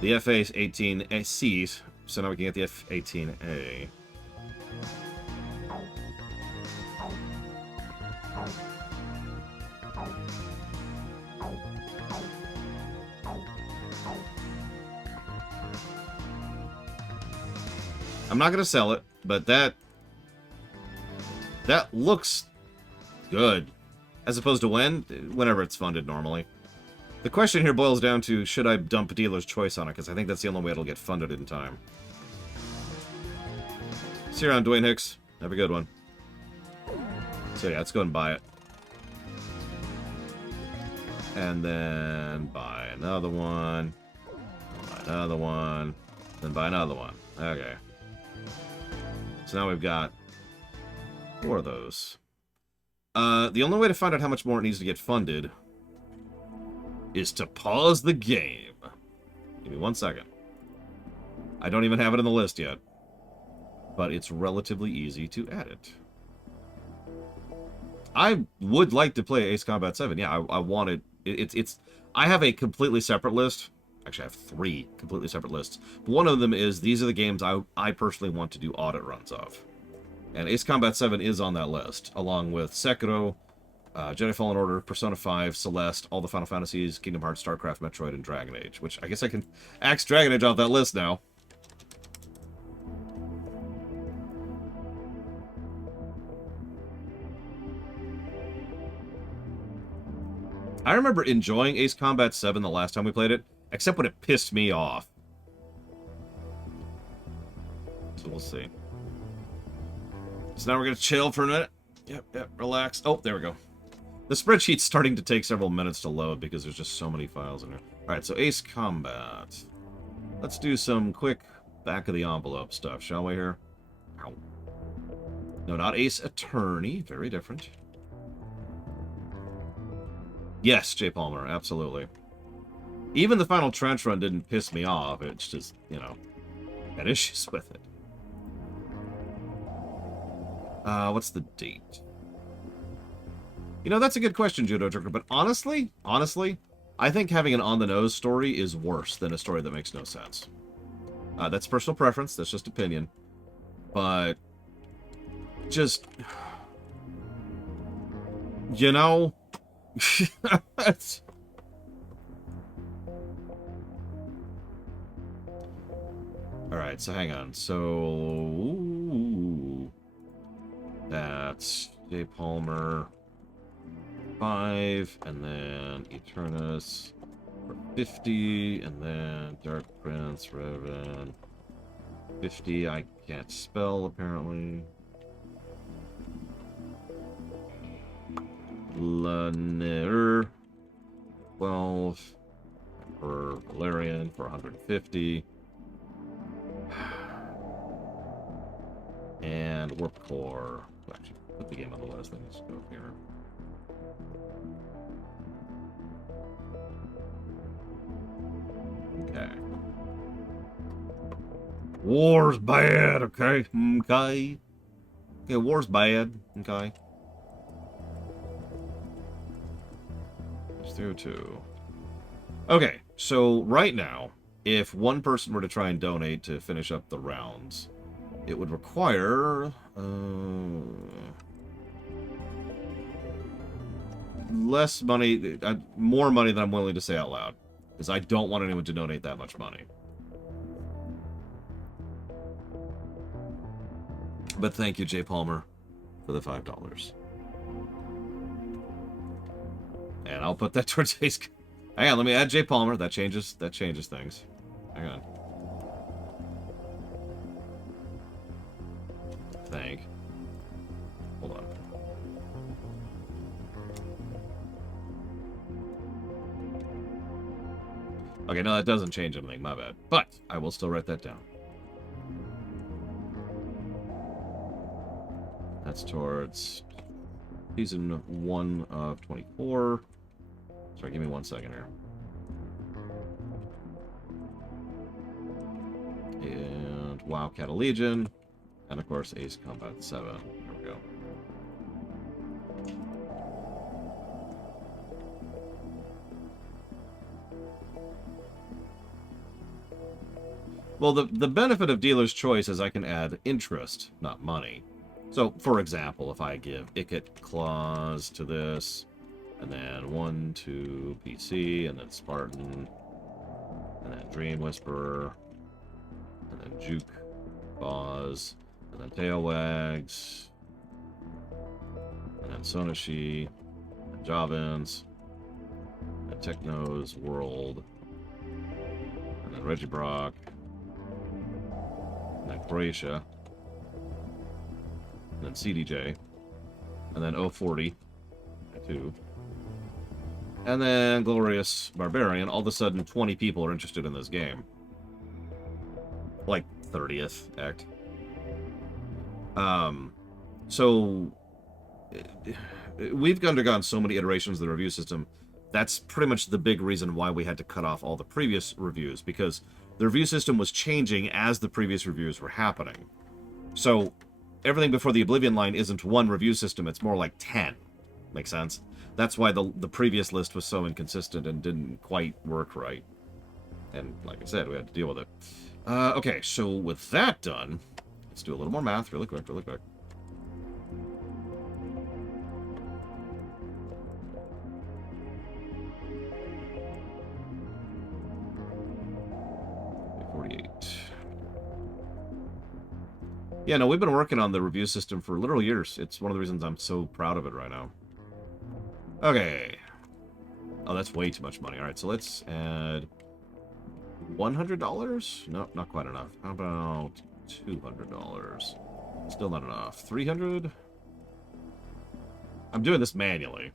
the F-18C, so now we can get the F-18A. I'm not going to sell it, but that looks good. As opposed to whenever it's funded normally. The question here boils down to, should I dump dealer's choice on it? Because I think that's the only way it'll get funded in time. See you around, Dwayne Hicks. Have a good one. So yeah, let's go and buy it. And then buy another one. Buy another one. Then buy another one. Okay. So now we've got 4 of those. The only way to find out how much more it needs to get funded is to pause the game. Give me 1 second. I don't even have it in the list yet, but it's relatively easy to add it. I would like to play Ace Combat 7. Yeah, I want it. It's. I have a completely separate list. Actually, I have 3 completely separate lists. One of them is, these are the games I personally want to do audit runs of. And Ace Combat 7 is on that list, along with Sekiro, Jedi Fallen Order, Persona 5, Celeste, all the Final Fantasies, Kingdom Hearts, StarCraft, Metroid, and Dragon Age. Which, I guess I can axe Dragon Age off that list now. I remember enjoying Ace Combat 7 the last time we played it, except when it pissed me off. So we'll see. So now we're going to chill for a minute. Yep, relax. Oh, there we go. The spreadsheet's starting to take several minutes to load because there's just so many files in there. Alright, so Ace Combat. Let's do some quick back-of-the-envelope stuff, shall we here? Ow. No, not Ace Attorney. Very different. Yes, J. Palmer, absolutely. Even the final trench run didn't piss me off. It's just, you know, had issues with it. What's the date? You know, that's a good question, Judo Joker, but honestly, I think having an on-the-nose story is worse than a story that makes no sense. That's personal preference, that's just opinion. But, just... You know... Alright, so hang on. So... That's J. Palmer... 5, and then Eternus for 50, and then Dark Prince, Revan, 50. I can't spell, apparently. Lanir, 12, for Valerian for 150. And Warp Core. Actually, put the game on the list, then just go here. Okay. War's bad, okay? Okay. Okay, war's bad, okay? It's 302. Okay, so right now, if one person were to try and donate to finish up the rounds, it would require... less money, more money than I'm willing to say out loud. Because I don't want anyone to donate that much money. But thank you, Jay Palmer, for the $5. And I'll put that towards Ace. Hang on, let me add Jay Palmer. That changes things. Hang on. Thank. Hold on. Okay, no, that doesn't change anything, my bad. But I will still write that down. That's towards season 1 of 24. Sorry, give me 1 second here. And Wildcat Legion. And of course, Ace Combat 7. There we go. Well, the benefit of dealer's choice is I can add interest, not money. So, for example, if I give Icket Claws to this, and then 1 to PC, and then Spartan, and then Dream Whisperer, and then Juke Boz, and then Tail Wags, and then Sonashi, and Jobbins, and Techno's World, and then Regibrock, and then Croatia, and then CDJ, and then 040, 2, and then Glorious Barbarian. All of a sudden, 20 people are interested in this game. Like 30th act. So we've undergone so many iterations of the review system. That's pretty much the big reason why we had to cut off all the previous reviews, because the review system was changing as the previous reviews were happening. So everything before the Oblivion line isn't one review system, it's more like 10. Make sense? That's why the previous list was so inconsistent and didn't quite work right. And like I said, we had to deal with it. Okay, so with that done, let's do a little more math really quick. 48. Yeah, no, we've been working on the review system for literal years. It's one of the reasons I'm so proud of it right now. Okay. Oh, that's way too much money. All right, so let's add $100? No, not quite enough. How about $200? Still not enough. 300? I'm doing this manually.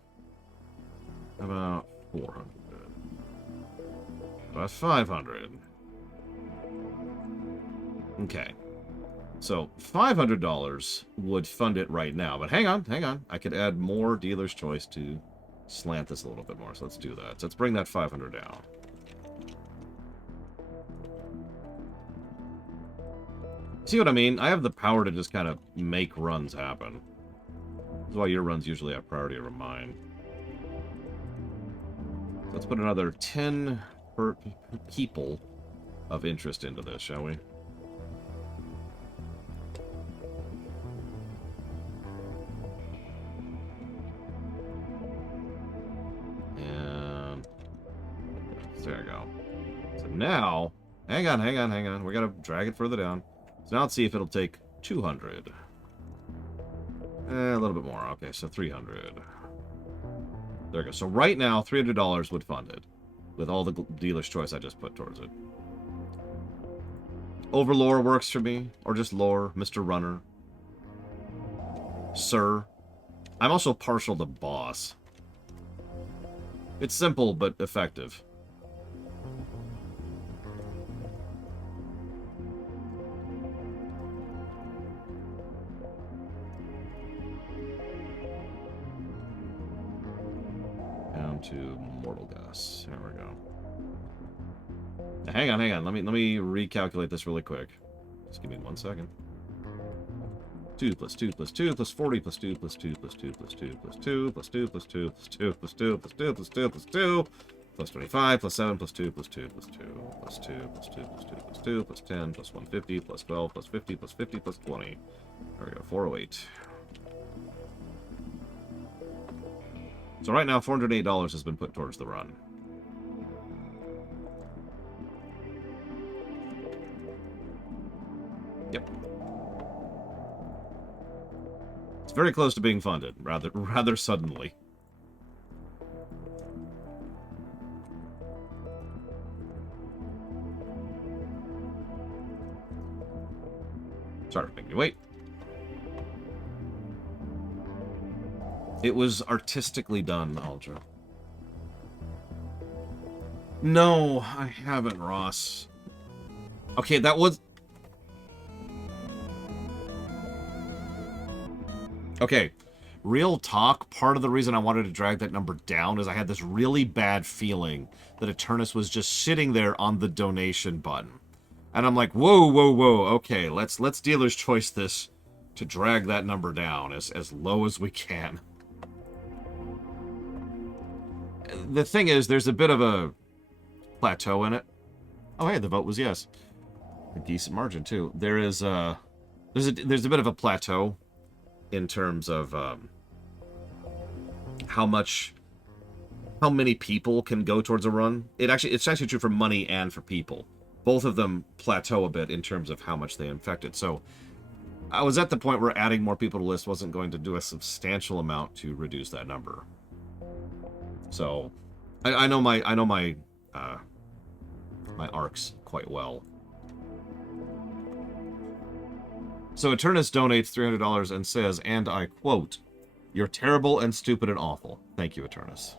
How about 400? About 500? Okay. So, $500 would fund it right now. But hang on. I could add more dealer's choice to slant this a little bit more. So let's do that. So let's bring that 500 down. See what I mean? I have the power to just kind of make runs happen. That's why your runs usually have priority over mine. So let's put another 10 per people of interest into this, shall we? And there we go. So now, hang on. We gotta drag it further down. So now let's see if it'll take 200. A little bit more. Okay, so 300. There we go. So right now, $300 would fund it, with all the dealer's choice I just put towards it. Overlore works for me, or just lore, Mr. Runner. Sir. I'm also partial to boss. It's simple, but effective. Down to Mortal Gus. There we go. Now, hang on. Let me recalculate this really quick. Just give me 1 second. 2 plus 2 plus 2 plus 40 plus 2 plus 2 plus 2 plus 2 plus 2 plus 2 plus 2 plus 2 plus 2 plus 2 plus 2 plus 2 plus 25 plus 7 plus 2 plus 2 plus 2 plus 2 plus 2 plus 2 plus 2 plus 10 plus 150 plus 12 plus 50 plus 50 plus 20. There we go, 408. So right now, $408 has been put towards the run. Yep. It's very close to being funded, rather suddenly. Sorry for making you wait. It was artistically done, Aldra. No, I haven't, Ross. Okay, that was... Okay, real talk, part of the reason I wanted to drag that number down is I had this really bad feeling that Eternus was just sitting there on the donation button. And I'm like, whoa, okay, let's dealer's choice this to drag that number down as low as we can. The thing is, there's a bit of a plateau in it. Oh, hey, the vote was yes. A decent margin, too. There's a bit of a plateau in terms of how many people can go towards a run. It's actually true for money and for people. Both of them plateau a bit in terms of how much they infected. So I was at the point where adding more people to the list wasn't going to do a substantial amount to reduce that number. So I know my arcs quite well. So Eternus donates $300 and says, and I quote, "You're terrible and stupid and awful." Thank you, Eternus.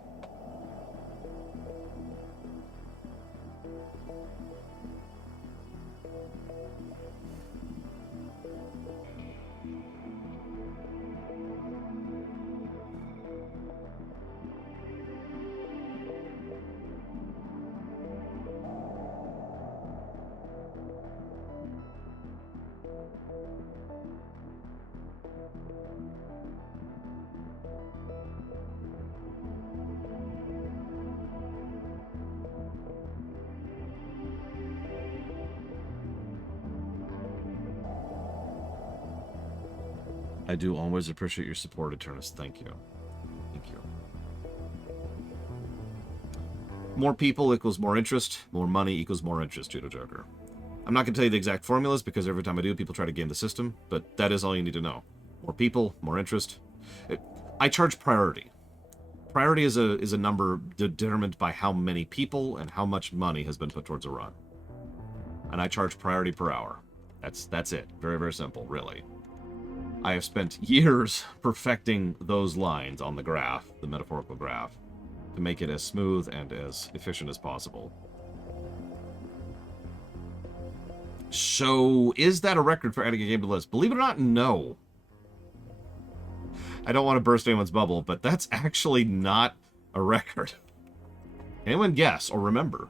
I do always appreciate your support, Eternus. Thank you. Thank you. More people equals more interest. More money equals more interest, Judo Joker. I'm not going to tell you the exact formulas because every time I do, people try to game the system, but that is all you need to know. More people, more interest. I charge priority. Priority is a number determined by how many people and how much money has been put towards a run. And I charge priority per hour. That's it. Very, very simple, really. I have spent years perfecting those lines on the graph, the metaphorical graph, to make it as smooth and as efficient as possible. So, is that a record for adding a game to the list? Believe it or not, no. I don't want to burst anyone's bubble, but that's actually not a record. Anyone guess or remember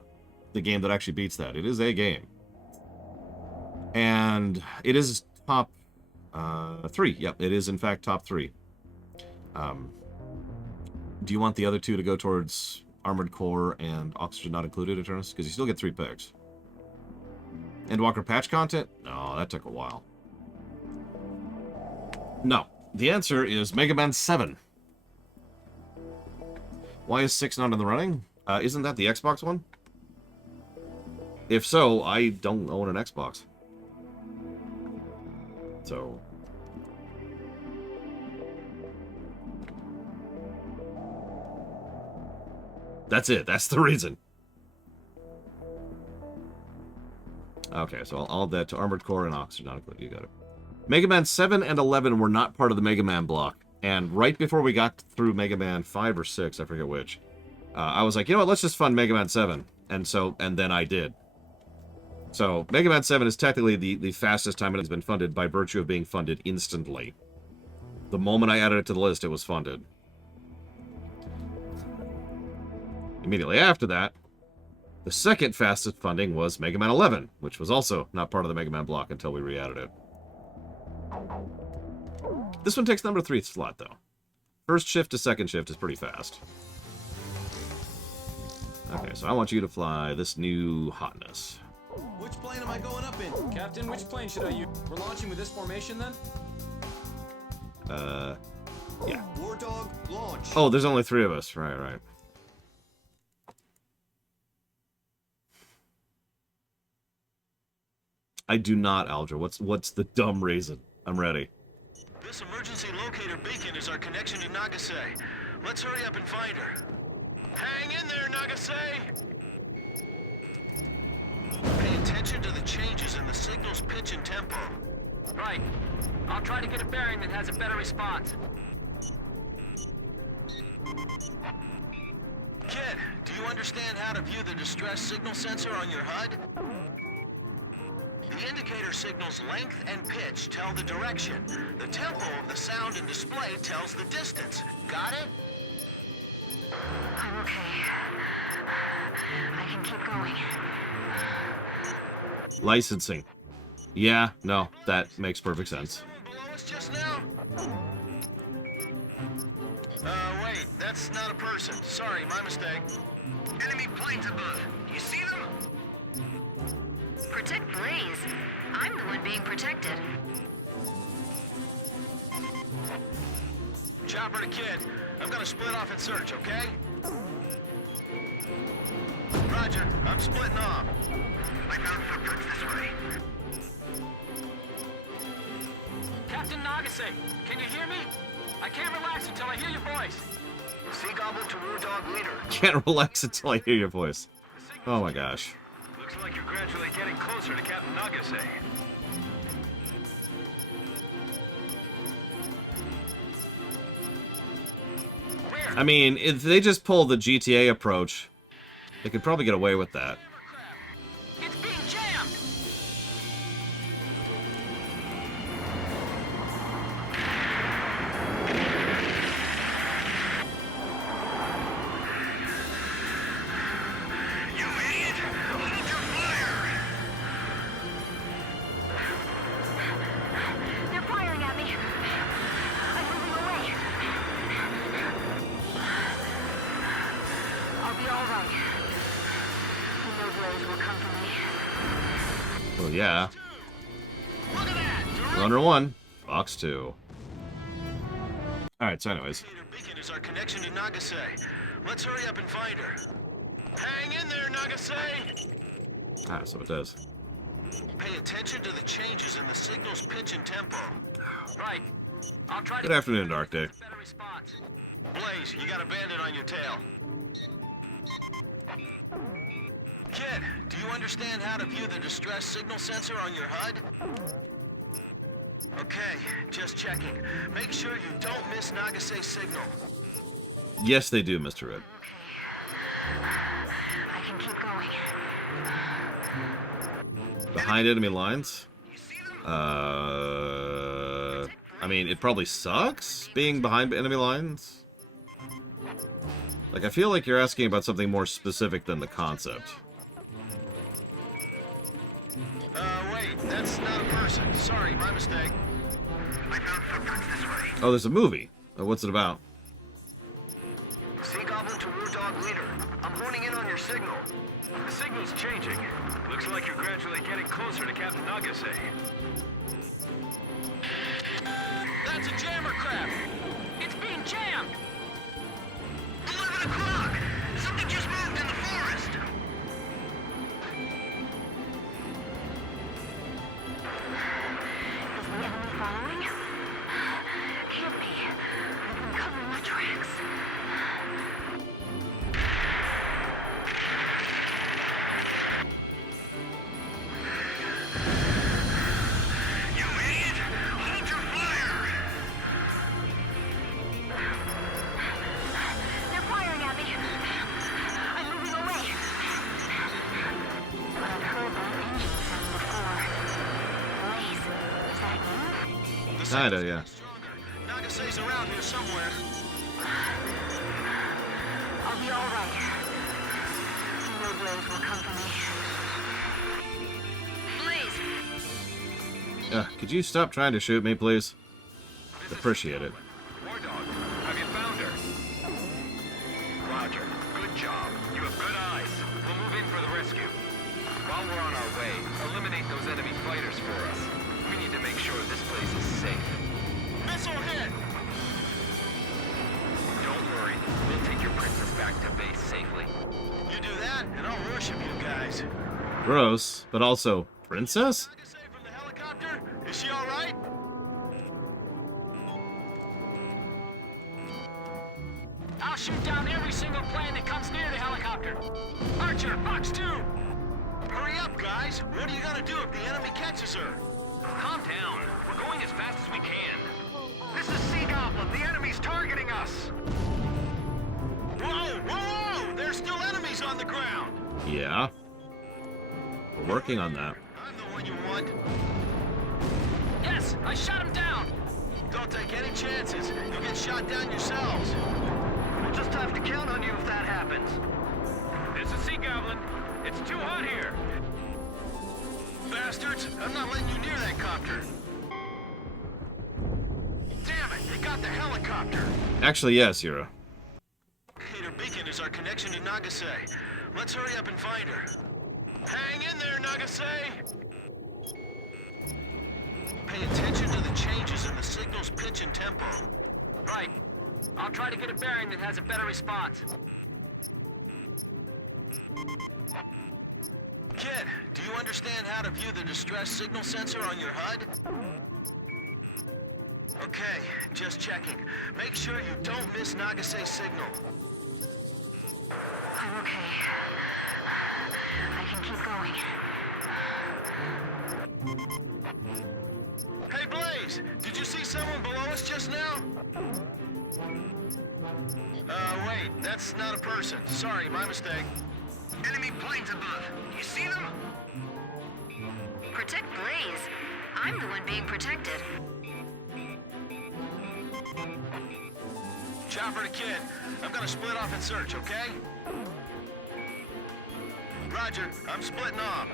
the game that actually beats that? It is a game. And it is top 3. Yep, it is in fact top 3. Do you want the other two to go towards Armored Core and Oxygen Not Included, Eternus? Because you still get 3 picks. Endwalker patch content? No, that took a while. No. The answer is Mega Man 7. Why is 6 not in the running? Isn't that the Xbox one? If so, I don't own an Xbox. So... that's it. That's the reason. Okay, so I'll add that to Armored Core and Oxygen Not Included. You got it. Mega Man 7 and 11 were not part of the Mega Man block. And right before we got through Mega Man 5 or 6, I forget which, I was like, you know what, let's just fund Mega Man 7. And then I did. So, Mega Man 7 is technically the fastest time it has been funded by virtue of being funded instantly. The moment I added it to the list, it was funded. Immediately after that, the second fastest funding was Mega Man 11, which was also not part of the Mega Man block until we re-added it. This one takes number 3 slot, though. First shift to second shift is pretty fast. Okay, so I want you to fly this new hotness. Which plane am I going up in? Captain, which plane should I use? We're launching with this formation, then? Yeah. War Dog, launch. Oh, there's only 3 of us. Right. I do not, Aldra. What's the dumb reason? I'm ready. This emergency locator beacon is our connection to Nagase. Let's hurry up and find her. Hang in there, Nagase! Pay attention to the changes in the signal's pitch and tempo. Right. I'll try to get a bearing that has a better response. Kid, do you understand how to view the distress signal sensor on your HUD? The indicator signal's length and pitch tell the direction. The tempo of the sound and display tells the distance. Got it? I'm okay. I can keep going. Licensing. Yeah, no, that makes perfect sense. Below us just now? Wait, that's not a person. Sorry, my mistake. Enemy planes above. You see them? Protect Blaze. I'm the one being protected. Chopper to Kid. I'm gonna split off and search, okay? Roger, I'm splitting off. I found footprints this way. Captain Nagase, can you hear me? I can't relax until I hear your voice. Sea Goblin to War Dog Leader. Can't relax until I hear your voice. Oh my gosh. Looks like you're gradually getting closer to Captain Nagase. I mean, if they just pull the GTA approach, they could probably get away with that. It's being jammed! You idiot! Hold your fire! They're firing at me. I'm moving away. I'll be all right. No blows will come for me. Well, yeah. Runner 1, Fox 2. Alright, so anyways. Beacon is our connection to Nagase. Let's hurry up and find her. Hang in there, Nagase! Ah, so it does. Pay attention to the changes in the signal's pitch and tempo. Right. I'll try Good afternoon, Dark Day. better response. Blaze, you got a bandit on your tail. Kid, do you understand how to view the distress signal sensor on your HUD? Okay, just checking. Make sure you don't miss Nagase's signal. Yes, they do, Mr. Red. I can keep going. Behind enemy lines? I mean, it probably sucks being behind enemy lines. Like, I feel like you're asking about something more specific than the concept. Wait, that's not a person. Sorry, my mistake. I found footprints this way. Oh, there's a movie. What's it about? Sea Goblin to War Dog Leader. I'm honing in on your signal. The signal's changing. Looks like you're gradually getting closer to Captain Nagase. That's a jammer craft! It's being jammed! 11 o'clock! Something just moved in the forest! Is the enemy following? Can't be. I've been covering my tracks. You idiot! Hold your fire! They're firing at me. I'm moving away. I've heard that engine sound before. Blaze, is that you? Kinda, yeah. Nagase's around here somewhere. I'll be all right. No Blaze will come for me. Blaze! Could you stop trying to shoot me, please? Appreciate it. War Dog, have you found her? Roger. Good job. You have good eyes. We'll move in for the rescue. While we're on our way, eliminate those enemy fighters for us. We need to make sure this place is safe. Missile hit! Don't worry. We'll take your princess back to base safely. You do that, and I'll worship you guys. Gross, but also princess? Nagase from the helicopter? Is she alright? I'll shoot down every single plane that comes near the helicopter. Archer, Fox 2! Hurry up, guys! What are you gonna do if the enemy catches her? Calm down. We're going as fast as we can. This is Sea Goblin. The enemy's targeting us. Whoa, whoa, whoa! There's still enemies on the ground! Yeah. We're working on that. I'm the one you want. Yes, I shot him down! Don't take any chances. You'll get shot down yourselves. We'll just have to count on you if that happens. This is Sea Goblin. It's too hot here. Bastards! I'm not letting you near that copter. Damn it! They got the helicopter! Actually, yes, Yura. Hater Beacon is our connection to Nagase. Let's hurry up and find her. Hang in there, Nagase! Pay attention to the changes in the signal's pitch and tempo. Right. I'll try to get a bearing that has a better response. Kid, do you understand how to view the distress signal sensor on your HUD? Okay, just checking. Make sure you don't miss Nagase's signal. I'm okay. I can keep going. Hey, Blaze! Did you see someone below us just now? Wait, that's not a person. Sorry, my mistake. Enemy planes above. You see them? Protect Blaze. I'm the one being protected. Chopper to Kid. I'm gonna split off and search, okay? Roger, I'm splitting off.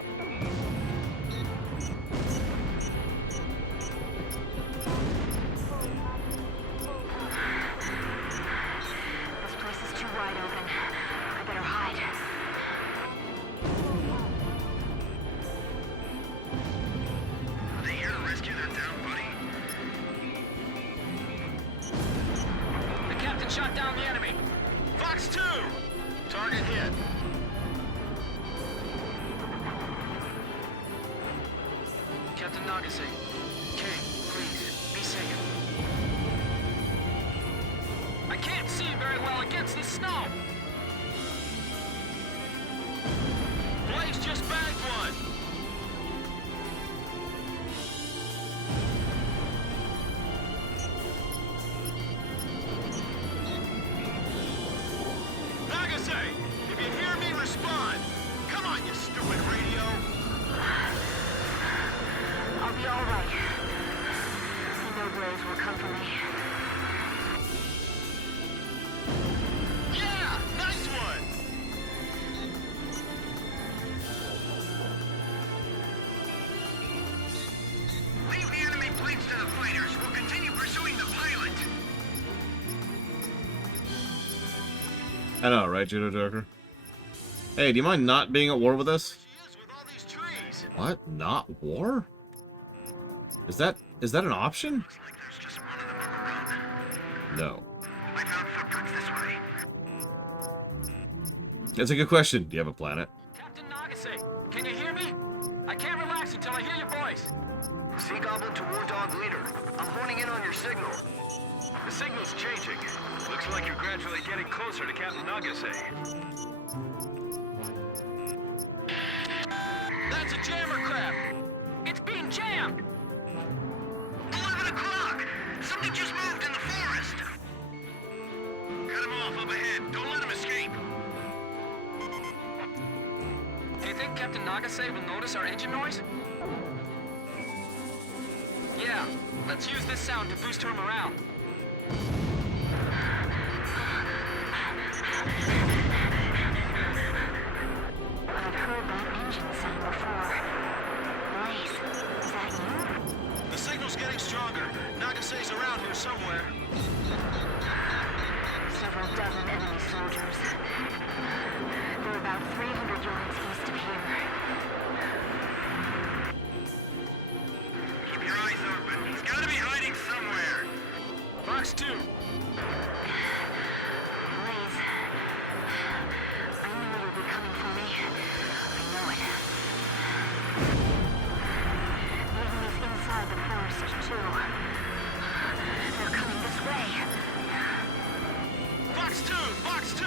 This place is too wide open. I better hide. Are they here to rescue their down buddy? The captain shot down the enemy. Fox 2! Target hit. Captain Nagase. Kay, please, be safe. I can't see very well against this snow. Blaze just bagged one. Nagase, if you hear me, respond. Come on, you stupid radio. I'll be all right. No Blaze will come for me. Yeah, nice one. Leave the enemy planes to the fighters. We'll continue pursuing the pilot. I know, right, Judo Joker? Hey, do you mind not being at war with us? What? Not war? Is that an option? No. That's a good question. Do you have a planet? Captain Nagase, can you hear me? I can't relax until I hear your voice. Sea Goblin to War Dog Leader. I'm honing in on your signal. The signal's changing. Looks like you're gradually getting closer to Captain Nagase. That's a jammer crab. It's being jammed. 11 o'clock! Something just moved in the forest! Cut him off up ahead. Don't let him escape. Do you think Captain Nagase will notice our engine noise? Yeah, let's use this sound to boost her morale. I've heard that engine sound before. Blaze, is that you? The signal's getting stronger. Nagase's around here somewhere. Several dozen enemy soldiers. They're about 300 yards east of here. Keep your eyes open. He's gotta be hiding somewhere. Box 2. Blaze, I know you'll be coming for me. I know it. The enemy's inside the forest, too. They're coming this way. Box 2! Box 2!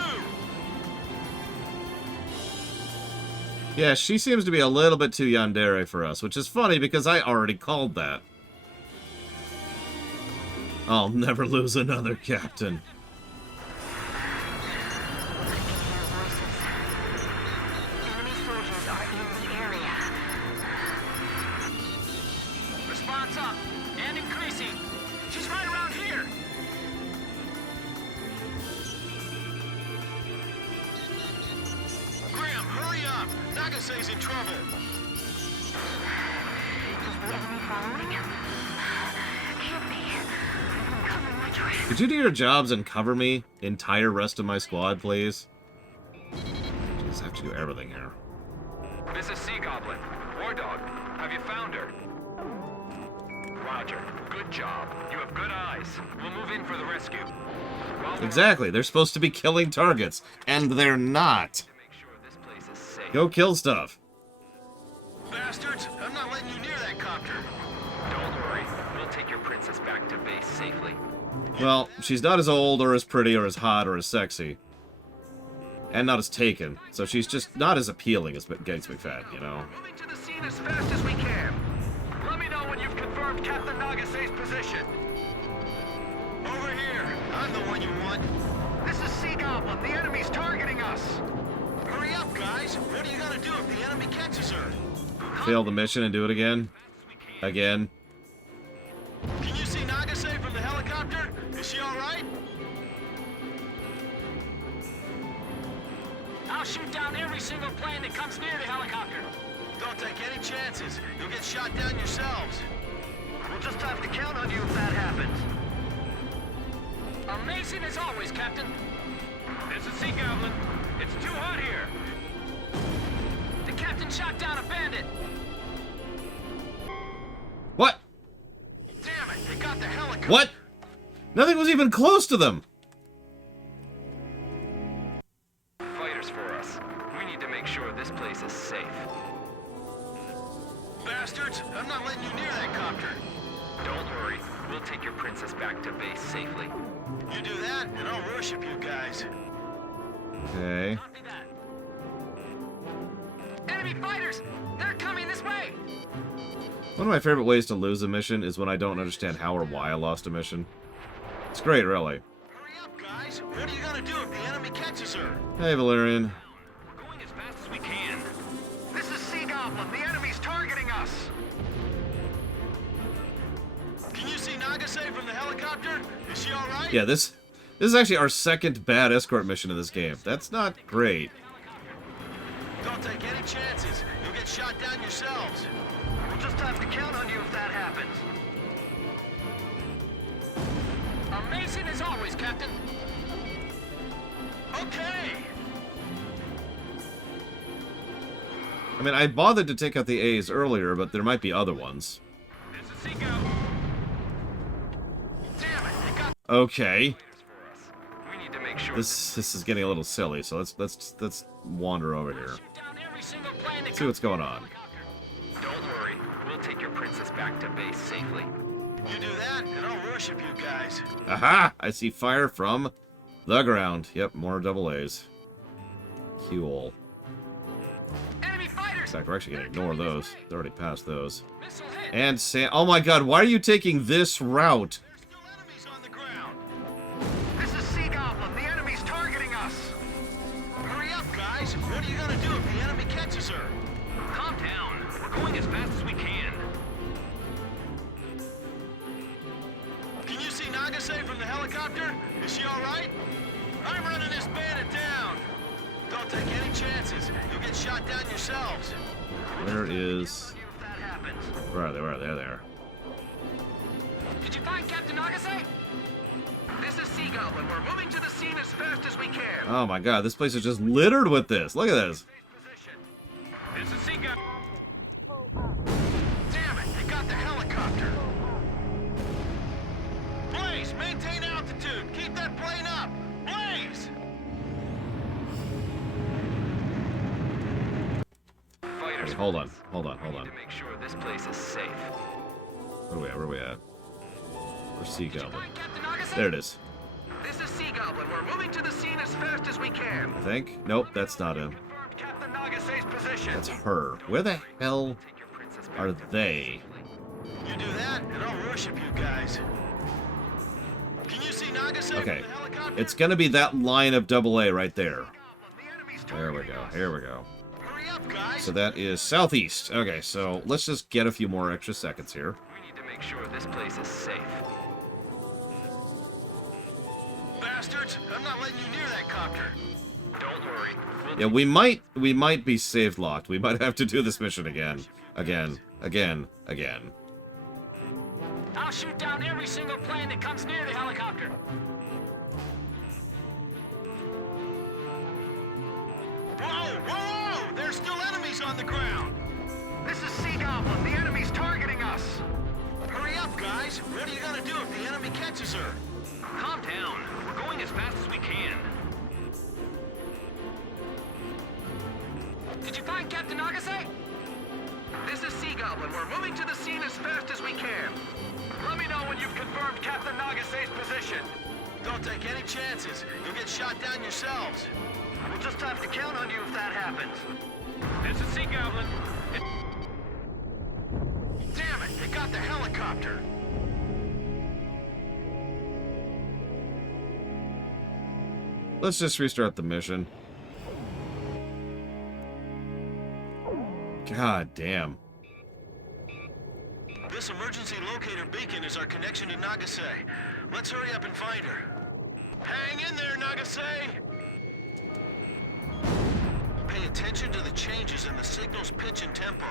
Yeah, she seems to be a little bit too yandere for us, which is funny because I already called that. I'll never lose another captain. Enemy soldiers are in the area. Response up and increasing. She's right around here. Graham, hurry up! Nagase's in trouble! Is the enemy following him? Can't be. I'm covering my trail. Could you do your jobs and cover me? Entire rest of my squad, please? Jeez, I have to do everything here. This is Sea Goblin. War Dog, have you found her? Roger. Good job. You have good eyes. We'll move in for the rescue. Exactly, they're supposed to be killing targets, and they're not. Go kill stuff. Bastards! I'm not letting you near that copter! Don't worry. We'll take your princess back to base safely. Well, she's not as old, or as pretty, or as hot, or as sexy. And not as taken, so she's just not as appealing as Gates McFadden, you know? Moving to the scene as fast as we can. Let me know when you've confirmed Captain Nagase's position. Over here! I'm the one you want! This is Sea Goblin. The enemy's targeting us. Hurry up, guys! What are you gonna do if the enemy catches her? Fail the mission and do it again. Again. Can you see Nagase from the helicopter? Is she alright? I'll shoot down every single plane that comes near the helicopter. Don't take any chances. You'll get shot down yourselves. We'll just have to count on you if that happens. Amazing as always, Captain. This is Sea Goblin. It's too hot here. The captain shot down a bandit. What? Damn it! They got the helicopter. What? Nothing was even close to them. Fighters for us. We need to make sure this place is safe. Bastards! I'm not letting you near that copter. Don't worry. We'll take your princess back to base safely. You do that, and I'll worship you guys. Okay. Copy that. Enemy fighters! They're coming this way! One of my favorite ways to lose a mission is when I don't understand how or why I lost a mission. It's great, really. Hurry up, guys! What are you gonna do if the enemy catches her? Hey, Valerian. We're going as fast as we can. This is Sea Goblin. The enemy's targeting us. Can you see Nagase from the helicopter? Is she alright? Yeah, this is actually our second bad escort mission in this game. That's not great. Don't take any chances. You'll get shot down yourselves. We'll just have to count on you if that happens. Amazing as always, Captain. Okay. I mean, I bothered to take out the A's earlier, but there might be other ones. Okay. This is getting a little silly, so let's wander over here. See what's going on. Don't worry, we'll take your princess back to base safely. You do that, and I'll worship you guys. Aha! I see fire from the ground. Yep, more double A's. Cool. Enemy fighters! In fact, we're actually going to ignore those. They're already past those. And Sam... Oh my god, why are you taking this route? This is Sea Goblin. The enemy's targeting us. Hurry up, guys. What are you gonna do if the enemy catches her? Calm down. We're going as fast as we can. Can you see Nagase from the helicopter? Is she all right? I'm running this bandit down. Don't take any chances. You'll get shot down yourselves. Where is... Where are they? Where are they? There they are. Did you find Captain Nagase? This is Sea Goblin. We're moving to the scene as fast as we can. Oh my god, this place is just littered with this. Look at this. This is Sea Goblin. Damn it, they got the helicopter. Blaze, maintain altitude. Keep that plane up. Blaze! Fighters. Hold on. Hold on. To make sure this place is safe. Where are we at? Where are we at? Where's Sea Goblin? There it is. This is Sea Goblin. We're moving to the scene as fast as we can. I think. Nope, that's not him. Captain Nagase's position. That's her. Where the hell are they? You do that, and I'll worship you guys. Can you see Nagase Okay. from the helicopter? It's gonna be that line of double A right there. There we go. Here we go. Hurry up, guys. So that is southeast. Okay, so let's just get a few more extra seconds here. We need to make sure this place is safe. Bastards, I'm not letting you near that copter. Don't worry. Yeah, we might be saved locked. We might have to do this mission again. Again. I'll shoot down every single plane that comes near the helicopter. Whoa! There's still enemies on the ground. This is Sea Goblin. The enemy's targeting us. Hurry up, guys. What are you gonna do if the enemy catches her? Calm down. We're going as fast as we can. Did you find Captain Nagase? This is Sea Goblin. We're moving to the scene as fast as we can. Let me know when you've confirmed Captain Nagase's position. Don't take any chances. You'll get shot down yourselves. We'll just have to count on you if that happens. This is Sea Goblin. Damn it! They got the helicopter. Let's just restart the mission. God damn. This emergency locator beacon is our connection to Nagase. Let's hurry up and find her. Hang in there, Nagase! Pay attention to the changes in the signal's pitch and tempo.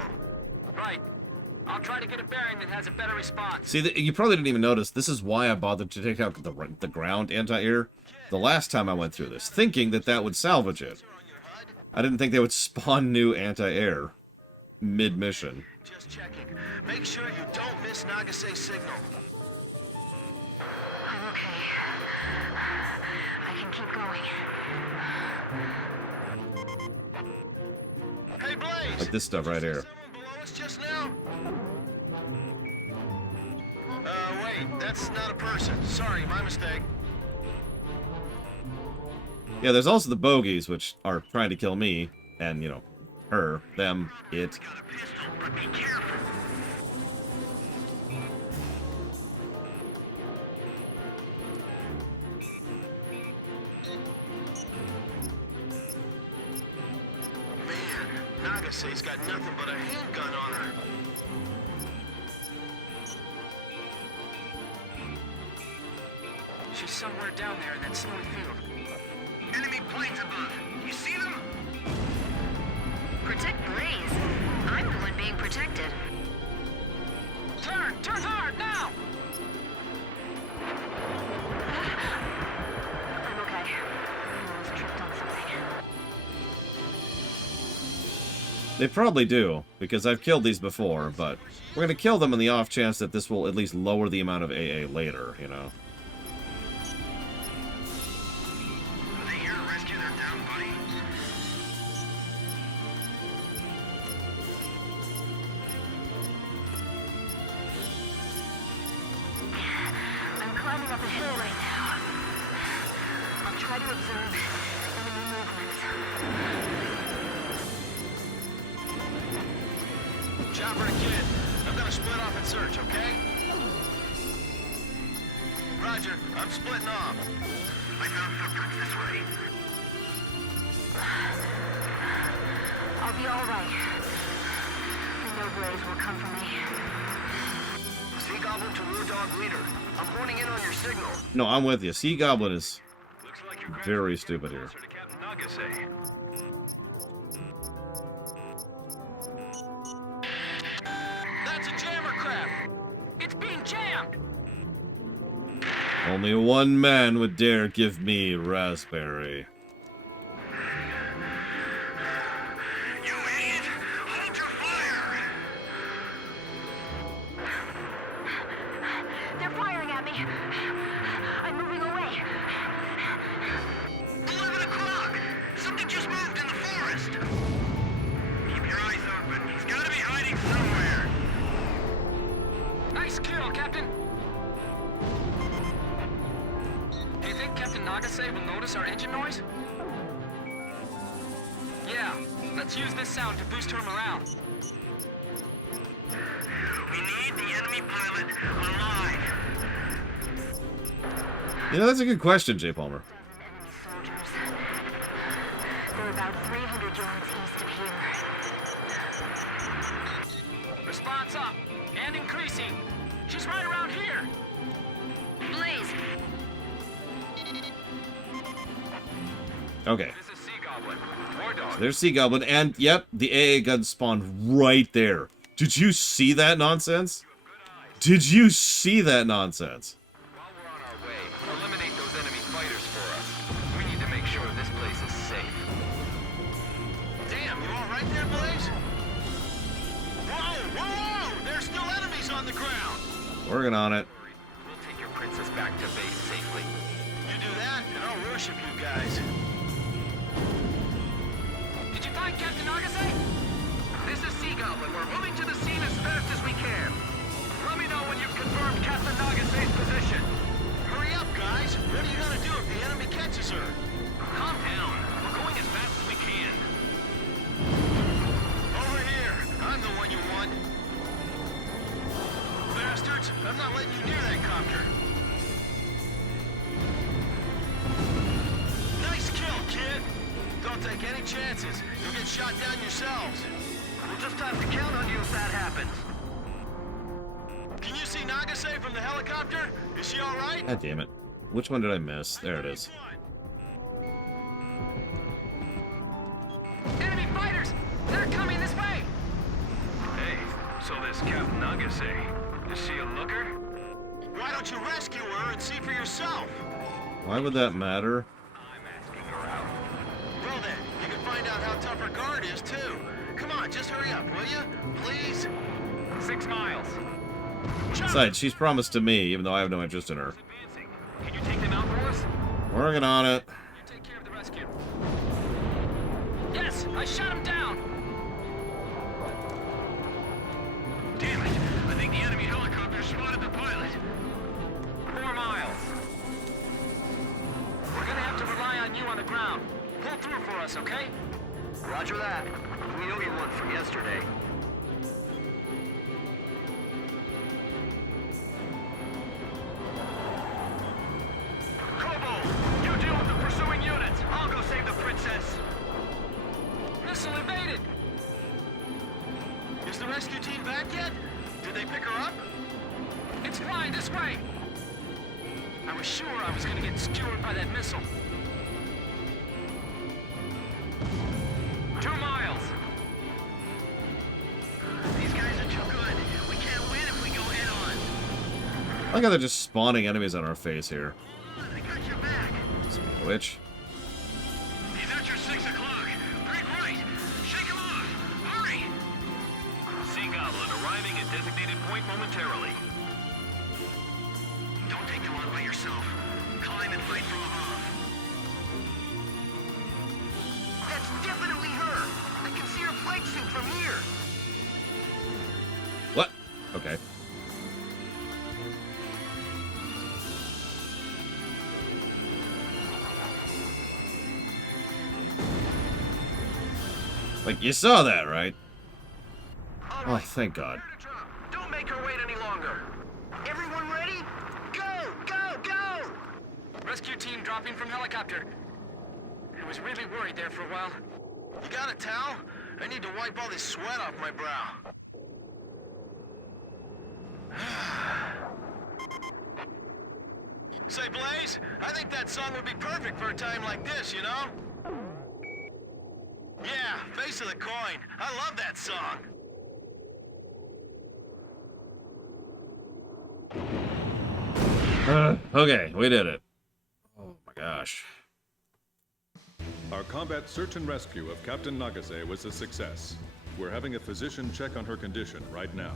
Right. I'll try to get a bearing that has a better response. See, you probably didn't even notice. This is why I bothered to take out the ground anti-air the last time I went through this, thinking that would salvage it. I didn't think they would spawn new anti-air mid-mission. Just checking. Make sure you don't miss Nagase's signal. I'm okay. I can keep going. Hey, Blaze! Like this stuff right here. Below us just now? Wait, that's not a person. Sorry, my mistake. Yeah, there's also the bogies, which are trying to kill me, and, you know, her, them, it. But be careful. Man, Nagase's got nothing but a handgun on her. She's somewhere down there in that snowy field. Enemy planes above. You see them? Protect Blaze. I'm the one being protected. Turn hard, now! I'm okay. I almost tripped They probably do, because I've killed these before, but we're going to kill them in the off chance that this will at least lower the amount of AA later, you know? Are they here to rescue their down buddy? I'm climbing up a hill right now. I'll try to observe enemy movements. Chopper and Kid, I'm gonna split off and search, okay? Roger, I'm splitting off. I found footprints this way. I'll be all right. No blaze will come for me. Sea Goblin to War Dog Leader. I'm horning in on your signal. No, I'm with you. Sea Goblin is very stupid here. To Captain Nagase. That's a jammer crab! It's being jammed! Only one man would dare give me raspberry. You idiot! Hold your fire! They're firing at me. I'm moving away. 11 o'clock! Something just moved in the forest! Keep your eyes open. He's gotta be hiding somewhere. Nice kill, Captain! Do you think Captain Nagase will notice our engine noise? Yeah, let's use this sound to boost her morale. We need the enemy pilot alive. You know, that's a good question, J. Palmer. Soldiers. They're about 300 yards east of here. Response up and increasing. She's right around here. Blaze! Okay. This is Sea Goblin. War Dog. There's Sea Goblin, and yep, the AA gun spawned right there. Did you see that nonsense? Did you see that nonsense? While we're on our way, eliminate those enemy fighters for us. We need to make sure this place is safe. Damn, you all right there, Blaze? Whoa, whoa! There's still enemies on the ground! Working on it. We'll take your princess back to base safely. You do that, and I'll worship you guys. Did you find Captain Nagase? This is Sea Goblin. We're moving to the scene as fast as we can. Let me know when you've confirmed Captain Nagase's position. Hurry up, guys! What are you gonna do if the enemy catches her? Calm down. We're going as fast as we can. Over here! I'm the one you want! Bastards! I'm not letting you near that copter! Nice kill, kid! Don't take any chances. You'll get shot down yourselves. We'll just have to count on you if that happens. Can you see Nagase from the helicopter? Is she all right? God damn it. Which one did I miss? There it is. Enemy fighters! They're coming this way! Hey, so this Captain Nagase, is she a looker? Why don't you rescue her and see for yourself? Why would that matter? I'm asking her out. Well then, you can find out how tough her guard is too. Come on, just hurry up, will you? Please? 6 miles. Besides, she's promised to me, even though I have no interest in her. Advancing. Can you take them out for us? Working on it. You take care of the rescue. Yes, I shot him down! Damn it! I think the enemy helicopter spotted the pilot. 4 miles. We're gonna have to rely on you on the ground. Pull through for us, okay? Roger that. We owe you one from yesterday. Kobo, you deal with the pursuing units. I'll go save the princess. Missile evaded! Is the rescue team back yet? Did they pick her up? It's flying this way! I was sure I was gonna get skewered by that missile. 2 miles. These guys are too good. We can't win if we go head on. I like how they're just spawning enemies on our face here. I got your back. Which? He's at your 6 o'clock. Break right. Shake him off. Hurry. designated point momentarily. Don't take them on by yourself. Climb and fight from above. That's definitely her! I can see her flight suit from here! What? Okay. Like, you saw that, right? Oh, thank God. Don't make her wait any longer. Everyone ready? Go! Go! Go! Rescue team dropping from helicopter. I was really worried there for a while. You got a towel? I need to wipe all this sweat off my brow. Say, Blaze, I think that song would be perfect for a time like this, you know? Yeah, Face of the Coin. I love that song. Okay, we did it. Oh my gosh. Our combat search and rescue of Captain Nagase was a success. We're having a physician check on her condition right now.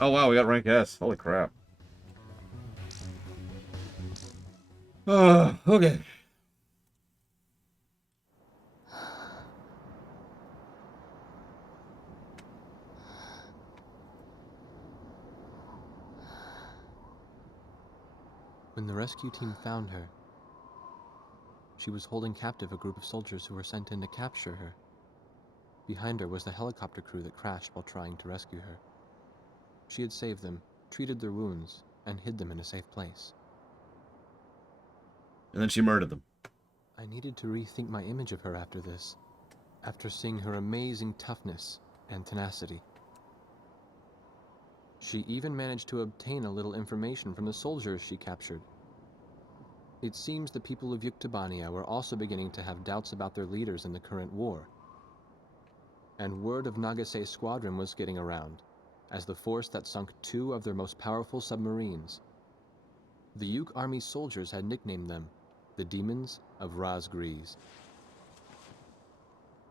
Oh wow, we got rank S. Holy crap. Okay. When the rescue team found her, she was holding captive a group of soldiers who were sent in to capture her. Behind her was the helicopter crew that crashed while trying to rescue her. She had saved them, treated their wounds, and hid them in a safe place. And then she murdered them. I needed to rethink my image of her after this, after seeing her amazing toughness and tenacity. She even managed to obtain a little information from the soldiers she captured. It seems the people of Yuktobania were also beginning to have doubts about their leaders in the current war. And word of Nagase's squadron was getting around, as the force that sunk 2 of their most powerful submarines. The Yuk Army's soldiers had nicknamed them the Demons of Raz Gries.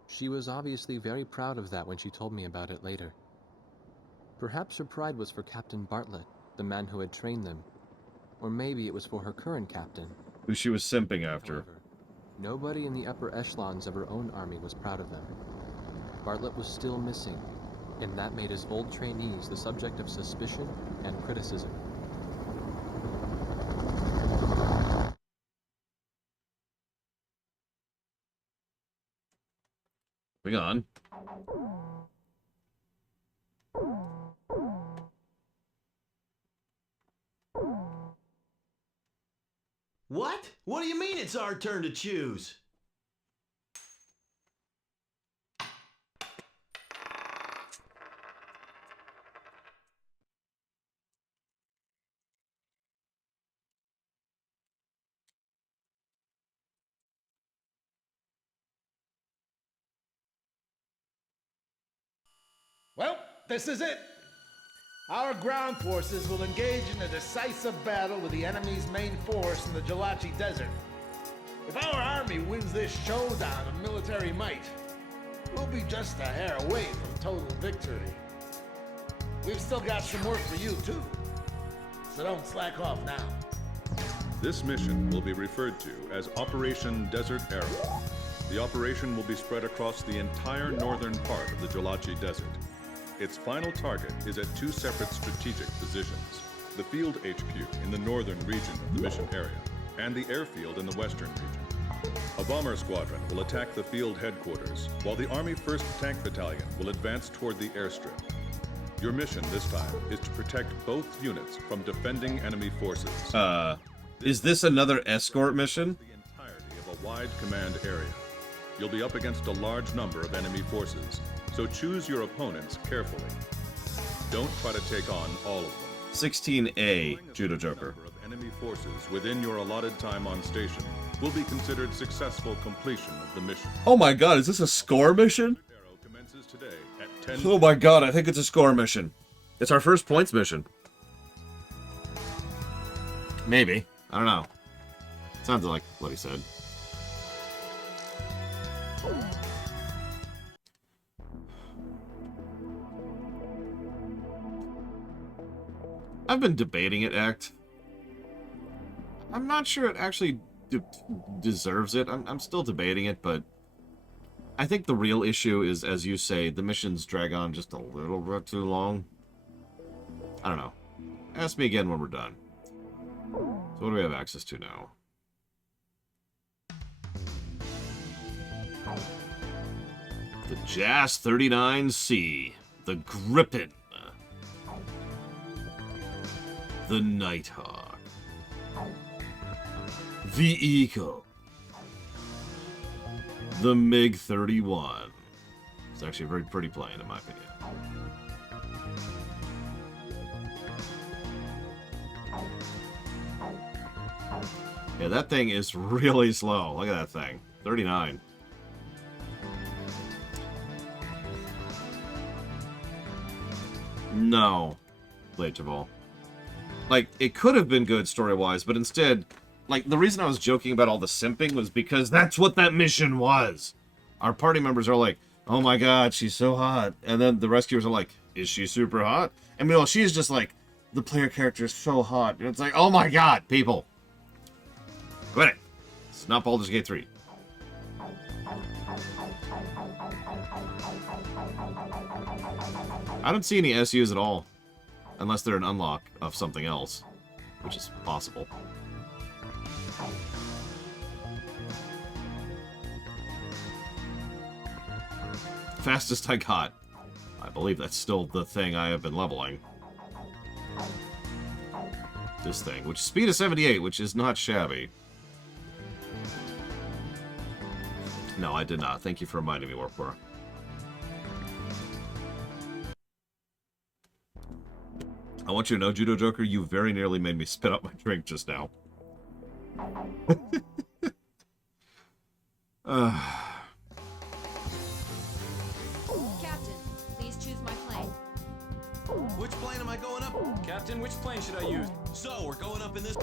She was obviously very proud of that when she told me about it later. Perhaps her pride was for Captain Bartlett, the man who had trained them. Or maybe it was for her current captain, who she was simping after. However, nobody in the upper echelons of her own army was proud of them. Bartlett was still missing, and that made his old trainees the subject of suspicion and criticism. Moving on. What? What do you mean it's our turn to choose? Well, this is it. Our ground forces will engage in a decisive battle with the enemy's main force in the Jalachi Desert. If our army wins this showdown of military might, we'll be just a hair away from total victory. We've still got some work for you, too. So don't slack off now. This mission will be referred to as Operation Desert Arrow. The operation will be spread across the entire northern part of the Jalachi Desert. Its final target is at 2 separate strategic positions: the field HQ in the northern region of the mission area, and the airfield in the western region. A bomber squadron will attack the field headquarters, while the Army 1st Tank Battalion will advance toward the airstrip. Your mission this time is to protect both units from defending enemy forces. Is this another escort mission? The entirety of a wide command area. You'll be up against a large number of enemy forces, so choose your opponents carefully. Don't try to take on all of them. 16A, Judo Joker. Number of enemy forces within your allotted time on station will be considered successful completion of the mission. Oh my god, is this a score mission? Arrow commences today at 10. Oh my god, I think it's a score mission. It's our first points mission. Maybe. I don't know. Sounds like what he said. I've been debating it, Act. I'm not sure it actually deserves it. I'm still debating it, but I think the real issue is, as you say, the missions drag on just a little bit too long. I don't know. Ask me again when we're done. So what do we have access to now? The JAS 39C. The Gripen. The Nighthawk. The Eagle. The MiG-31. It's actually a very pretty plane, in my opinion. Yeah, that thing is really slow. Look at that thing. 39. No. Late of all. Like, it could have been good story-wise, but instead, like, the reason I was joking about all the simping was because that's what that mission was. Our party members are like, oh my god, she's so hot. And then the rescuers are like, is she super hot? And meanwhile, she's just like, the player character is so hot. And it's like, oh my god, people. Quit it. It's not Baldur's Gate 3. I don't see any SUs at all. Unless they're an unlock of something else. Which is possible. Fastest I got. I believe that's still the thing I have been leveling. This thing. Which speed is 78, which is not shabby. No, I did not. Thank you for reminding me, Warpcore. I want you to know, Judo Joker, you very nearly made me spit out my drink just now. Captain, please choose my plane. Which plane am I going up? Captain, which plane should I use? So, we're going up in this...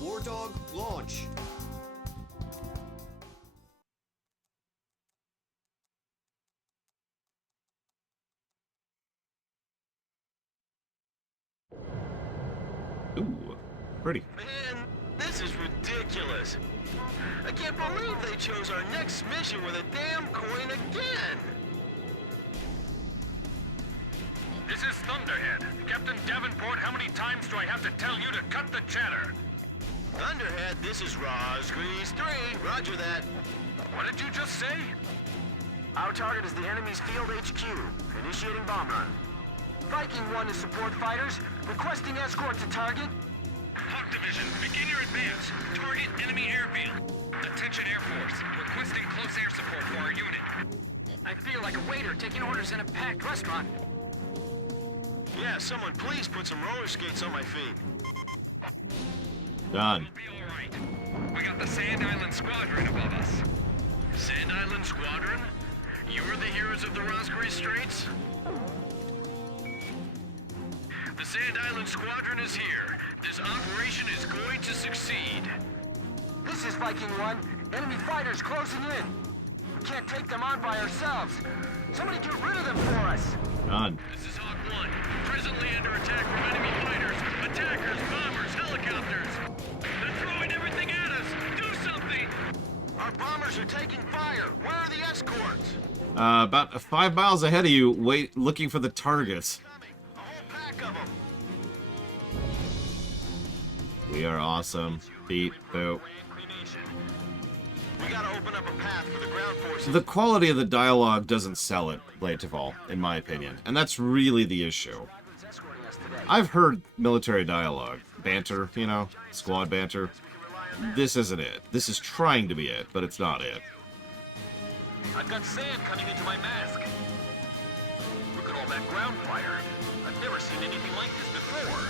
War Dog, launch. Ooh, pretty. Man, this is ridiculous. I can't believe they chose our next mission with a damn coin again. This is Thunderhead. Captain Davenport, how many times do I have to tell you to cut the chatter? Thunderhead, this is Rosgrease 3. Roger that. What did you just say? Our target is the enemy's field HQ. Initiating bomb run. Viking 1 is support fighters. Requesting escort to target. Hawk Division, begin your advance. Target enemy airfield. Attention Air Force. Requesting close air support for our unit. I feel like a waiter taking orders in a packed restaurant. Yeah, someone please put some roller skates on my feet. Done. Be all right. We got the Sand Island Squadron above us. Sand Island Squadron? You were the heroes of the Rosgrease Straits? The Sand Island Squadron is here. This operation is going to succeed. This is Viking 1. Enemy fighters closing in. We can't take them on by ourselves. Somebody get rid of them for us. Done. This is Hawk 1. Presently under attack from enemy fighters, attackers, bombers, helicopters. They're throwing everything at us. Do something. Our bombers are taking fire. Where are the escorts? About 5 miles ahead of you, looking for the targets. A whole pack of them. We are awesome. Beat, boop. We gotta open up a path for the ground forces. The quality of the dialogue doesn't sell it, Lateval, in my opinion. And that's really the issue. I've heard military dialogue. Banter, you know, squad banter. This isn't it. This is trying to be it, but it's not it. I've got sand coming into my mask. Look at all that ground fire. I've never seen anything like this before.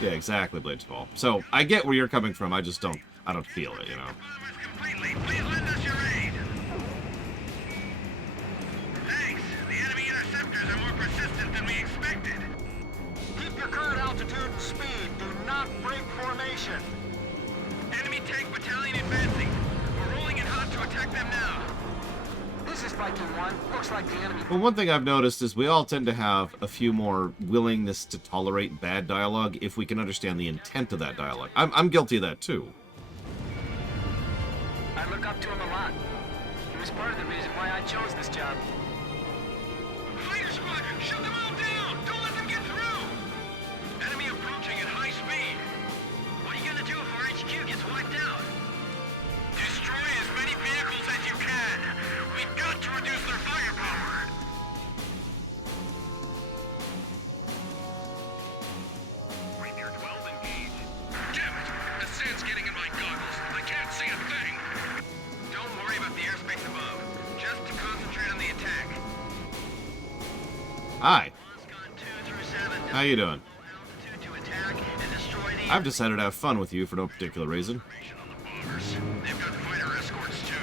Yeah, exactly, Blades Fall. So, I get where you're coming from, I just don't feel it, you know? Completely. Please lend us your aid. Thanks. The enemy interceptors are more persistent than we expected. Keep your current altitude and speed. Do not break formation. Enemy tank battalion advancing. We're rolling in hot to attack them now. This is Viking 1. Looks like the enemy... Well, one thing I've noticed is we all tend to have a few more willingness to tolerate bad dialogue if we can understand the intent of that dialogue. I'm guilty of that, too. I look up to him a lot. He was part of the reason why I chose this job. Fighter squadron, shoot them all down! Don't let them get through! Enemy approaching at high speed. What are you gonna do if our HQ gets wiped out? Destroy as many vehicles as you can. We've got to reduce their firepower. Rainier 12 engaged. Damn it! The sand's getting in my goggles. I can't see a thing. Don't worry about the airspace above. Just concentrate on the attack. Hi. How you doing? I've decided to have fun with you for no particular reason. They've got fighter escorts too.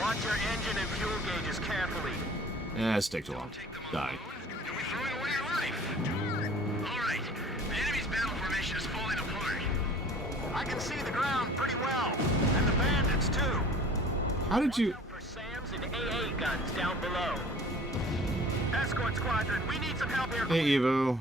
Watch your engine and fuel gauges carefully. This takes too long. Die. You'll be throwing away your life. All right. The enemy's battle formation is falling apart. I can see the ground pretty well, and the bandits too. How did you... For SAMs and AA guns down below. Escort squadron, we need some help here. Hey, Evo.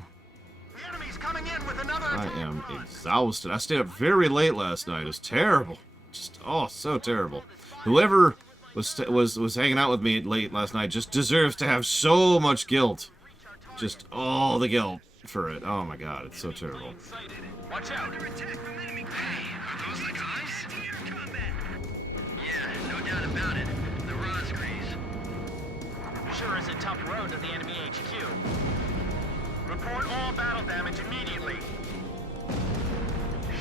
The enemy's coming in with another I attack am run. exhausted. I stayed up very late last night. It was terrible. Just, oh, so terrible. Whoever was hanging out with me late last night just deserves to have so much guilt. Just all the guilt for it. Oh my god, it's so terrible. Watch out. Under attack from enemy. Hey, are those the guys? Air combat. Yeah, no doubt about it. The Rosgrees. Sure is a tough road to the enemy HQ. Report all battle damage immediately.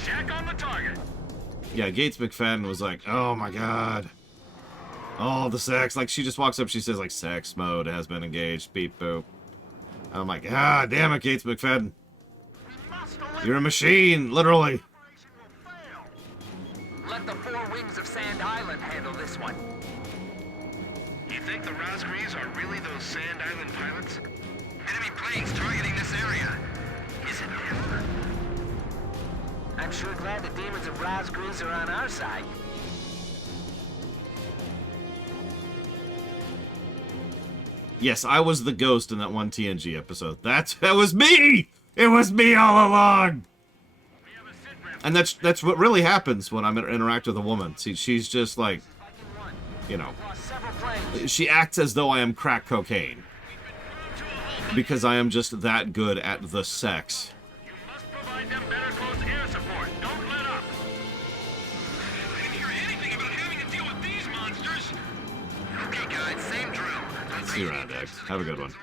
Shack on the target. Yeah, Gates McFadden was like, oh my god. Oh, the sex. Like, she just walks up, she says, like, sex mode has been engaged. Beep, boop. I'm like, ah, damn it, Gates McFadden. You're a machine, literally. Let the 4 wings of Sand Island handle this one. You think the Rosgrees are really those Sand Island pilots? Enemy planes targeting this area. Is it them? I'm sure glad the demons of Rosgrees are on our side. Yes, I was the ghost in that one TNG episode. That was me! It was me all along! And that's what really happens when I interact with a woman. See, she's just like, you know, she acts as though I am crack cocaine. Because I am just that good at the sex. Provide them better close air support. Don't let up. I didn't hear anything about having to deal with these monsters. Okay, guys, same drill. See you around, X. Have a good one.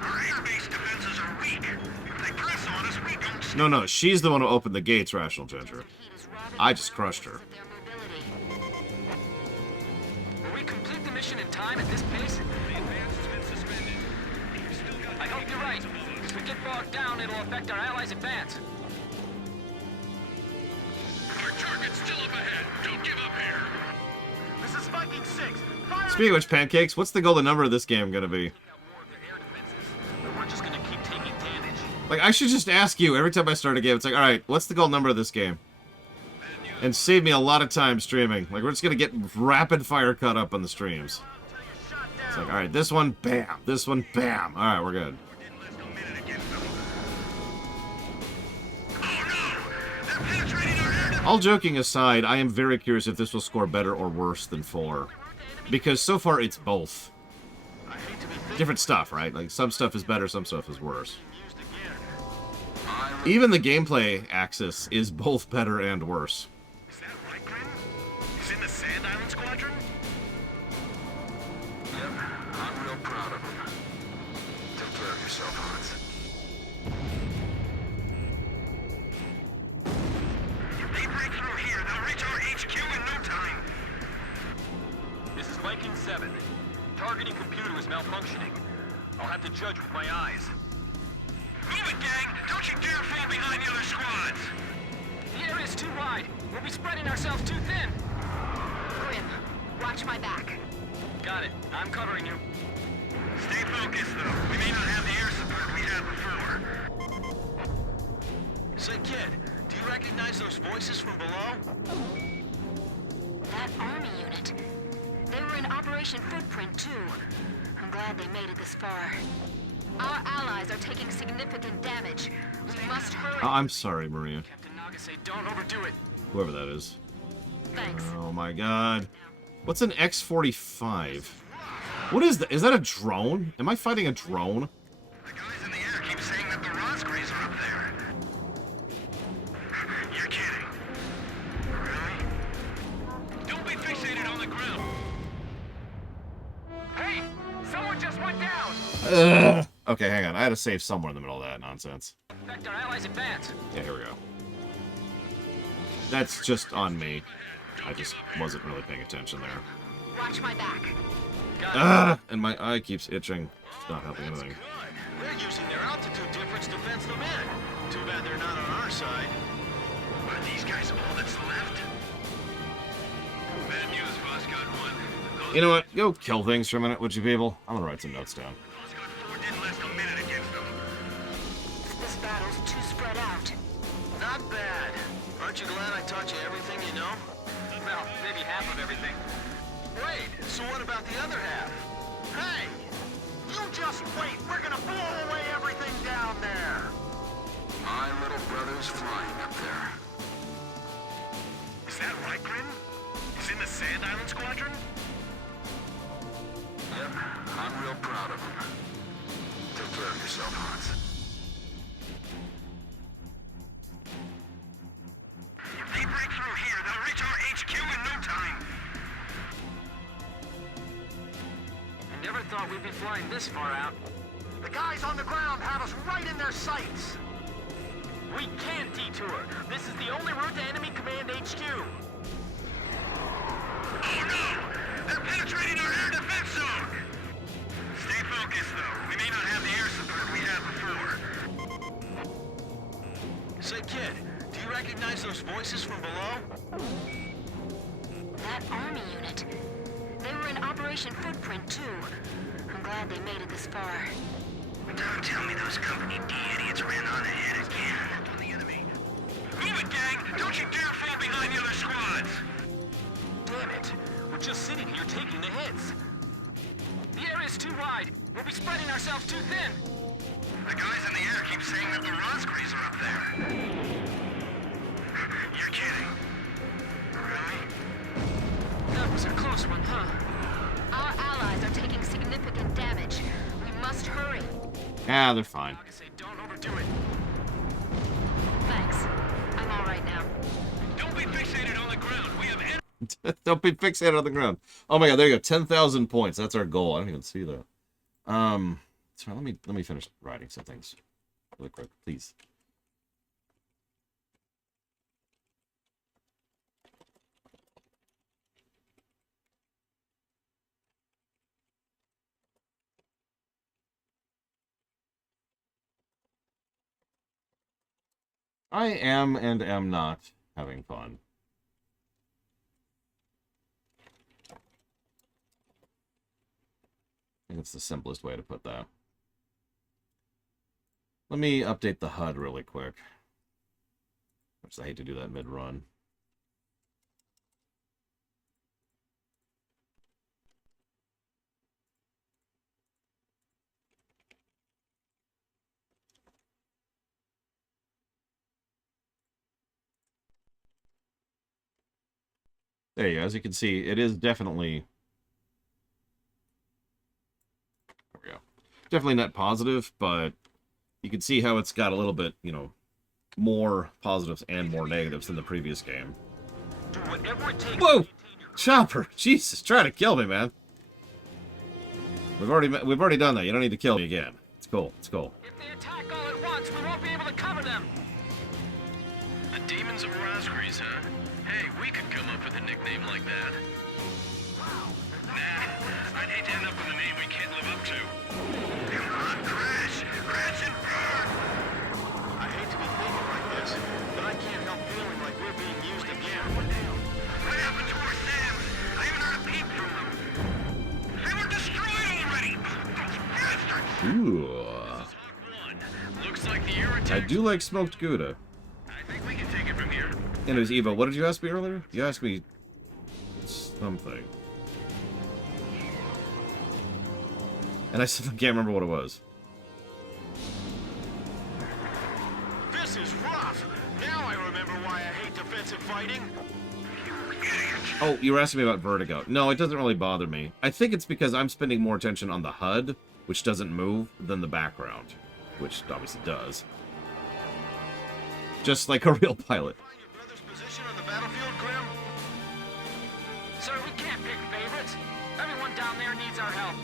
Our air-based defenses are weak. If they press on us, we don't... No, she's the one who opened the gates, Rational Ginger. I just crushed her. Will we complete the mission in time at this pace? The advance has been suspended. I hope you're right. If we get bogged down, it'll affect our allies' advance. Our target's still up ahead. Don't give up here. This is Viking 6. Fire! Speaking of which, Pancakes, what's the golden number of this game gonna be? We're just gonna keep taking damage. Like, I should just ask you every time I start a game. It's like, alright, what's the goal number of this game? And save me a lot of time streaming. Like, we're just gonna get rapid fire cut up on the streams. It's like, alright, this one, bam. This one, bam. Alright, we're good. All joking aside, I am very curious if this will score better or worse than 4. Because so far, it's both. Different stuff, right? Like, some stuff is better, some stuff is worse. Even the gameplay axis is both better and worse. Is that right, Grin? He's in the Sand Island Squadron? Yep, I'm real proud of him. Take care of yourself, Hans. If they break through here, they'll reach our HQ in no time. This is Viking 7. Targeting computer is malfunctioning. I'll have to judge with my eyes. Move it, gang! Don't you dare fall too wide. We'll be spreading ourselves too thin. Grim, watch my back. Got it. I'm covering you. Stay focused, though. We may not have the air support we had before. Say, kid, do you recognize those voices from below? That army unit. They were in Operation Footprint, too. I'm glad they made it this far. Our allies are taking significant damage. We must hurry. I'm sorry, Maria. Captain Nagase, don't overdo it. Whoever that is. Thanks. Oh my god. What's an X-45? What is that? Is that a drone? Am I fighting a drone? The guys in the air keep saying that the Rosgreys are up there. You're kidding. Really? Don't be fixated on the ground. Hey! Someone just went down! Ugh. Okay, hang on. I had to save somewhere in the middle of that nonsense. Affect our allies' advance. Yeah, here we go. That's just on me. I just wasn't really paying attention there. Watch my back. Ah! And my eye keeps itching. It's not helping anything. They're using their altitude difference to fence them in. Too bad they're not on our side. Are these guys all that's left? Bad news, Rosgard 1. You know what? Go kill things for a minute, would you people? I'm gonna write some notes down. Rosgard 4 didn't last a minute against them. This battle's too spread out. Not bad. Aren't you glad I taught you everything you know? Well, maybe half of everything. Wait, so what about the other half? Hey! You just wait! We're gonna blow away everything down there! My little brother's flying up there. Is that right, Grim? He's in the Sand Island Squadron? Yep, I'm real proud of him. Take care of yourself, Hans. If they break through here, they'll reach our HQ in no time. I never thought we'd be flying this far out. The guys on the ground have us right in their sights! We can't detour. This is the only route to enemy command HQ. Oh no! They're penetrating our air defense zone! Stay focused, though. We may not have the air support we had before. Say, kid, do you recognize those voices from below? That army unit. They were in Operation Footprint, too. I'm glad they made it this far. Don't tell me those Company D idiots ran on ahead again. On the enemy. Move it, gang! Don't you dare fall behind the other squads! Damn it. We're just sitting here taking the hits. The area's too wide. We'll be spreading ourselves too thin. The guys in the air keep saying that the Rosgreys are up there. You're kidding. Really? That was a close one, huh? Our allies are taking significant damage. We must hurry. Ah, they're fine. Like I say, don't overdo it. Thanks. I'm all right now. Don't be fixated on the ground. We have Don't be fixated on the ground. Oh my god, there you go. 10,000 points. That's our goal. I don't even see that. Sorry, let me finish writing some things really quick, please. I am and am not having fun. I think it's the simplest way to put that. Let me update the HUD really quick. Which I hate to do that mid-run. There you go. As you can see, it is definitely... There we go. Definitely net positive, but you can see how it's got a little bit, you know, more positives and more negatives than the previous game. Do whatever it takes. Whoa! Chopper! Jesus, try to kill me, man. We've already done that. You don't need to kill me again. It's cool. It's cool. If they attack all at once, we won't be able to cover them. The Demons of Rosgreys, huh? Hey, we could come up with a nickname like that. Nah, I'd hate to end up with a name we can't live up to. Come on, crash! Crash and burn! I hate to be thinking like this, but I can't help feeling like we're being I do like smoked Gouda. I think we can take it from here. Anyways, Eva, what did you ask me earlier? You asked me something. And I still can't remember what it was. This is rough. Now I remember why I hate defensive fighting. Oh, you were asking me about Vertigo. No, it doesn't really bother me. I think it's because I'm spending more attention on the HUD, which doesn't move, than the background, which obviously does. Just like a real pilot. Find your brother's position on the battlefield, Grim? Sir, we can't pick favorites. Everyone down there needs our help.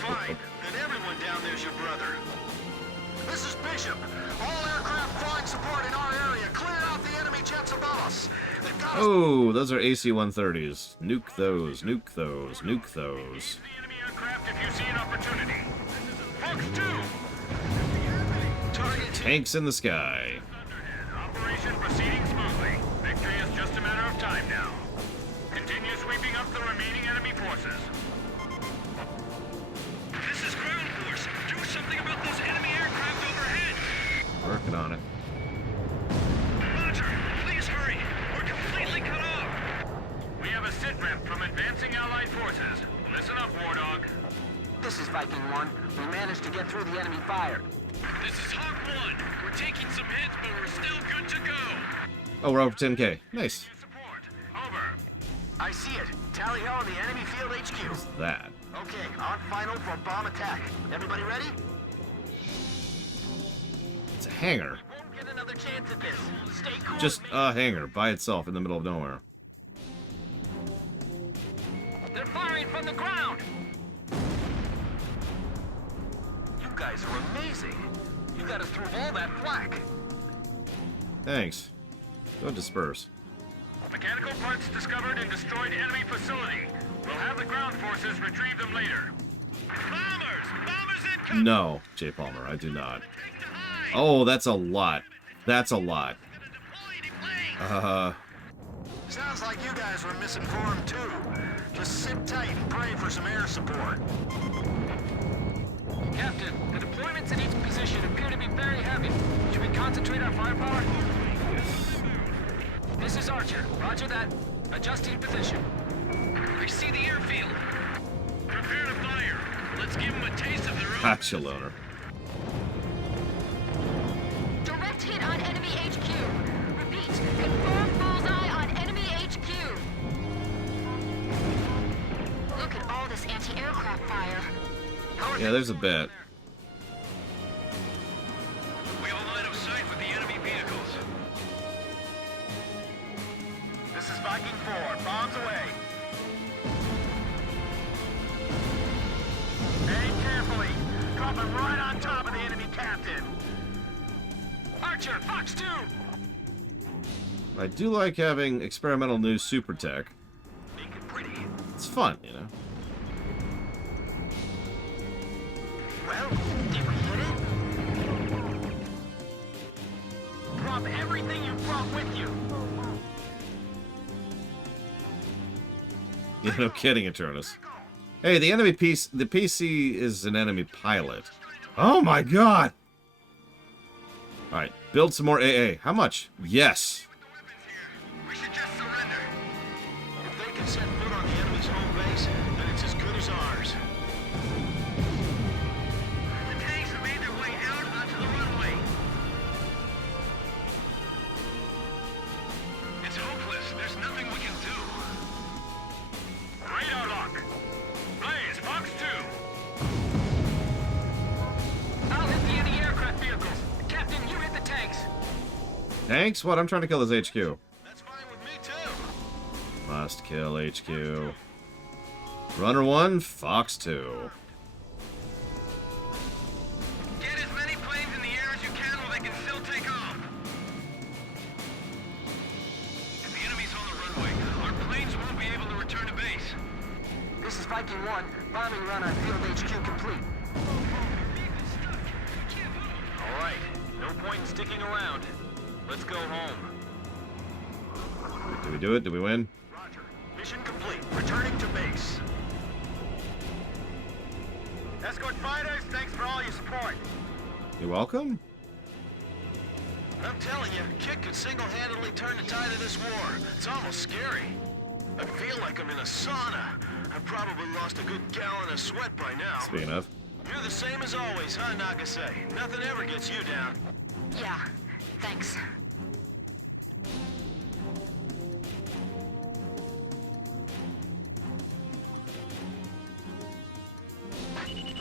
Fine. Then everyone down there's your brother. This is Bishop. All aircraft flying support in our area. Clear out the enemy jets above us. They've got us. Oh, those are AC-130s. Nuke those, nuke those, nuke those. The enemy aircraft if you see an opportunity. Fox 2! Target Tanks in the sky. Thunderhead. Operation proceeding smoothly. Victory is just a matter of time now. Continue sweeping up the remaining enemy forces. This is ground force. Do something about those enemy aircraft overhead. Working on it. Roger, please hurry. We're completely cut off. We have a sit rep from advancing Allied forces. Listen up, War Dog. This is Viking 1. We managed to get through the enemy fire. This is Hawk 1. We're taking some hits, but we're still good to go. Oh, we're over 10K. Nice. Support. Over. I see it. Tally ho on the enemy field HQ. That. Okay, on final for bomb attack. Everybody ready? It's a hangar. Won't get another chance at this. Stay cool. Just a hangar by itself in the middle of nowhere. They're firing from the ground. You guys are amazing. You got us through all that flak. Thanks. Don't disperse. Mechanical parts discovered in destroyed enemy facility. We'll have the ground forces retrieve them later. Bombers! Bombers incoming! No, J. Palmer, I do not. Oh, that's a lot. That's a lot. Sounds like you guys were misinformed too. Just sit tight and pray for some air support. Captain, the deployments in each position appear to be very heavy. Should we concentrate our firepower? This is Archer. Roger that. Adjusting position. I see the airfield. Prepare to fire. Let's give them a taste of their own. Gotcha, loner. Direct hit on enemy HQ. Repeat, confirm bullseye on enemy HQ. Look at all this anti-aircraft fire. Yeah, there's a bit. We have a line of sight with the enemy vehicles. This is Viking 4. Bombs away. Aim carefully. Dropping right on top of the enemy captain. Archer, Fox 2! I do like having experimental new super tech. Make it pretty. It's fun, you know. Well, did we hit it? Drop everything you brought with you. Yeah, no kidding, Eternus. Hey, the enemy piece, the PC is an enemy pilot. Oh my god! Alright, build some more AA. How much? Yes. We should just surrender. If they can set foot on the enemy's home base, then it's as good as ours. The tanks have made their way out onto the runway. It's hopeless. There's nothing we can do. Radar lock. Blaze, Fox 2. I'll hit the anti-aircraft vehicles. Captain, you hit the tanks. Tanks? What? I'm trying to kill this HQ. That's fine with me too. Must kill HQ. Runner 1, Fox 2. Get as many planes in the air as you can while they can still take off. If the enemy's on the runway, our planes won't be able to return to base. This is Viking 1. Bombing run on field HQ complete. All right. No point in sticking around. Let's go home. Did we do it? Did we win? Roger. Mission complete. Returning to base. Escort fighters, thanks for all your support. You're welcome. I'm telling you, Kit could single-handedly turn the tide of this war. It's almost scary. I feel like I'm in a sauna. I've probably lost a good gallon of sweat by now. Speaking of. You're the same as always, huh, Nagase? Nothing ever gets you down. Yeah, thanks.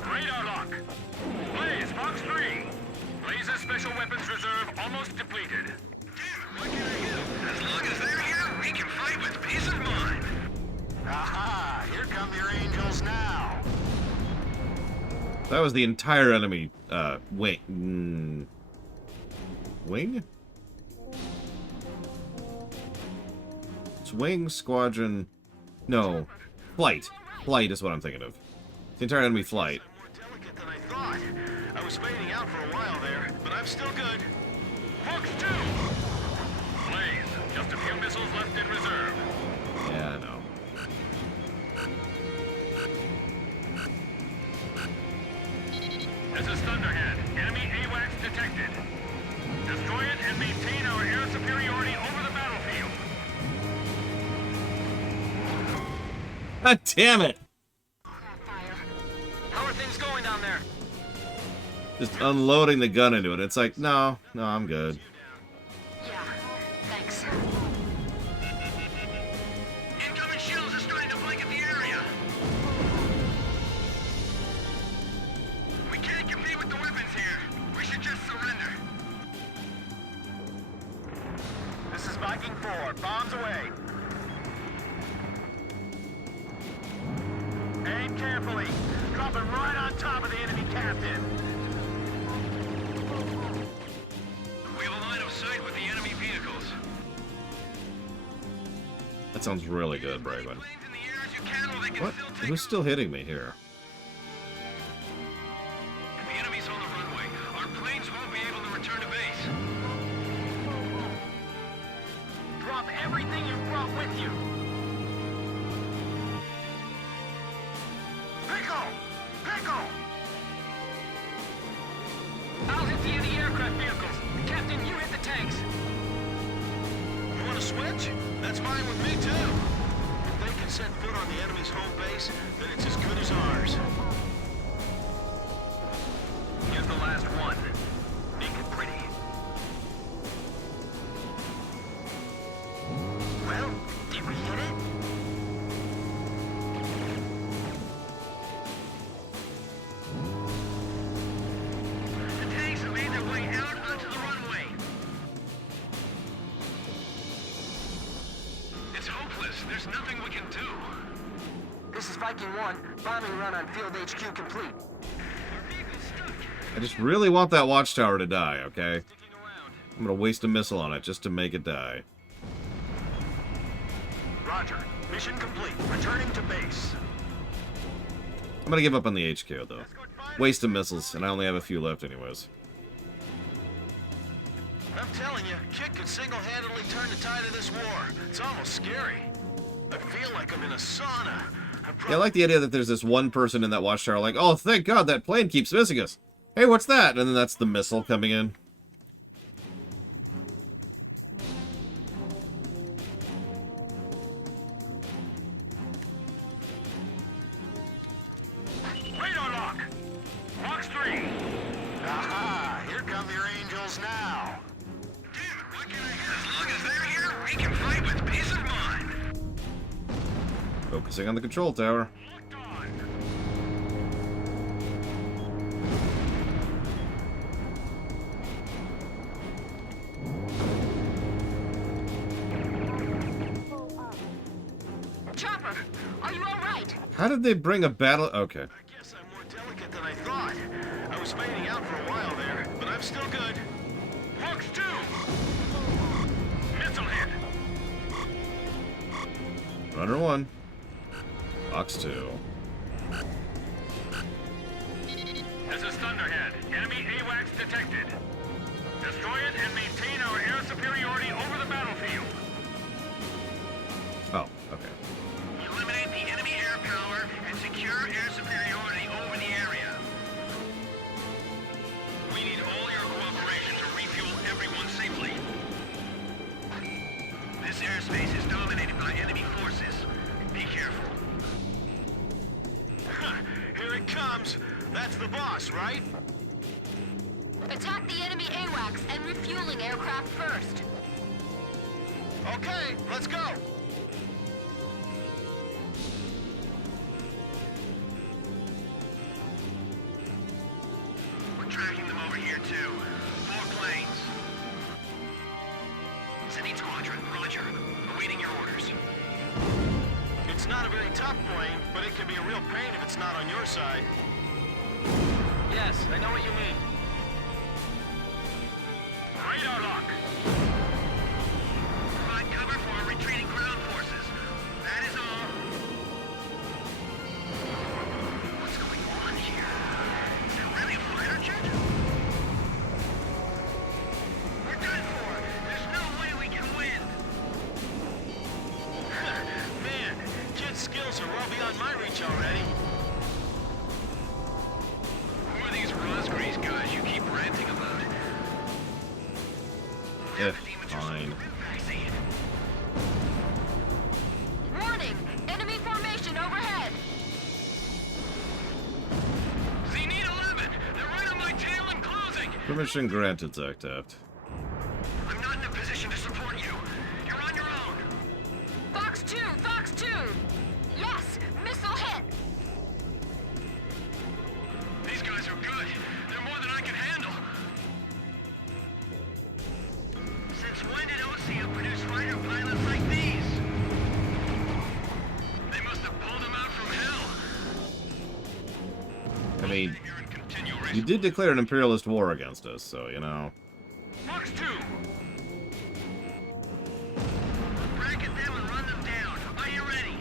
Radar lock. Blaze, Fox 3. Blaze's special weapons reserve almost depleted. Damn, what can I do? As long as they're here, we can fight with peace of mind. Aha! Here come your angels now. That was the entire enemy, wing. Wing? It's wing, squadron... No. Flight. Flight is what I'm thinking of. The entire enemy flight. More delicate than I thought. I was fading out for a while there, but I'm still good. Fox 2. Blaze, just a few missiles left in reserve. Yeah, I know. This is Thunderhead. Enemy AWACS detected. Destroy it and maintain our air superiority over the battlefield. God damn it! How are things going down there? Just unloading the gun into it. It's like, no, I'm good. Yeah, thanks. Incoming shells are starting to blanket the area. We can't compete with the weapons here. We should just surrender. This is Viking 4. Bombs away. Aim carefully. Drop it right on top of the enemy captain. We have a line of sight with the enemy vehicles. That sounds really good, Braven. Planes in the air as you can, or they can What? still take. Who's still hitting me here? If the enemy's on the runway, our planes won't be able to return to base. Drop everything you brought with you. Pickle! Pickle! I'll hit the anti-aircraft vehicles. Captain, you hit the tanks. You want to switch? That's fine with me, too. If they can set foot on the enemy's home base, then it's as good as ours. Here's the last one. Make it pretty. Well, did we hit it? The tanks have made their way out onto the runway. It's hopeless. There's nothing we can do. This is Viking 1. Bombing run on Field HQ complete. I just really want that watchtower to die, okay? I'm gonna waste a missile on it just to make it die. Roger. Mission complete. Returning to base. I'm gonna give up on the HQ, though. Waste of missiles, and I only have a few left anyways. I'm telling you, Kit could single-handedly turn the tide of this war. It's almost scary. I feel like I'm in a sauna. Yeah, I like the idea that there's this one person in that watchtower like, oh, thank God, that plane keeps missing us. Hey, what's that? And then that's the missile coming in. Radar lock. Fox 3. Aha! Here come your angels now. Damn it, what can I do? As long as they're here, we can fight with peace of mind. Focusing on the control tower. Locked on. Chopper, are you alright? How did they bring a battle? Okay. I guess I'm more delicate than I thought. I was fading out for a while there, but I'm still good. Fox 2. Missile hit. Runner 1. Fox 2. This is Thunderhead. Enemy AWACS detected. Destroy it and maintain our air superiority over the battlefield. Oh, okay. Eliminate the enemy air power and secure air superiority over the area. We need That's the boss, right? Attack the enemy AWACS and refueling aircraft first. Okay, let's go. We're tracking them over here, too. 4 planes. Zenith Squadron, roger. Awaiting your orders. It's not a very tough plane, but it can be a real pain if it's not on your side. Yes, I know what you mean. Radar lock. Provide cover for our retreating ground forces. That is all. What's going on here? Is that really a fighter jet? We're done for. There's no way we can win. Man, kid's skills are well beyond my reach already. Who are these Rosgrease guys you keep ranting about? Fine. Warning! Enemy formation overhead! Zenith 11! They're right on my tail and closing! Permission granted, Zectaft. I'm not in a position to support you. You're on your own. Fox 2! Fox 2! Yes! Missile hit! These guys are good. They're more than I can handle. Since when did OSEA produce fighter pilots like these? They must have pulled them out from hell. I mean, you did declare an imperialist war against us, so, you know. Fox 2! Bracket them and run them down. Are you ready?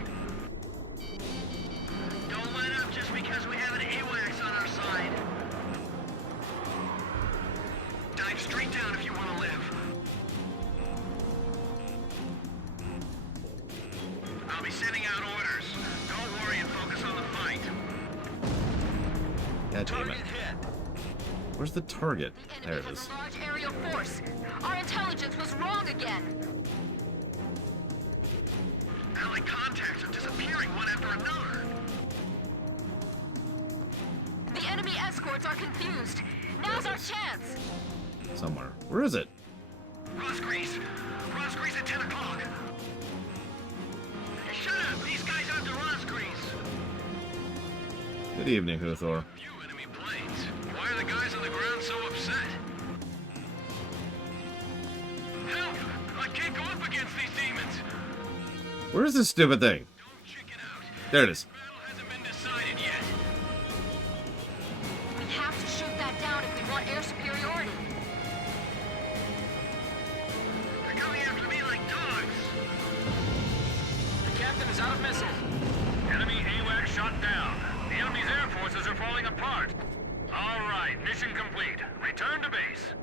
Don't let up just because we have an AWACS on our side. Dive straight down if you want to live. I'll be sending out orders. Don't worry and focus on the fight. God damn it. Where's the target? There it is. A large aerial force. Our intelligence was wrong again. Allied contacts are disappearing one after another. The enemy escorts are confused. Now's our chance. Somewhere. Where is it? Rosgrease! Rosgrease at 10 o'clock! Hey, shut up! These guys aren't the Rosgrease! Good evening, Huthor. Few enemy planes. Why are the guys on the ground so upset? Help! I can't go up against these demons! Where is this stupid thing? Don't chicken out. There it is. The battle hasn't been decided yet. We have to shoot that down if we want air superiority. They're coming after me like dogs. The captain is out of missiles. Enemy AWACS shot down. The enemy's air forces are falling apart. All right, mission complete. Return to base.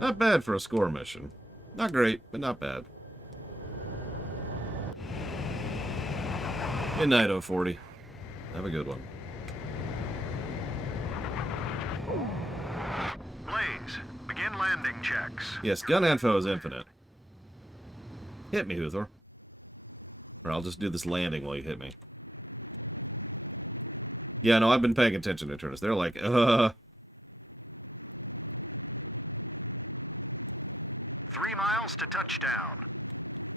Not bad for a score mission. Not great, but not bad. Good night, 040. Have a good one. Blaze, begin landing checks. Yes, gun info is infinite. Hit me, Huthor. Or I'll just do this landing while you hit me. Yeah, no, I've been paying attention to Turnus. They're like, 3 miles to touchdown.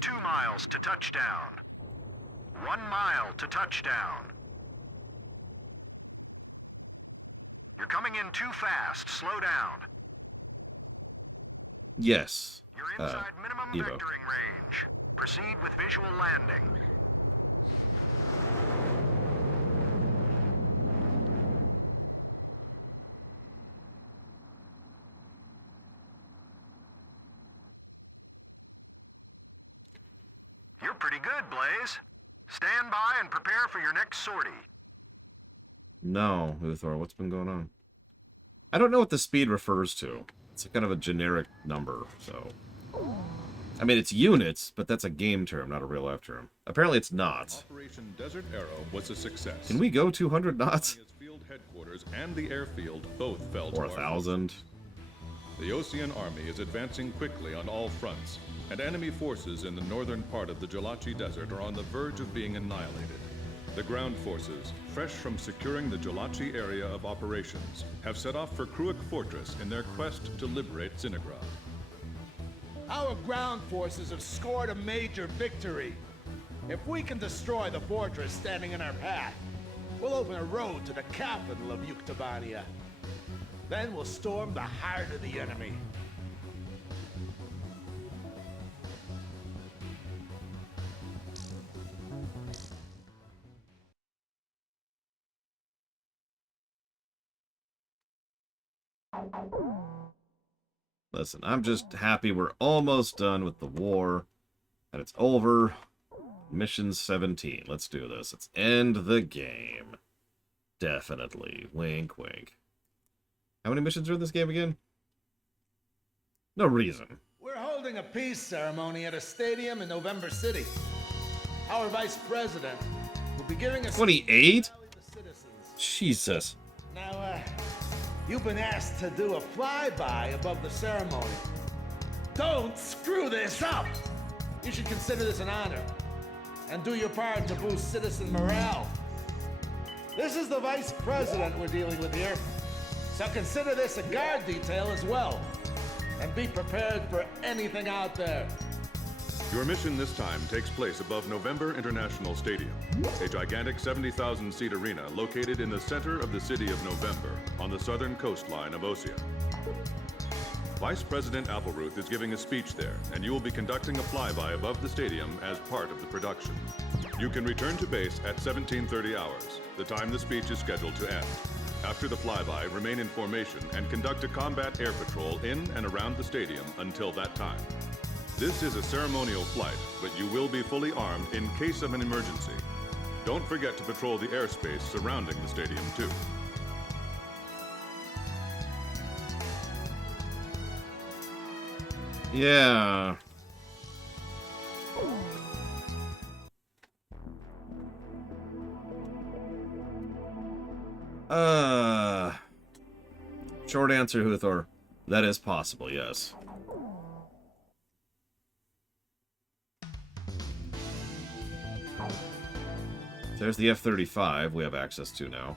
2 miles to touchdown. 1 mile to touchdown. You're coming in too fast. Slow down. yes. You're inside minimum Evo. vectoring range. Proceed with visual landing. You're pretty good, Blaze. Stand by and prepare for your next sortie. No, Huthor, what's been going on? I don't know what the speed refers to. It's kind of a generic number, so... I mean, it's units, but that's a game term, not a real life term. Apparently it's not. Operation Desert Arrow was a success. Can we go 200 knots? Field headquarters and the airfield both fell Or to 1,000? The Osean Army is advancing quickly on all fronts, and enemy forces in the northern part of the Jalachi Desert are on the verge of being annihilated. The ground forces, fresh from securing the Jolachi area of operations, have set off for Kruik Fortress in their quest to liberate Zinigrad. Our ground forces have scored a major victory. If we can destroy the fortress standing in our path, we'll open a road to the capital of Yuktobania. Then we'll storm the heart of the enemy. Listen, I'm just happy we're almost done with the war, and it's over. Mission 17. Let's do this. Let's end the game. Definitely. Wink, wink. How many missions are in this game again? No reason. We're holding a peace ceremony at a stadium in November City. Our vice president will be giving us 28? Jesus. Now, you've been asked to do a flyby above the ceremony. Don't screw this up! You should consider this an honor, and do your part to boost citizen morale. This is the vice president we're dealing with here, so consider this a guard detail as well, and be prepared for anything out there. Your mission this time takes place above November International Stadium, a gigantic 70,000-seat arena located in the center of the city of November on the southern coastline of Osea. Vice President Appleruth is giving a speech there, and you will be conducting a flyby above the stadium as part of the production. You can return to base at 1730 hours, the time the speech is scheduled to end. After the flyby, remain in formation and conduct a combat air patrol in and around the stadium until that time. This is a ceremonial flight, but you will be fully armed in case of an emergency. Don't forget to patrol the airspace surrounding the stadium, too. Yeah. Short answer, Huthor. That is possible, yes. There's the F-35 we have access to now.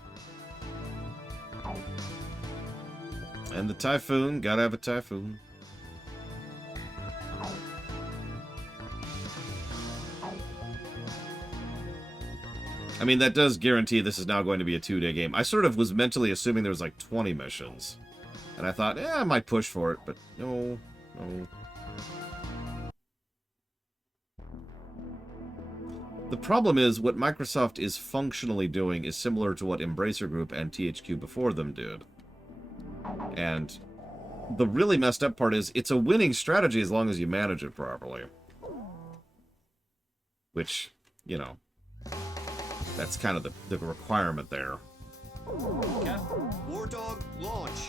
And the Typhoon. Gotta have a Typhoon. I mean, that does guarantee this is now going to be a 2-day game. I sort of was mentally assuming there was like 20 missions. And I thought, I might push for it, but no. The problem is, what Microsoft is functionally doing is similar to what Embracer Group and THQ before them did. And the really messed up part is, it's a winning strategy as long as you manage it properly. Which, you know, that's kind of the requirement there. War Dog, launch!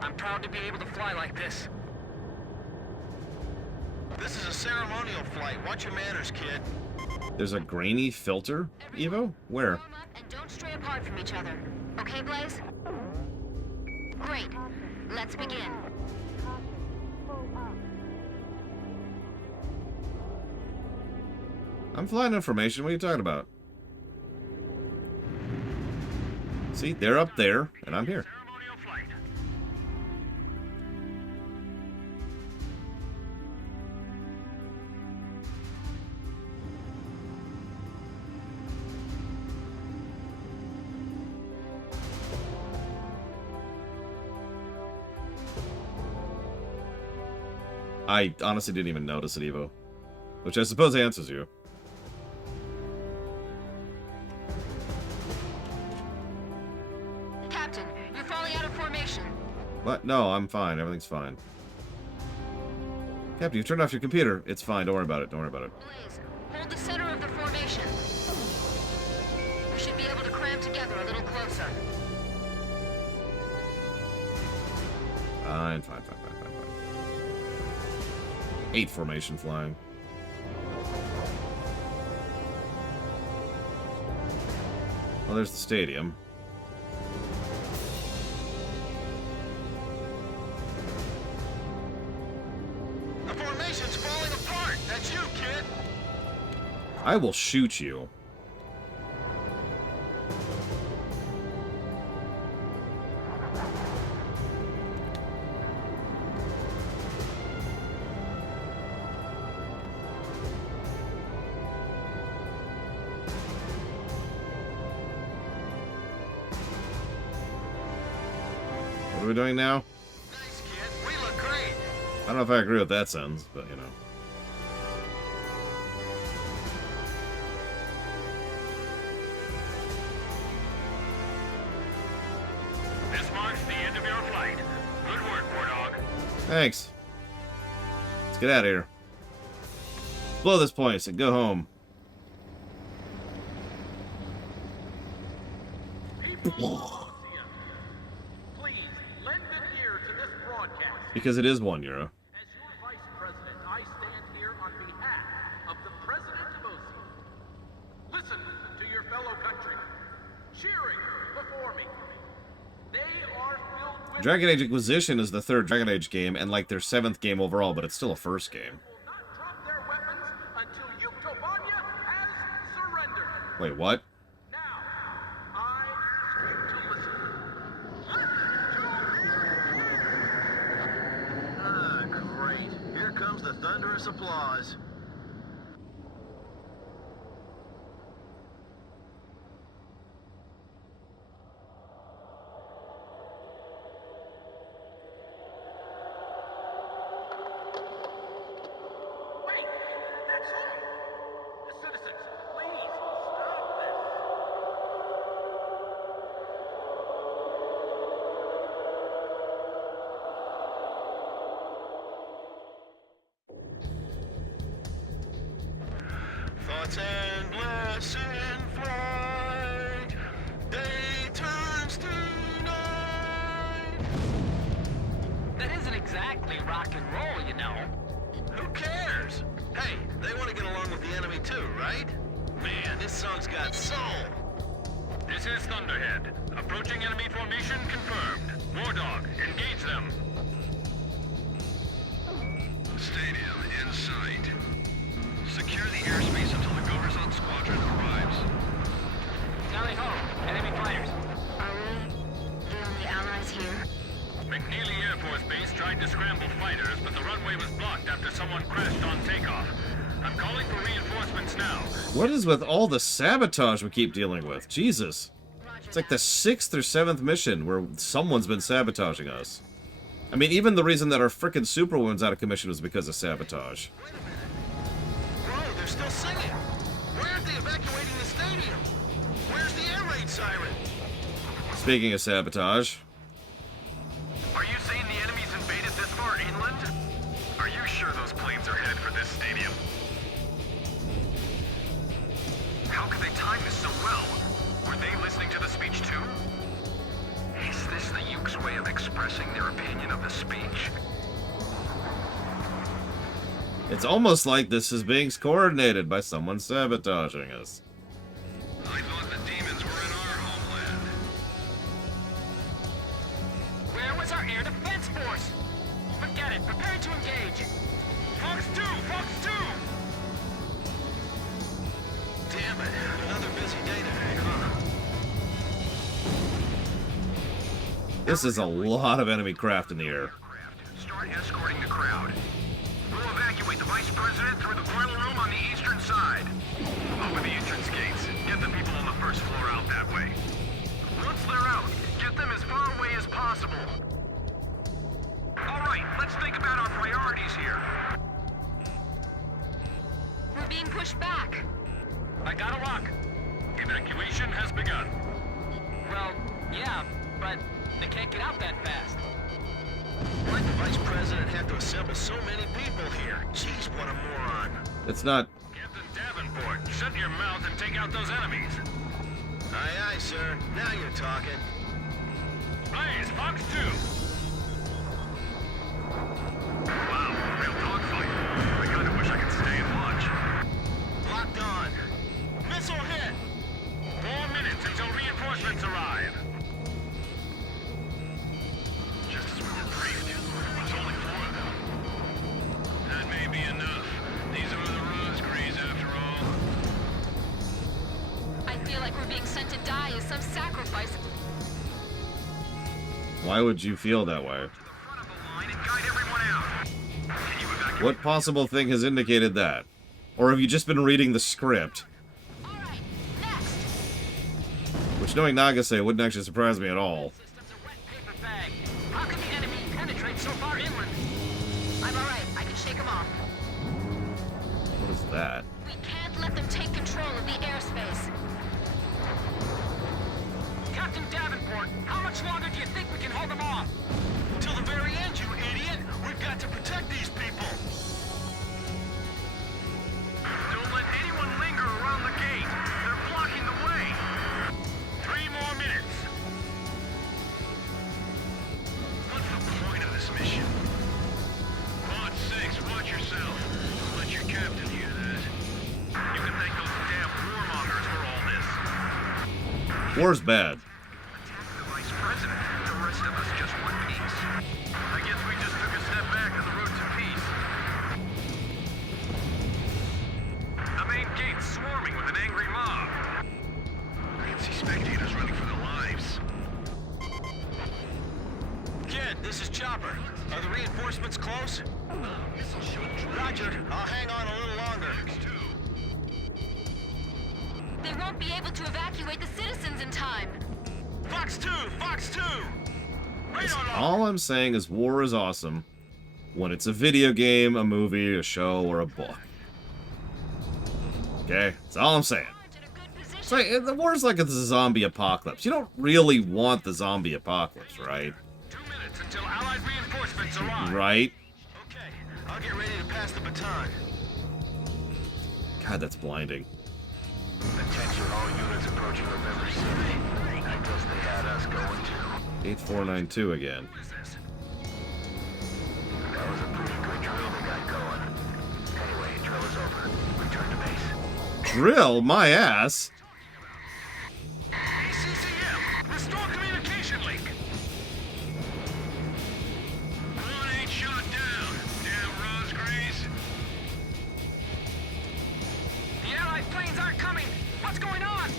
I'm proud to be able to fly like this. This is a ceremonial flight. Watch your manners, kid. There's a grainy filter, Evo? Where? Warm up and don't stray apart from each other. Okay, Blaze? Great. Let's begin. I'm flying information. What are you talking about? See, they're up there, and I'm here. I honestly didn't even notice it, Evo. Which I suppose answers you. Captain, you're falling out of formation. What? No, I'm fine. Everything's fine. Captain, you turned off your computer. It's fine. Don't worry about it. Don't worry about it. Blaze, hold the center of the formation. We should be able to cram together a little closer. Fine. 8 formation flying. Well, there's the stadium. I will shoot you. What are we doing now? Nice, kid. We look great. I don't know if I agree with that sentence, but you know. This marks the end of your flight. Good work, War Dog. Thanks. Let's get out of here. Blow this place and go home. Because it is €1. As your vice president, I stand here on behalf of the president of Ocean. Listen to your fellow countrymen cheering before me. They are filled with Dragon Age Inquisition is the 3rd Dragon Age game and like their 7th game overall, but it's still a first game. drop their weapons until Yuktobania has surrendered. Wait, what? Ah, great. Here comes the thunderous applause. Wait, that's all. Citizens, please stop this. Thoughts endless in flight. Day turns to night. That isn't exactly rock and roll, you know. Who cares? Hey, they want to get along with the enemy too, right? Man, this song's got soul. This is Thunderhead. Approaching enemy formation confirmed. War Dog, engage them. Stadium in sight. Secure the airspace until the Goverzon squadron arrives. Tally ho, enemy fighters. Are we the only allies here? McNeely Air Force Base tried to scramble fighters, but the runway was blocked after someone crashed on takeoff. I'm calling for reinforcements now. What is with all the sabotage we keep dealing with? Jesus. It's like the 6th or 7th mission where someone's been sabotaging us. I mean, even the reason that our frickin' Superwoman's out of commission was because of sabotage. Bro, they're still singing. Why aren't they evacuating the stadium? Where's the air raid siren? Speaking of sabotage, Are you saying the enemy's invaded this far inland? Are you sure those planes are headed for this stadium? How could they time this so well? Were they listening to the speech too? Is this the Yuke's way of expressing their opinion of the speech? it's almost like this is being coordinated by someone sabotaging us. I thought the demons were in our homeland. Where was our air defense force? Forget it. Prepare to engage. Fox 2! Fox 2! Damn it, another busy day today, huh? This is a lot of enemy craft in the air. Start escorting the crowd. We'll evacuate the Vice President through the boiler room on the eastern side. Open the entrance gates. Get the people on the first floor out that way. Once they're out, get them as far away as possible. All right, let's think about our priorities here. We're being pushed back. I got a lock. Evacuation has begun. Well, yeah, but they can't get out that fast. Why'd the Vice President have to assemble so many people here? Jeez, what a moron. It's not... Captain Davenport, shut your mouth and take out those enemies. Aye, aye, sir. Now you're talking. Blaze, Fox 2. Wow, real dogfight. I kinda wish I could stay and watch. Locked on. Missile hit! 4 minutes until reinforcements arrive. Just as we were briefed, there's only 4 of them. That may be enough. These are the Rosegrees, after all. like we're being sent to die as some sacrifice. Why would you feel that way? What possible thing has indicated that? Or have you just been reading the script? Which, knowing Nagase, wouldn't actually surprise me at all. How can the enemy penetrate so far inland? I'm alright, I can shake them off. What is that? We can't let them take control of the airspace. Captain Davenport, how much longer do you think we can hold them off? Till the very end, you idiot! We've got to protect these people! Don't let anyone linger around the gate. They're blocking the way. 3 more minutes. What's the point of this mission? Quad 6, watch yourself. Don't let your captain hear that. You can thank those damn warmongers for all this. War's bad. The vice president. The rest of us just want peace. I guess we just took a step back on the road to peace. The main gate's swarming with an angry mob. I can see spectators running for their lives. Kid, this is Chopper. Are the reinforcements close? Roger, I'll hang on a little longer. They won't be able to evacuate the citizens in time. Fox 2! Fox 2! All I'm saying is war is awesome when it's a video game, a movie, a show, or a book. Okay? That's all I'm saying. It's like, the war's like a zombie apocalypse. You don't really want the zombie apocalypse, right? 2 minutes until Allied reinforcements arrive. Right? Okay, I'll get ready to pass the baton. God, that's blinding. Attention all units approaching November City. I guess they had us going to. 8492 again. That was a pretty good drill they got going. Anyway, drill is over. Return to base. Drill my ass. CCM, restore communication link. One ain't shot down. Damn Rosgrease. The Allied planes aren't coming! What's going on?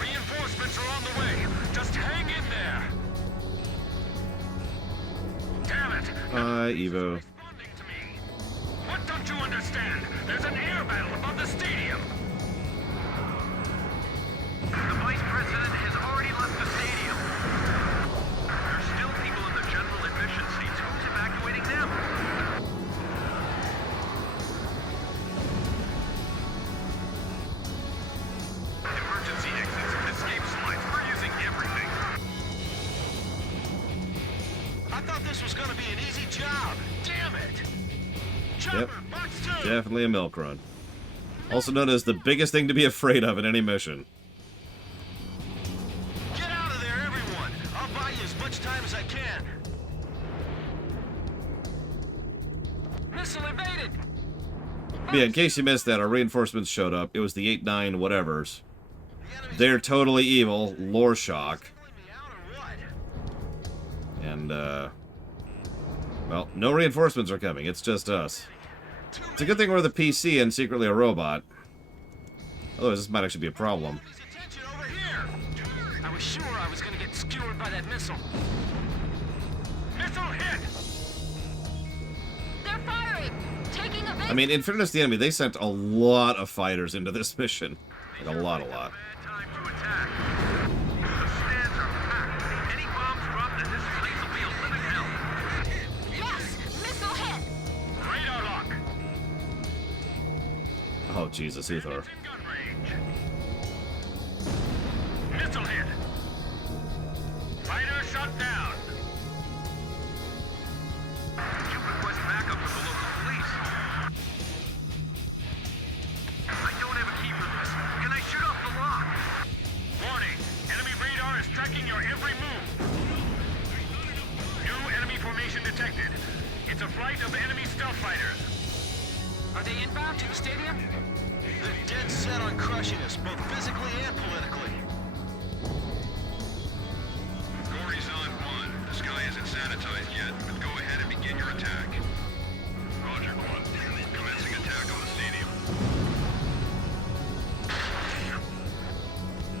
Reinforcements are on the way. Just hang in there. Damn it. Evo. What don't you understand? There's an air battle above the stadium. The vice president has already left the stadium. There's still people in the general admission seats. Who's evacuating them? Emergency exits, escape slides. We're using everything. I thought this was gonna be an easy job. Damn it! Yep. Definitely a milk run. Also known as the biggest thing to be afraid of in any mission. Get out of there, everyone! I'll buy you as much time as I can. Missile evaded! But yeah, in case you missed that, our reinforcements showed up. It was the 8-9 whatevers. They're totally evil. Lore shock. And, well, no reinforcements are coming. It's just us. It's a good thing we're the PC and secretly a robot. Otherwise, this might actually be a problem. I was sure I was gonna get skewered by that missile. Missile hit! They're firing! Taking a I mean, in fairness to the enemy, they sent a lot of fighters into this mission. Like, a lot. Time to attack. The stands are packed. Any bombs dropped and this place will be a living hell. Yes! Missile hit! Radar lock. Oh, Jesus, Ethor. Missile hit. Fighter shot down. You request backup from the local police. I don't have a key for this. Can I shoot off the lock? Warning. Enemy radar is tracking your every move. New enemy formation detected. It's a flight of enemy stealth fighters. Are they inbound to the stadium? They're dead set on crushing us, both physically and politically. Horizon 1. The sky isn't sanitized yet, but go ahead and begin your attack. Roger, Quad. Commencing attack on the stadium.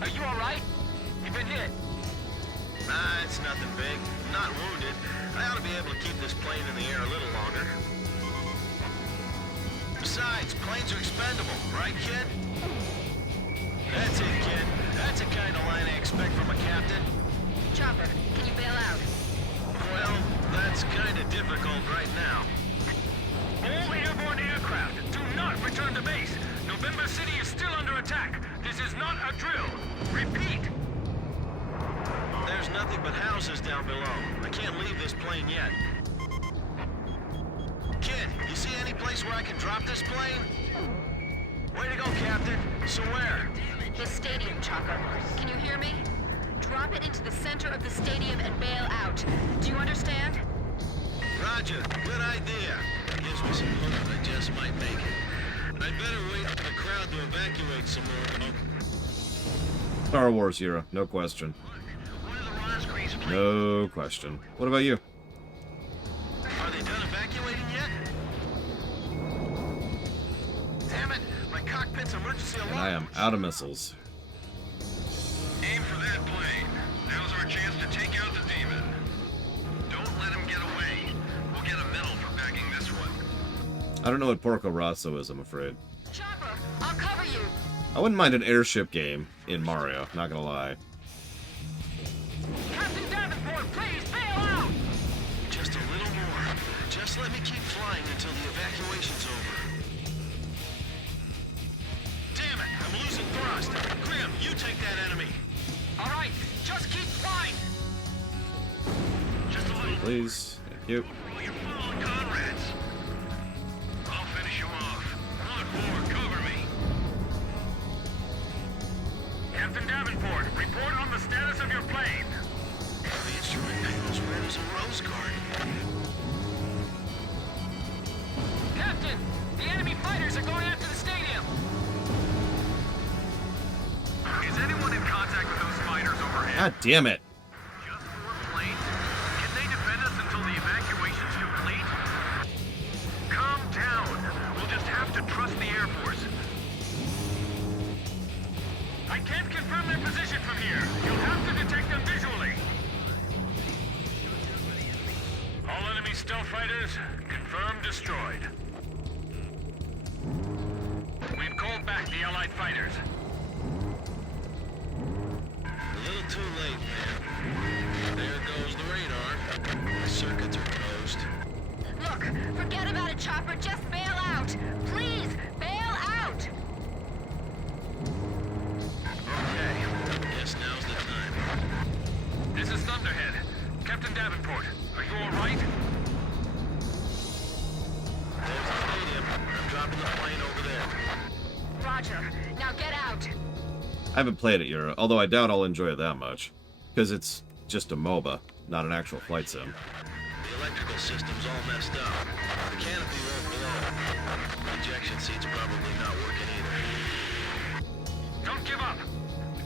Are you Besides, planes are expendable, right, kid? That's it, kid. That's the kind of line I expect from a captain. Chopper, can you bail out? Well, that's kind of difficult right now. All airborne aircraft, do not return to base. November City is still under attack. This is not a drill. Repeat. There's nothing but houses down below. I can't leave this plane yet. Kid, you see any place where I can drop this plane? Way to go, Captain. So where? The stadium, Chopper. Can you hear me? Drop it into the center of the stadium and bail out. Do you understand? Roger. Good idea. Gives me some hope I just might make it. I'd better wait for the crowd to evacuate some more. Star Wars hero, no question. No question. What about you? Are they done evacuating yet? Damn it! My cockpit's emergency alarm. And I am out of missiles. Aim for that plane. Now's our chance to take out the demon. Don't let him get away. We'll get a medal for backing this one. I don't know what Porco Rosso is, I'm afraid. Chopper, I'll cover you. I wouldn't mind an airship game in Mario, not gonna lie. Captain Davenport, please bail out! Just a little more. Just let me keep flying until the evacuation's over. Damn it! I'm losing thrust. Grim, you take that enemy. All right, just keep flying. Just a little. Please. Thank you. You're fallen comrades. I'll finish you off. One more, cover me. Captain Davenport, report on the status of your plane. The instrument panel's red as a rose garden. Captain, the enemy fighters are going after the stadium. Is anyone in contact with those fighters overhead? God damn it. Just 4 planes? Can they defend us until the evacuation's complete? Calm down. We'll just have to trust the Air Force. I can't confirm their position from here. You'll have to detect them visually. All enemy stealth fighters, confirmed destroyed. We've called back the Allied fighters. A little too late, man. There goes the radar. The circuits are closed. Look, forget about it, Chopper. Just bail out. Please, bail out. Okay, guess now's the time. This is Thunderhead. Captain Davenport, are you all right? There's the stadium. I'm dropping the plane over there. Roger. Now get out. I haven't played it, Euro, although I doubt I'll enjoy it that much. Because it's just a MOBA, not an actual flight sim. The electrical system's all messed up. The canopy won't blow. The ejection seat's probably not working either. Don't give up!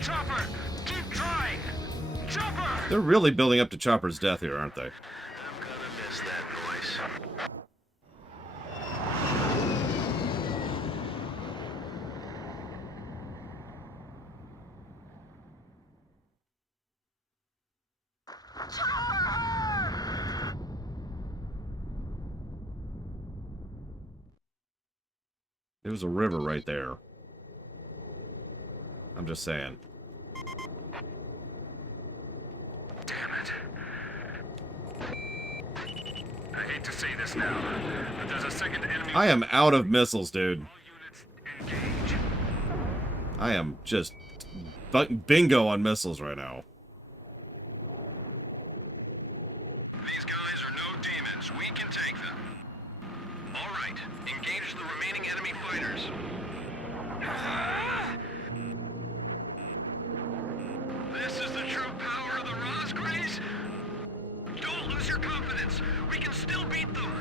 Chopper, keep trying! Chopper! They're really building up to Chopper's death here, aren't they? I'm gonna miss that voice. There's a river right there. I'm just saying. Damn it. I hate to say this now, but there's a second enemy. I am out of missiles, dude. All units engage. I am just bingo on missiles right now. These guys are no demons. We can take them. All right, engage the remaining enemy fighters. This is the true power of the Rosgrays. Don't lose your confidence. We can still beat them.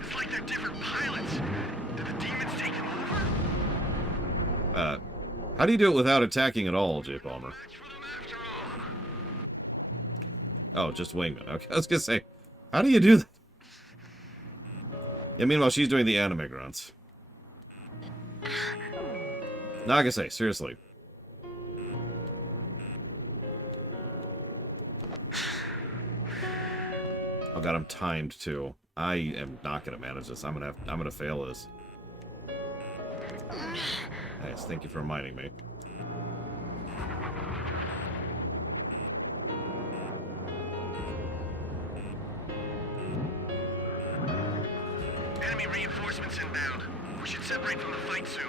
It's like they're different pilots. Did the demons take them over? How do you do it without attacking at all, J. Palmer? Oh, just wingman. Okay, I was gonna say, how do you do that? And meanwhile, she's doing the anime grunts. Nagase, seriously. Oh god, I'm timed too. I am not gonna manage this. I'm gonna fail this. Nice, thank you for reminding me. Enemy reinforcements inbound. We should separate from the fight soon.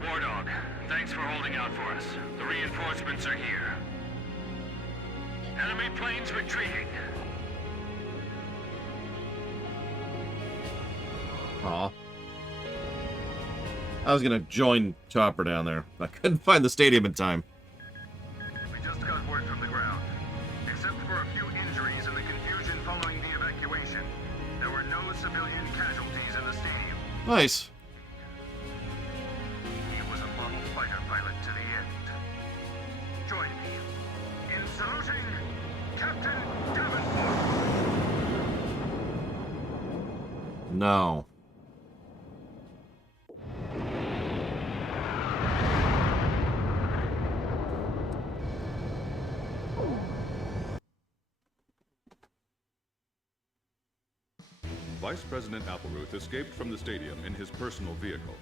War Dog, thanks for holding out for us. The reinforcements are here. Enemy planes retreating. Aw. I was gonna join Chopper down there. I couldn't find the stadium in time. We just got word from the ground. Except for a few injuries and the confusion following the evacuation, there were no civilian casualties in the stadium. Nice. He was a model fighter pilot to the end. Join me in saluting Captain Davenport. No. Vice President Appleruth escaped from the stadium in his personal vehicle.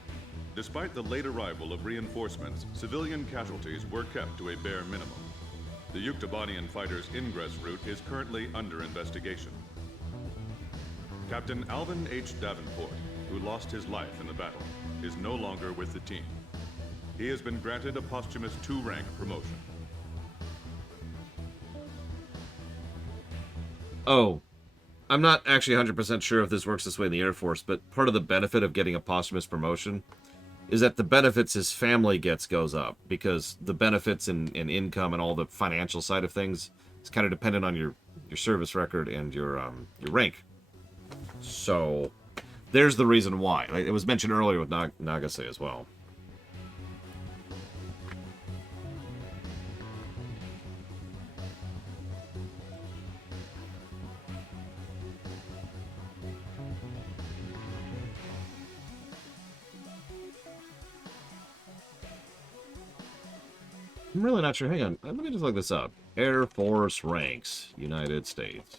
Despite the late arrival of reinforcements, civilian casualties were kept to a bare minimum. The Yuktobanian fighters' ingress route is currently under investigation. Captain Alvin H. Davenport, who lost his life in the battle, is no longer with the team. He has been granted a posthumous 2-rank promotion. Oh. I'm not actually 100% sure if this works this way in the Air Force, but part of the benefit of getting a posthumous promotion is that the benefits his family gets goes up, because the benefits and income and all the financial side of things is kind of dependent on your service record and your rank. So there's the reason why. It was mentioned earlier with Nagase as well. I'm really not sure. Hang on. Let me just look this up. Air Force ranks, United States.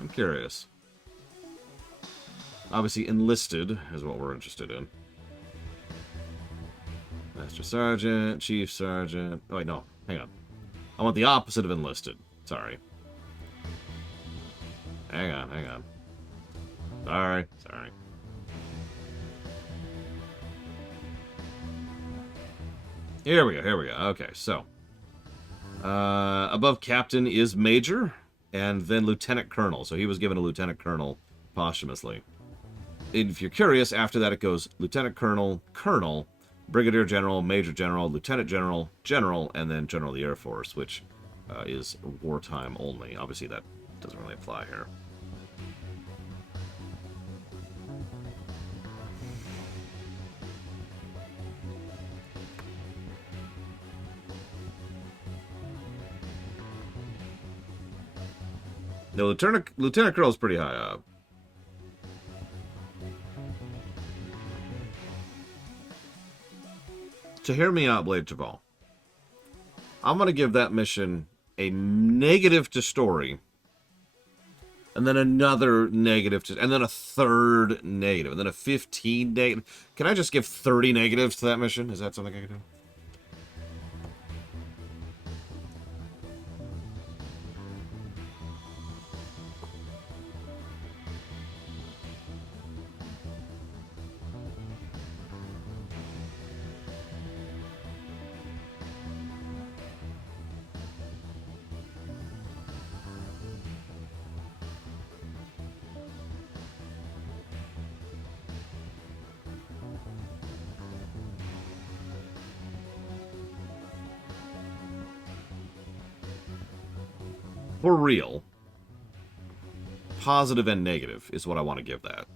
I'm curious. Obviously, enlisted is what we're interested in. Master Sergeant, Chief Sergeant. Oh, wait, no. Hang on. I want the opposite of enlisted. Sorry. Hang on, hang on. Sorry. Here we go. Okay, so. Above captain is major, and then lieutenant colonel. So he was given a lieutenant colonel posthumously. If you're curious, after that it goes lieutenant colonel, colonel, brigadier general, major general, lieutenant general, general, and then general of the Air Force, which is wartime only. Obviously that doesn't really apply here. The lieutenant colonel is pretty high up. So hear me out, Blade Chaval. I'm going to give that mission a negative to story, and then another negative to, and then a third negative, and then a 15 negative. Can I just give 30 negatives to that mission? Is that something I can do? For real. Positive and negative is what I want to give that.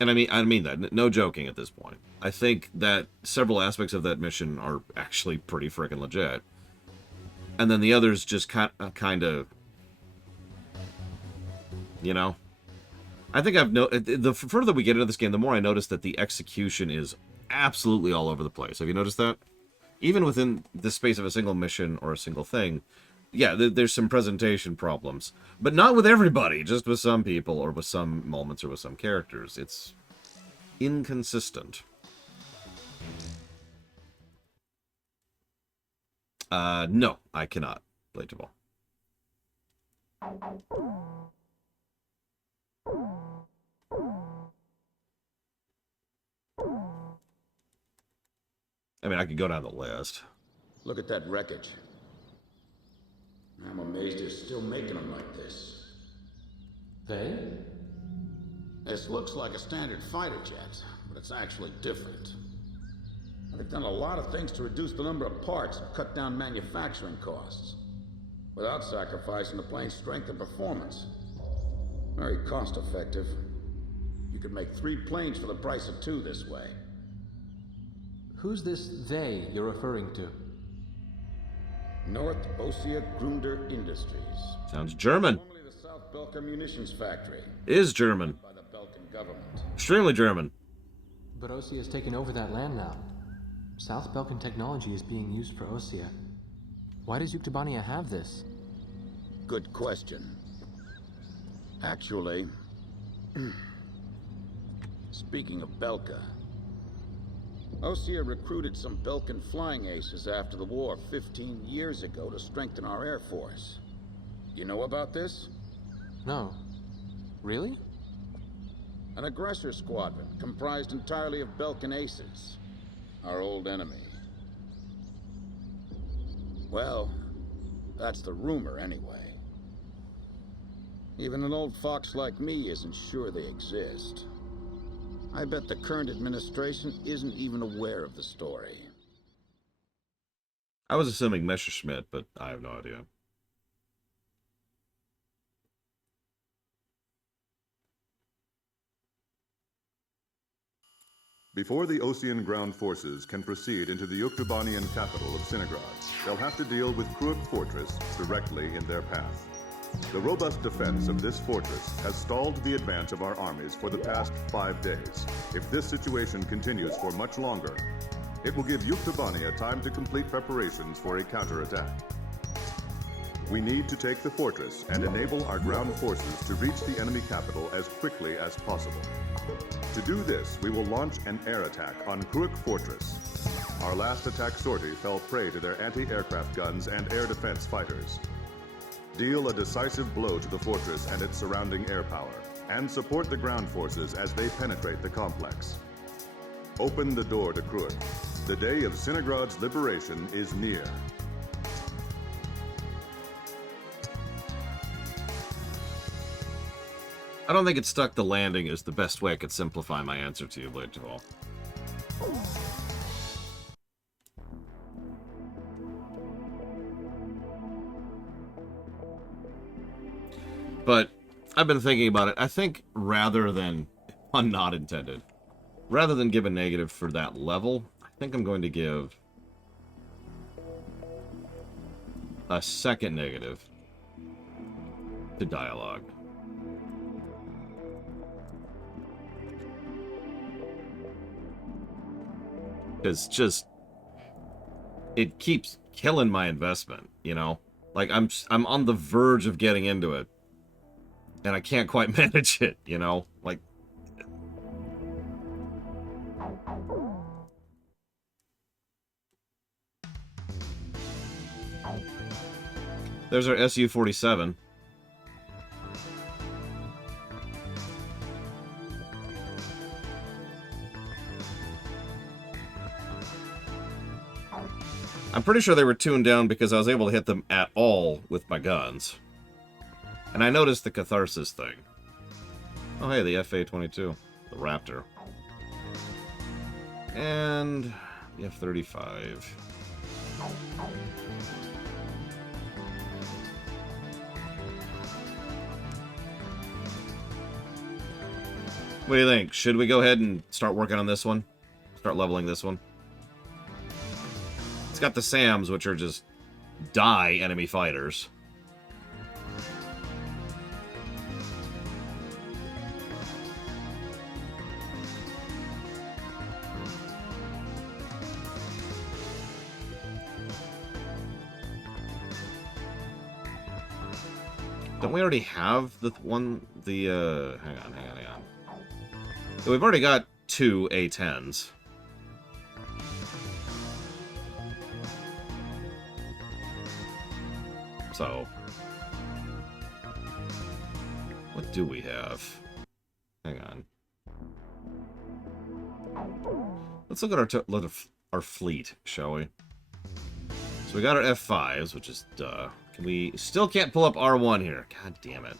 And I mean that. No joking at this point. I think that several aspects of that mission are actually pretty freaking legit. And then the others just kind of, you know? I think the further we get into this game, the more I notice that the execution is absolutely all over the place. Have you noticed that? Even within the space of a single mission or a single thing, yeah, there's some presentation problems. But not with everybody, just with some people or with some moments or with some characters. It's inconsistent. No, I cannot play Jabal. I mean, I could go down the list. Look at that wreckage. I'm amazed they're still making them like this. They? This looks like a standard fighter jet, but it's actually different. They've done a lot of things to reduce the number of parts and cut down manufacturing costs, without sacrificing the plane's strength and performance. Very cost-effective. You could make 3 planes for the price of 2 this way. Who's this they you're referring to? North Ossia Grunder Industries. Sounds German. Formerly the South Belka Munitions Factory. Is German. By the Belkan government. Extremely German. But Ossia has taken over that land now. South Belkan technology is being used for Ossia. Why does Yuktobania have this? Good question. Actually, speaking of Belka, Ossia recruited some Belkan flying aces after the war 15 years ago to strengthen our Air Force. You know about this? No. Really? An aggressor squadron comprised entirely of Belkan aces. Our old enemy. Well, that's the rumor anyway. Even an old fox like me isn't sure they exist. I bet the current administration isn't even aware of the story. I was assuming Messerschmitt, but I have no idea. Before the Osean ground forces can proceed into the Yuktobanian capital of Sinigrad, they'll have to deal with Kruik Fortress directly in their path. The robust defense of this fortress has stalled the advance of our armies for the past 5 days. If this situation continues for much longer, it will give Yuktobania time to complete preparations for a counterattack. We need to take the fortress and enable our ground forces to reach the enemy capital as quickly as possible. To do this, we will launch an air attack on Kruik Fortress. Our last attack sortie fell prey to their anti-aircraft guns and air defense fighters. Deal a decisive blow to the fortress and its surrounding air power, and support the ground forces as they penetrate the complex. Open the door to Kruik. The day of Sinigrad's liberation is near. I don't think it stuck the landing is the best way I could simplify my answer to you, Blade Jabal. But I've been thinking about it. I think rather than, pun not intended, rather than give a negative for that level, I think I'm going to give a second negative to dialogue. Because just, it keeps killing my investment, you know? Like, I'm on the verge of getting into it, and I can't quite manage it, you know? Like, there's our Su-47. I'm pretty sure they were tuned down because I was able to hit them at all with my guns. And I noticed the Catharsis thing. Oh hey, the FA-22. The Raptor. And the F-35. What do you think? Should we go ahead and start working on this one? Start leveling this one? It's got the SAMs, which are just die enemy fighters. Don't we already have the one, hang on. Yeah, we've already got 2 A10s. So, what do we have? Hang on. Let's look at our fleet, shall we? So we got our F5s, which is duh. We still can't pull up R1 here. God damn it.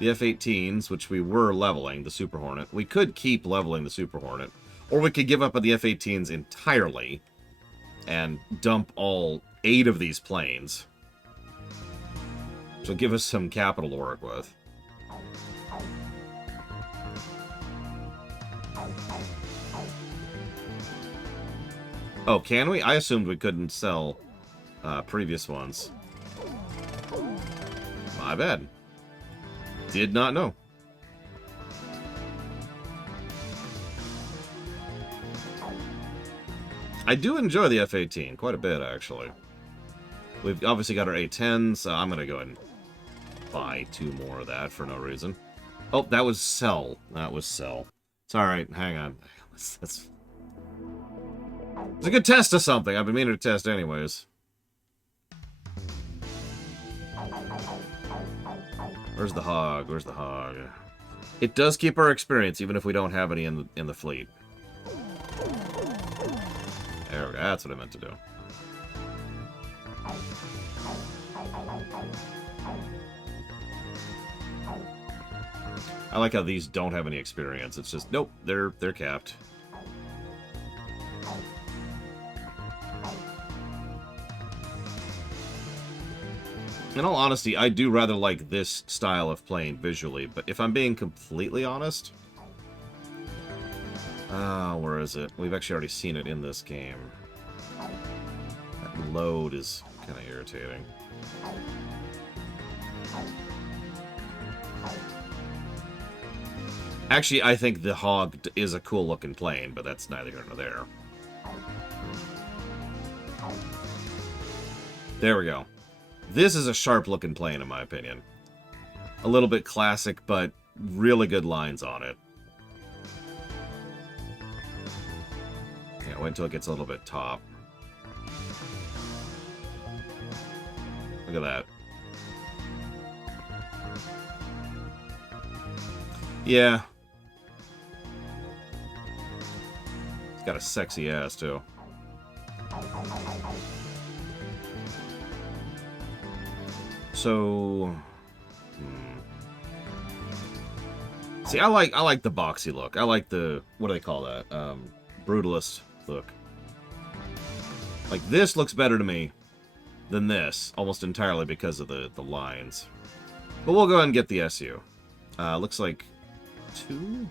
The F-18s, which we were leveling, the Super Hornet. We could keep leveling the Super Hornet. Or we could give up on the F-18s entirely and dump all 8 of these planes. Which will give us some capital to work with. Oh, can we? I assumed we couldn't sell previous ones. My bad. Did not know. I do enjoy the F-18 quite a bit, actually. We've obviously got our A-10s, so I'm going to go ahead and buy 2 more of that for no reason. Oh, that was sell. That was sell. It's alright, hang on. It's a good test of something. I've been meaning to test anyways. Where's the hog? Where's the hog? It does keep our experience, even if we don't have any in the fleet. There we go. That's what I meant to do. I like how these don't have any experience. It's just, nope, they're capped. In all honesty, I do rather like this style of playing visually, but if I'm being completely honest... where is it? We've actually already seen it in this game. That load is kind of irritating. Actually, I think the Hog is a cool-looking plane, but that's neither here nor there. There we go. This is a sharp-looking plane, in my opinion. A little bit classic, but really good lines on it. Yeah, wait until it gets a little bit top. Look at that. Yeah. It's got a sexy ass, too. So, see, I like the boxy look. I like the, what do they call that? Brutalist look. Like, this looks better to me than this, almost entirely because of the lines. But we'll go ahead and get the SU. Looks like 2?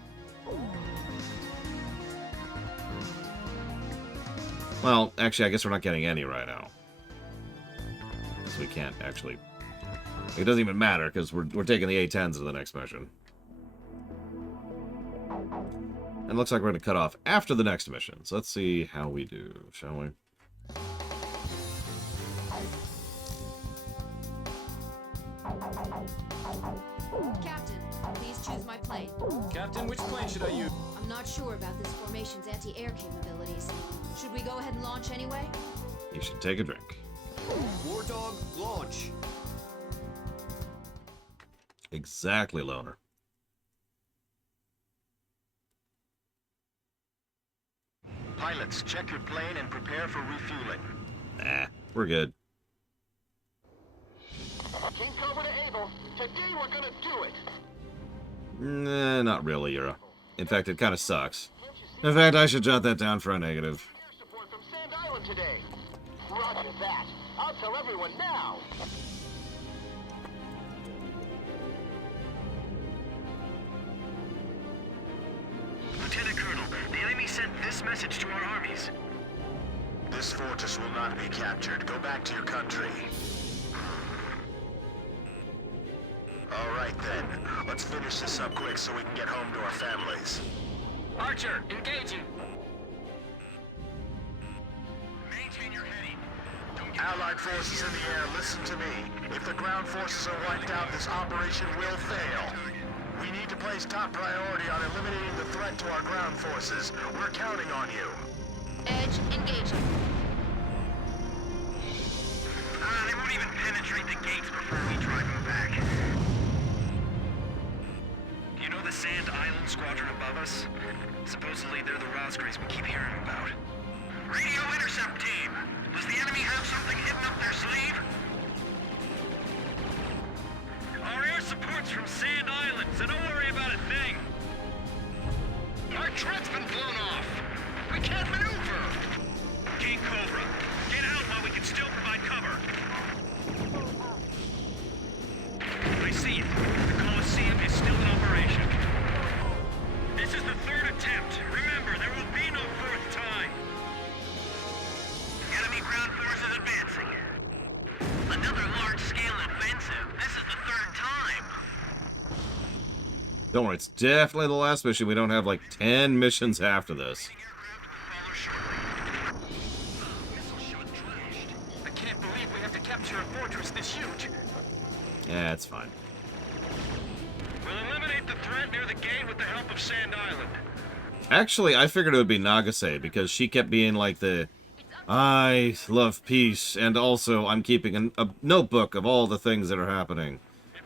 Well, actually, I guess we're not getting any right now. Because we can't actually... It doesn't even matter, because we're taking the A-10s to the next mission. And it looks like we're going to cut off after the next mission. So let's see how we do, shall we? Captain, please choose my plane. Captain, which plane should I use? I'm not sure about this formation's anti-air capabilities. Should we go ahead and launch anyway? You should take a drink. War Dog, launch. Exactly, Loner. Pilots, check your plane and prepare for refueling. Nah, we're good. King Cobra to Able. Today we're gonna do it. Nah, not really, Yura. In fact, it kind of sucks. In fact, I should jot that down for a negative. Air support from Sand Island today. Roger that. I'll tell everyone now. Lieutenant Colonel, the enemy sent this message to our armies. This fortress will not be captured. Go back to your country. All right, then. Let's finish this up quick so we can get home to our families. Archer, engaging. Maintain your heading. Allied forces in the air, listen to me. If the ground forces are wiped out, this operation will fail. We need to place top priority on eliminating the threat to our ground forces. We're counting on you. Edge, engaging. They won't even penetrate the gates before we drive them back. Do you know the Sand Island Squadron above us? Supposedly they're the Rosgraves we keep hearing about. Radio intercept team! Does the enemy have something hidden up their sleeve? Our air support's from Sand Island, so don't worry about a thing. Our truck's been blown off. We can't maneuver. King Cobra, get out while we can still provide cover. I see it. The Coliseum is still in operation. This is the third attempt. Remember, there will be no fourth time. Enemy ground forces advancing. Another large-scale offensive. This is the third time. Don't worry, it's definitely the last mission. We don't have like 10 missions after this. I can't believe we have to capture a fortress this huge. Yeah, it's fine. We'll eliminate the threat near the gate with the help of Sand Island. Actually, I figured it would be Nagase because she kept being like the, I love peace, and also I'm keeping a notebook of all the things that are happening.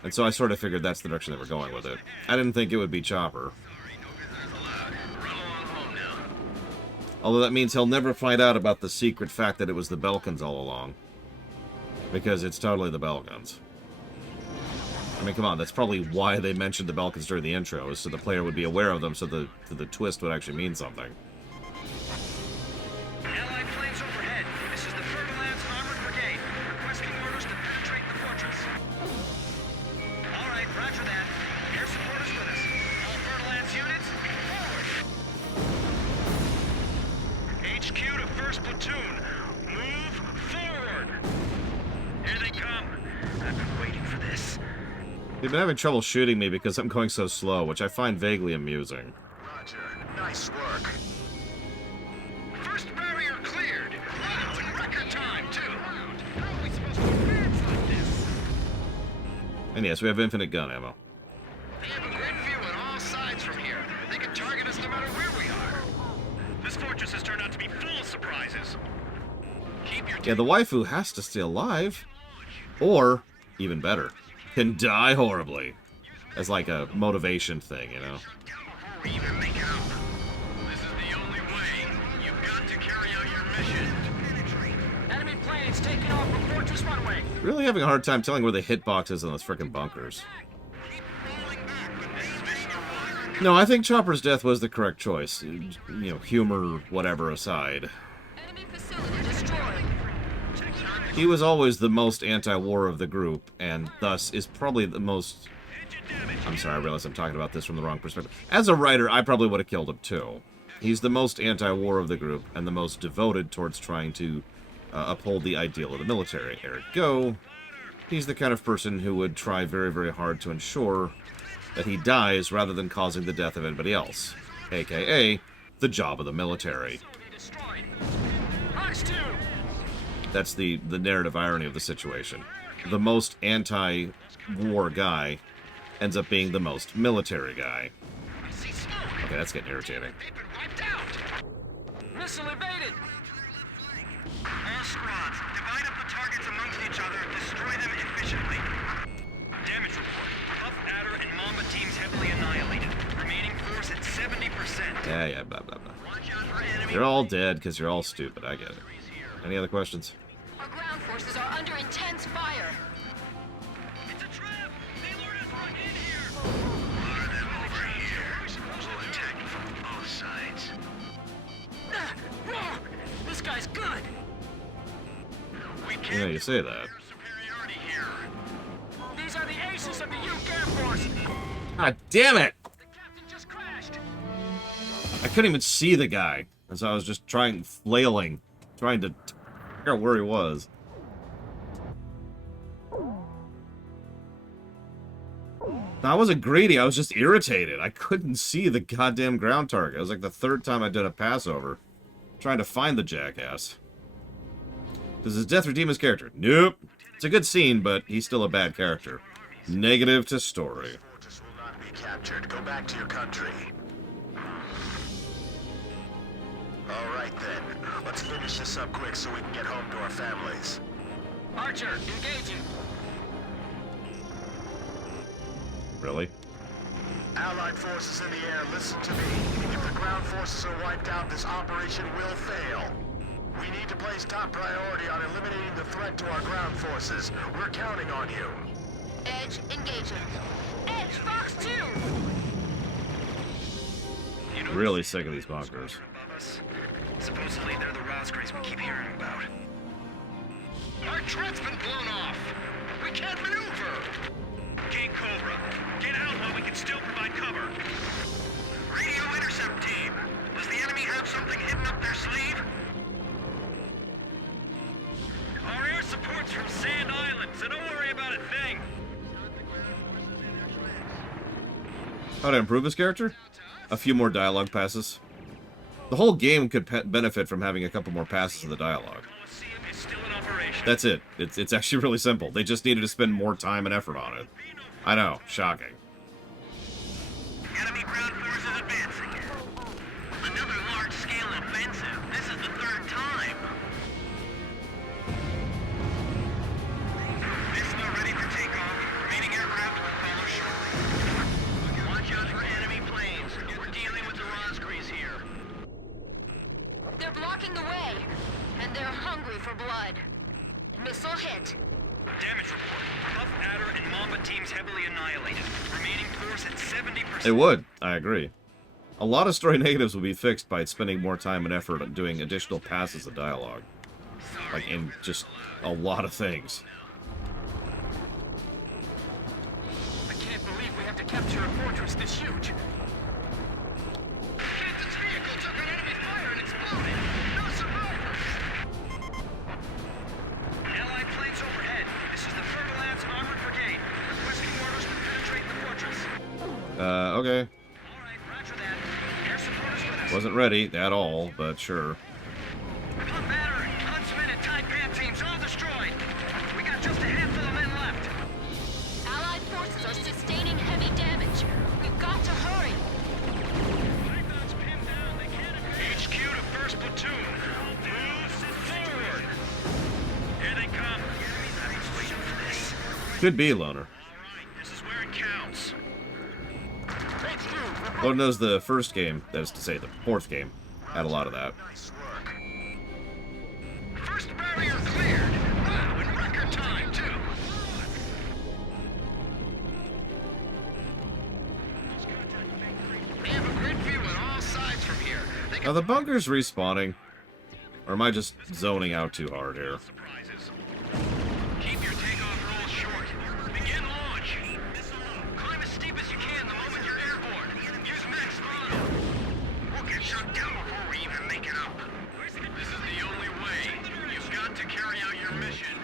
And so I sort of figured that's the direction they were going with it. I didn't think it would be Chopper. Although that means he'll never find out about the secret fact that it was the Belkans all along. Because it's totally the Belkans. I mean, come on, that's probably why they mentioned the Belkans during the intro, is so the player would be aware of them, so the twist would actually mean something. Allied planes overhead. This is the Fer-de-Lance Armored Brigade, requesting orders to penetrate the fortress. All right, roger that. Air support is with us. All Fer-de-Lance units, forward. HQ to 1st Platoon. Move forward. Here they come. I've been waiting for this. They've been having trouble shooting me because I'm going so slow, which I find vaguely amusing. Roger. Nice work. First barrier cleared. Wow, in record time, too. How are we supposed to advance like this? And yes, we have infinite gun ammo. They have a great view on all sides from here. They can target us no matter where we are. This fortress has turned out to be full of surprises. Keep your Yeah, the waifu has to stay alive. Or, even better, can die horribly. As like a motivation thing, you know? before we even make out. This is the only way. You've got to carry out your mission. Enemy planes taking off from Fortress Runway. Really having a hard time telling where the hitbox is in those frickin' bunkers. No, I think Chopper's death was the correct choice. You know, humor, whatever aside. Enemy facility destroyed. He was always the most anti-war of the group, and thus is probably the most... I'm sorry, I realize I'm talking about this from the wrong perspective. As a writer, I probably would have killed him too. He's the most anti-war of the group, and the most devoted towards trying to uphold the ideal of the military. Ergo, he's the kind of person who would try very, very hard to ensure that he dies rather than causing the death of anybody else. AKA, the job of the military. That's the narrative irony of the situation. The most anti-war guy ends up being the most military guy. Okay, that's getting irritating. Missile evaded. All squads, divide up the targets amongst each other and destroy them efficiently. Damage report. Puff, Adder, and Mamba teams heavily annihilated. Remaining force at 70%. Yeah, blah, blah, blah. You're all dead because you're all stupid, I get it. Any other questions? Our ground forces are under intense fire. It's a trap! They lured us right in here! Lure them over here. We'll attack from both sides. This guy's good. We You can't know, you say that. superiority here. These are the aces of the UK Air Force. God damn it! The captain just crashed. I couldn't even see the guy, as I was just flailing, trying to figure out where he was. I wasn't greedy, I was just irritated. I couldn't see the goddamn ground target. It was like the third time I did a pass over, trying to find the jackass. Does his death redeem his character? Nope. It's a good scene, but he's still a bad character. Negative to story. Captured. Go back to your country. All right then. Let's finish this up quick so we can get home to our families. Archer, engaging. Really? Allied forces in the air, listen to me. If the ground forces are wiped out, this operation will fail. We need to place top priority on eliminating the threat to our ground forces. We're counting on you. Edge, engaging. Edge, Fox 2! Really sick of these bunkers. Supposedly they're the Rosgraves we keep hearing about. Our turret's been blown off. We can't maneuver. King Cobra, get out while we can still provide cover. Radio intercept team. Does the enemy have something hidden up their sleeve? Our air support's from Sand Island, so don't worry about a thing. How to improve his character? A few more dialogue passes. The whole game could benefit from having a couple more passes of the dialogue. That's it. It's actually really simple. They just needed to spend more time and effort on it. I know, shocking. Enemy ground forces advancing. Another large-scale offensive. This is the third time. Vista ready for takeoff. Remaining aircraft will follow shortly. Watch out for enemy planes. We're dealing with the Rosgraves here. They're blocking the way, and they're hungry for blood. Missile hit. Damage report. Puff, Adder, and Mamba teams heavily annihilated. Remaining force at 70%. It would. I agree. A lot of story negatives will be fixed by spending more time and effort on doing additional passes of dialogue. Like, in just a lot of things. I can't believe we have to capture a fortress this huge. Captain's vehicle took on enemy fire and exploded. No survivors. Allied planes overhead. This is the Fertile Lands Armored Brigade. Requesting orders to penetrate the fortress. Okay. Alright, roger that. Air support is with us. Wasn't ready at all, but sure. Puff, Adder, Huntsman, and Taipan teams all destroyed. We got just a handful of men left. Allied forces are sustaining heavy damage. We've got to hurry. HQ to first platoon. Move forward. Here they come. I was waiting for this. Could be, Loner. This is where it counts. Lord knows the first game, that is to say, the fourth game, had a lot of that. First barrier cleared. Wow, in record time, too. We have a grid view on all sides from here. Are the bunkers respawning? Or am I just zoning out too hard here? Keep your takeoff roll short. Begin launch. Climb as steep as you can the moment you're airborne. Use max throttle. We'll get shut down before we even make it up. This is the only way. You've got to carry out your mission.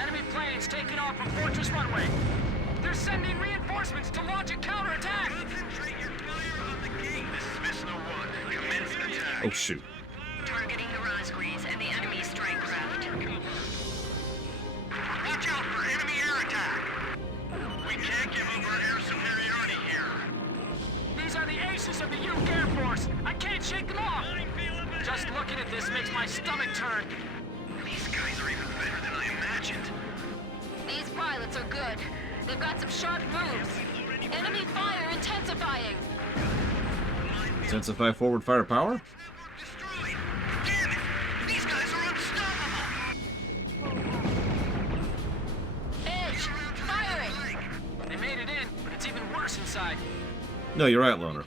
Enemy planes taking off from Fortress Runway. They're sending reinforcements to launch a counterattack. Concentrate your fire on the gate. This is Vista 1. Commence attack. Oh, shoot. Targeting the Rosgraves and the enemy strike craft. Watch out for enemy air attack. We can't give up our air superiority here. These are the aces of the UK Air Force. I can't shake them off. Just looking at this makes my stomach turn. These guys are even better than I imagined. These pilots are good. They've got some sharp moves. Enemy fire intensifying. Intensify forward firepower? Destroyed. Damn it! These guys are unstoppable. Edge, firing. They made it in, but it's even worse inside. No, you're right, Loner.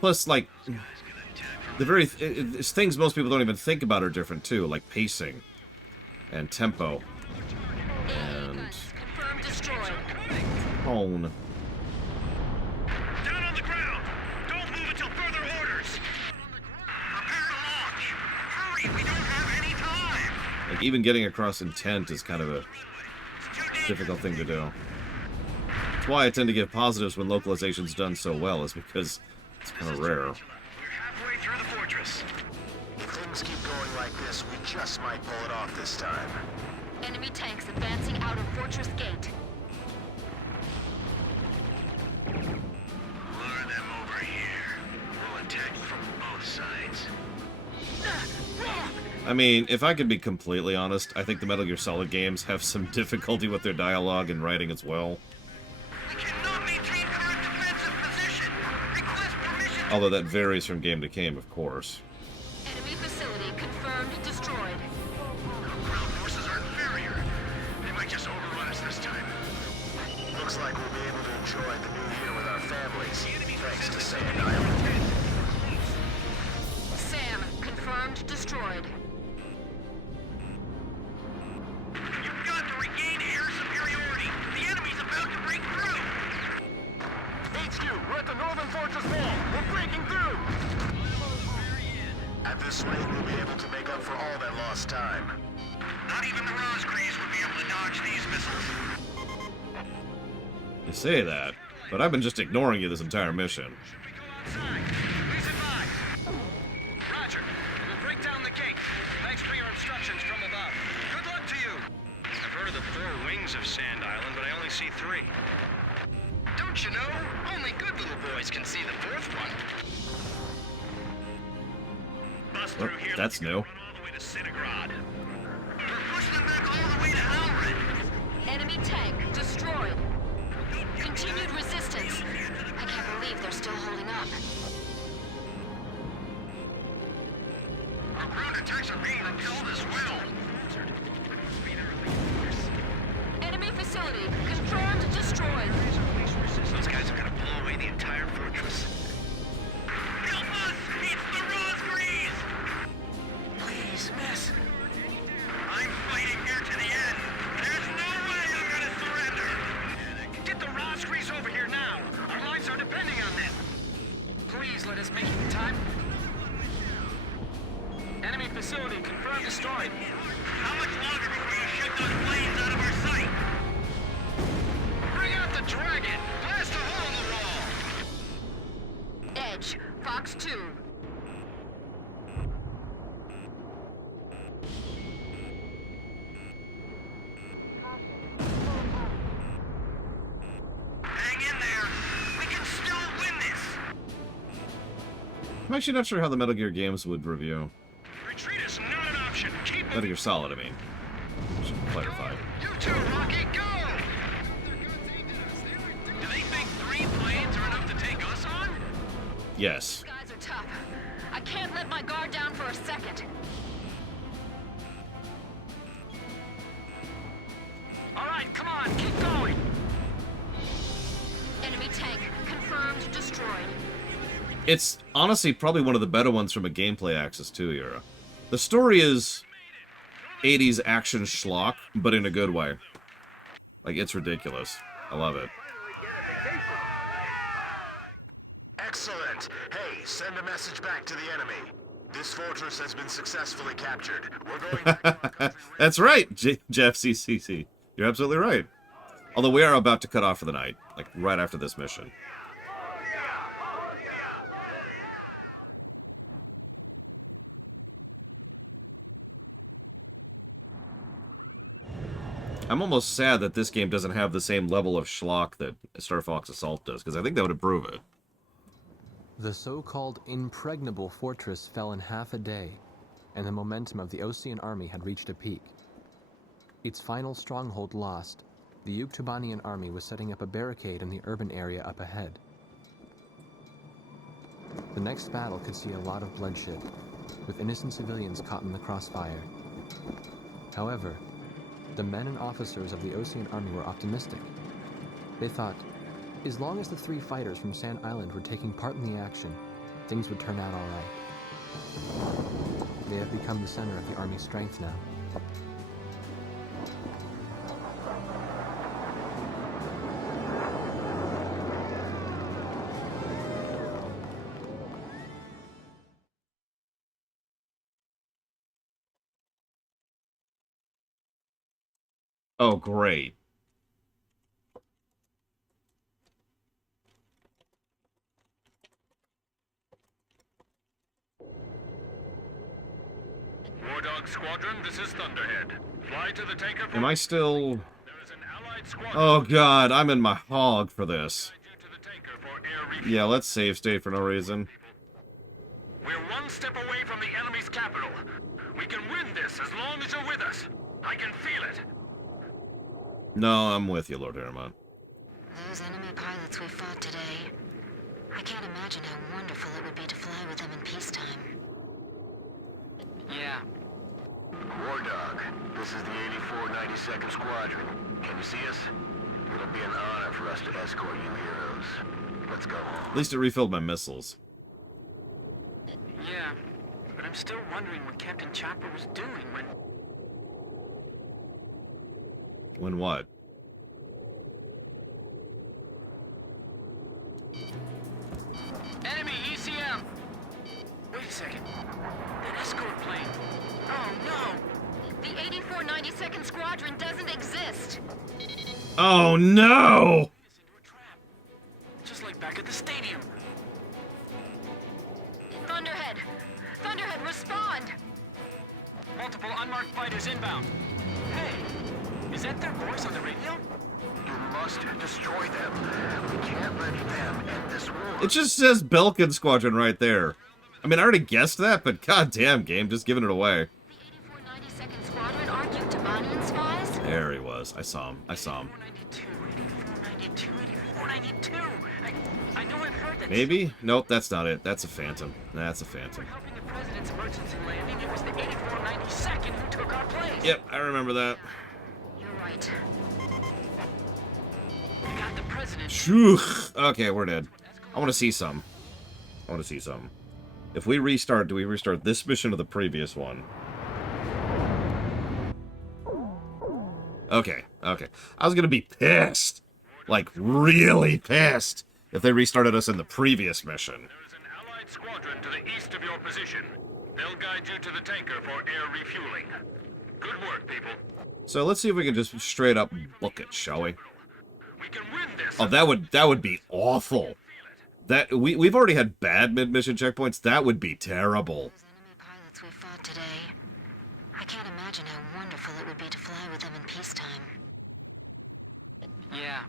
Plus, like, the very it's things most people don't even think about are different too, like pacing and tempo and Confirmed destroyed. tone. Down on the ground. Don't move until further orders. Like, even getting across intent is kind of a difficult thing to do. That's why I tend to give positives when localization's done so well, is because it's kind of rare. Halfway through the fortress. If things keep going like this, we just might pull it off this time. Enemy tanks advancing out of Fortress Gate. Lure them over here. We'll attack from both sides. I mean, if I could be completely honest, I think the Metal Gear Solid games have some difficulty with their dialogue and writing as well. Although that varies from game to game, of course. Enemy facility confirmed destroyed. Ground forces are inferior. They might just overrun us this time. Looks like we'll be able to enjoy the new year with our families, thanks to Sand Island. SAM confirmed destroyed. You've got to regain air superiority. The enemy's about to break through. HQ, we're at the northern fortress wall. We're breaking through. At this rate, we'll be able to make up for all that lost time. Not even the Roscrees would be able to dodge these missiles. You say that, but I've been just ignoring you this entire mission. Please advise. Roger. We'll break down the gate. Thanks for your instructions from above. Good luck to you. I've heard of the 4 wings of Sand Island, but I only see 3. Don't you know? Only good little boys can see the 4th one. Bust Well, through here. that's new. All the way to Citigrad. We're pushing them back all the way to Alred. Enemy tank destroyed. Continued resistance. I can't believe they're still holding up. Our ground attacks are being repelled as well. Enemy facility confirmed destroyed. Those guys are gonna blow away the entire fortress. Help us! It's the Roscrees! Please, miss. I'm fighting here to the end. There's no way I'm gonna surrender. Get the Roscrees over here now. Our lives are depending on them. Please let us make it in time. Enemy facility confirmed destroyed. How much longer before you shoot those planes out of our sight? Bring out the dragon! Blast a hole in the wall! Edge, Fox 2. Hang in there! We can still win this! I'm actually not sure how the Metal Gear games would review. Retreat is not an option. Keep Metal Gear Solid, I mean. Should clarify. You too, Rocky, go! Do they think 3 planes are enough to take us on? Yes. These guys are tough. I can't let my guard down for a second. All right, come on, keep going. Enemy tank confirmed destroyed. It's honestly probably one of the better ones from a gameplay axis too, Yura. The story is 80s action schlock, but in a good way. Like, it's ridiculous. I love it. Excellent. Hey, send a message back to the enemy. This fortress has been successfully captured. We're going back to our country. That's right, Jeff CCC. You're absolutely right. Although we are about to cut off for the night, like right after this mission. I'm almost sad that this game doesn't have the same level of schlock that Star Fox Assault does, because I think that would improve it. The so-called impregnable fortress fell in half a day, and the momentum of the Osean army had reached a peak. Its final stronghold lost, the Yuktubanian army was setting up a barricade in the urban area up ahead. The next battle could see a lot of bloodshed, with innocent civilians caught in the crossfire. However, the men and officers of the Osean army were optimistic. They thought, as long as the 3 fighters from Sand Island were taking part in the action, things would turn out all right. They have become the center of the army's strength now. Oh, great. War Dog Squadron, this is Thunderhead. Fly to the tanker for... Am I still... Oh god, I'm in my hog for this. Yeah, let's save state for no reason. We're one step away from the enemy's capital. We can win this as long as you're with us. I can feel it. No, I'm with you, Lord Aramon. Those enemy pilots we fought today. I can't imagine how wonderful it would be to fly with them in peacetime. Yeah. War Dog, this is the 8492nd Squadron. Can you see us? It'll be an honor for us to escort you heroes. Let's go home. At least it refilled my missiles. Yeah. But I'm still wondering what Captain Chopper was doing when... When what? Enemy ECM! Wait a second. That escort plane. Oh no! The 8492nd Squadron doesn't exist! Oh no! Just like back at the stadium. Thunderhead! Thunderhead, respond! Multiple unmarked fighters inbound. Hey, is that their voice on the radio? You must destroy them. We can't let them end this war. It just says Belkin Squadron right there. I mean, I already guessed that, but goddamn, game, just giving it away. The 8492nd Squadron aren't Yuktobanian spies? There he was. I saw him. I saw him. 8492. I know I've heard that. Maybe? Nope, that's not it. That's a Phantom. That's a Phantom. Helping the president's emergency landing, it was the 8492nd who took our place. Yep, I remember that. You're right. We got the president. Phew. Okay, we're dead. I want to see some. I want to see some. If we restart, do we restart this mission or the previous one? Okay, okay. I was gonna be pissed. Like, really pissed if they restarted us in the previous mission. There is an Allied squadron to the east of your position. They'll guide you to the tanker for air refueling. Good work, people. So let's see if we can just straight up book it, shall we? We can win this. Oh, that would be awful. That we've already had bad mid-mission checkpoints. That would be terrible. Those enemy pilots we fought today. I can't imagine how wonderful it would be to fly with them in peacetime. Yeah.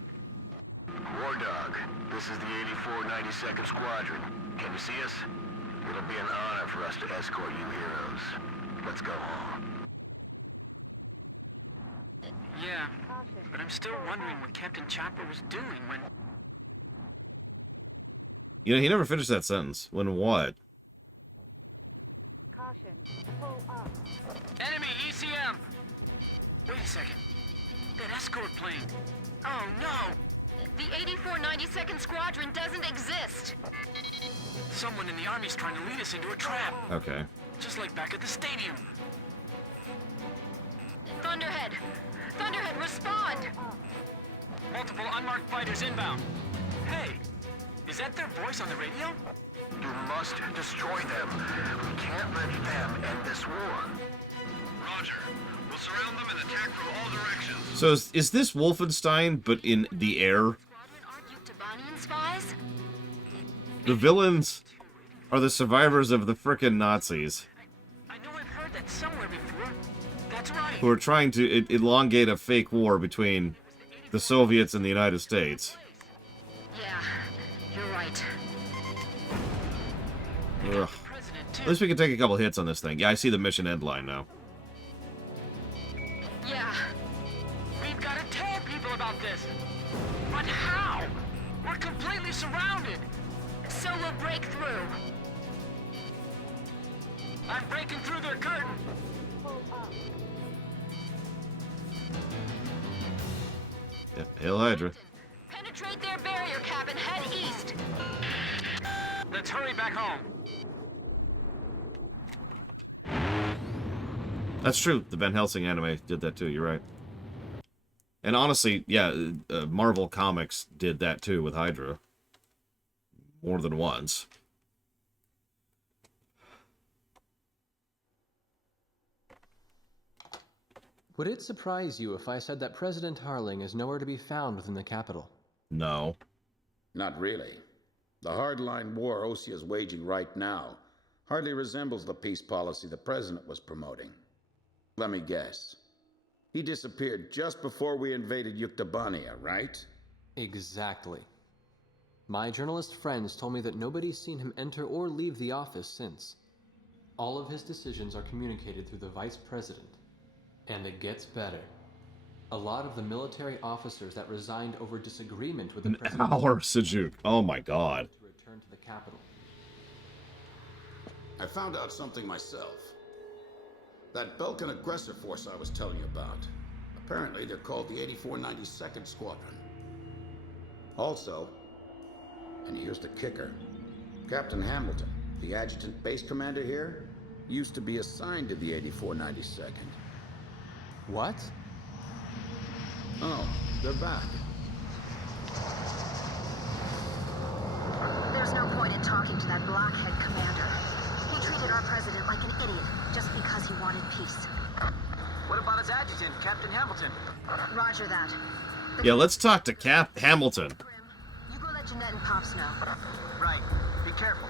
War Dog, this is the 8492nd Squadron. Can you see us? It'll be an honor for us to escort you heroes. Let's go home. Yeah. But I'm still wondering what Captain Chopper was doing when... You know, he never finished that sentence. When what? Caution. Pull up. Enemy ECM! Wait a second. That escort plane. Oh no! The 8492nd Squadron doesn't exist! Someone in the Army's trying to lead us into a trap. Okay. Just like back at the stadium. Thunderhead! Thunderhead, respond! Multiple unmarked fighters inbound. Hey, is that their voice on the radio? You must destroy them. We can't let them end this war. Roger. We'll surround them and attack from all directions. So is this Wolfenstein, but in the air? Aren't Yuktobanian spies? The villains are the survivors of the frickin' Nazis, I know I've heard that somewhere before. That's right. who are trying to elongate a fake war between the Soviets and the United States. Yeah, you're right. Ugh. At least we can take a couple hits on this thing. Yeah, I see the mission end line now. Yeah. We've got to tell people about this. But how? We're completely surrounded. So we'll break through. I'm breaking through their curtain. Pull up. Yeah, Hail Hydra. Penetrate their barrier cap and head east. Let's hurry back home. That's true. The Van Helsing anime did that too. You're right. And honestly, yeah, Marvel Comics did that too with Hydra. More than once. Would it surprise you if I said that President Harling is nowhere to be found within the capital? No. Not really. The hardline war Osea is waging right now hardly resembles the peace policy the President was promoting. Let me guess. He disappeared just before we invaded Yuktobania, right? Exactly. My journalist friends told me that nobody's seen him enter or leave the office since. All of his decisions are communicated through the Vice President. And it gets better. A lot of the military officers that resigned over disagreement with the President... Our Sejuk. Oh my god. ...to return to the capital. I found out something myself. That Belkan aggressor force I was telling you about. Apparently they're called the 8492nd Squadron. Also, and here's the kicker, Captain Hamilton, the adjutant base commander here, used to be assigned to the 8492nd. What? Oh, they're back. There's no point in talking to that blockhead commander. He treated our president like an idiot just because he wanted peace. What about his adjutant, Captain Hamilton? Roger that. Yeah, let's talk to Cap Hamilton. You go let Jeanette and Pops know. Right. Be careful.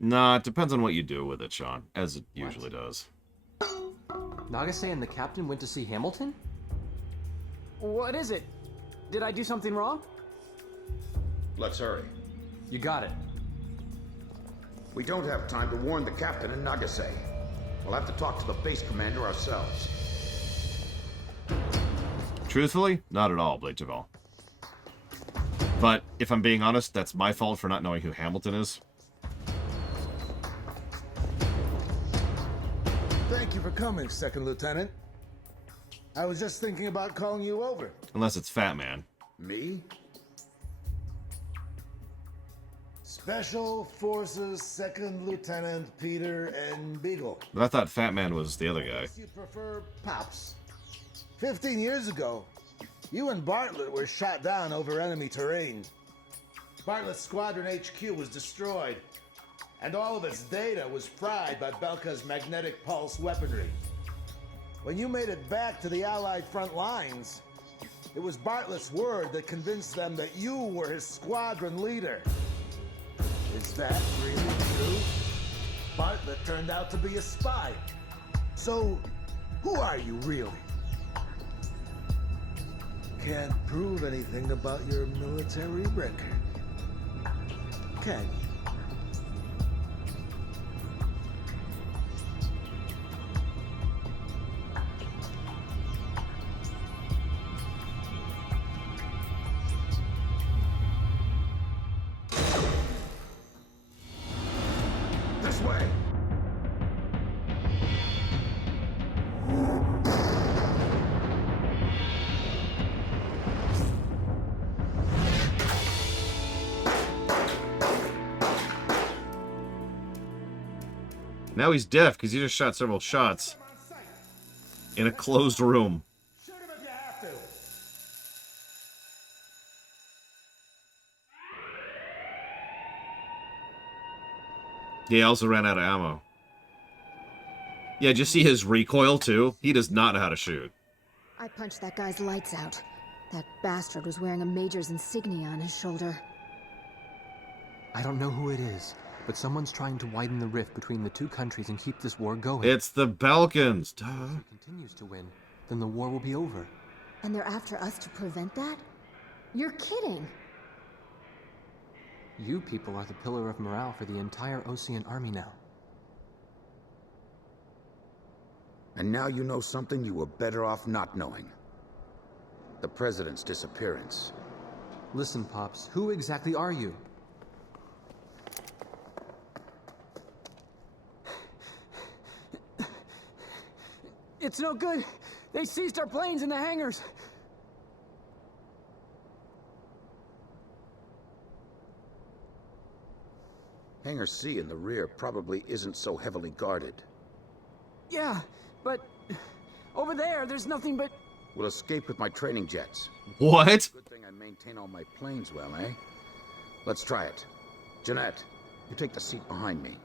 Nah, it depends on what you do with it, Sean, as it usually does. Nagase and the captain went to see Hamilton? What is it? Did I do something wrong? Let's hurry. You got it. We don't have time to warn the captain in Nagase. We'll have to talk to the base commander ourselves. Truthfully, not at all, Blade Javel. But, if I'm being honest, that's my fault for not knowing who Hamilton is. Thank you for coming, Second Lieutenant. I was just thinking about calling you over. Unless it's Fat Man. Me? Special Forces Second Lieutenant Peter and Beagle. But I thought Fat Man was the other guy. You prefer Pops. 15 years ago, you and Bartlett were shot down over enemy terrain. Bartlett's Squadron HQ was destroyed, and all of its data was fried by Belka's magnetic pulse weaponry. When you made it back to the Allied front lines, it was Bartlett's word that convinced them that you were his squadron leader. Is that really true? Bartlett turned out to be a spy. So, who are you really? Can't prove anything about your military record, can you? This way! Now he's deaf because he just shot several shots in a closed room. Shoot him if you have to. Yeah, he also ran out of ammo. Yeah, did you see his recoil, too? He does not know how to shoot. I punched that guy's lights out. That bastard was wearing a major's insignia on his shoulder. I don't know who it is, but someone's trying to widen the rift between the two countries and keep this war going. It's the Balkans, duh. If he continues to win, then the war will be over. And they're after us to prevent that? You're kidding! You people are the pillar of morale for the entire Osean army now. And now you know something you were better off not knowing. The President's disappearance. Listen, Pops, who exactly are you? It's no good. They seized our planes in the hangars. Hangar C in the rear probably isn't so heavily guarded. Yeah, but over there's nothing but... We'll escape with my training jets. What? Good thing I maintain all my planes well, eh? Let's try it. Jeanette, you take the seat behind me.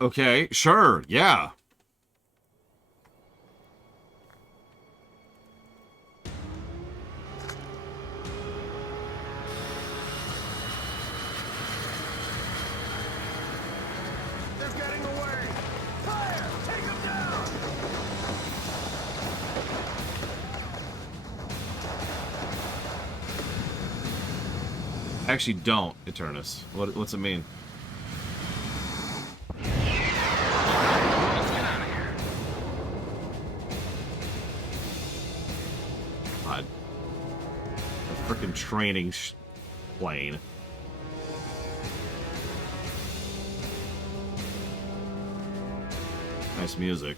Okay, sure, yeah. They're getting away! Fire! Take them down! Actually, don't, Eternus. What's it mean? God. A freaking training plane. Nice music.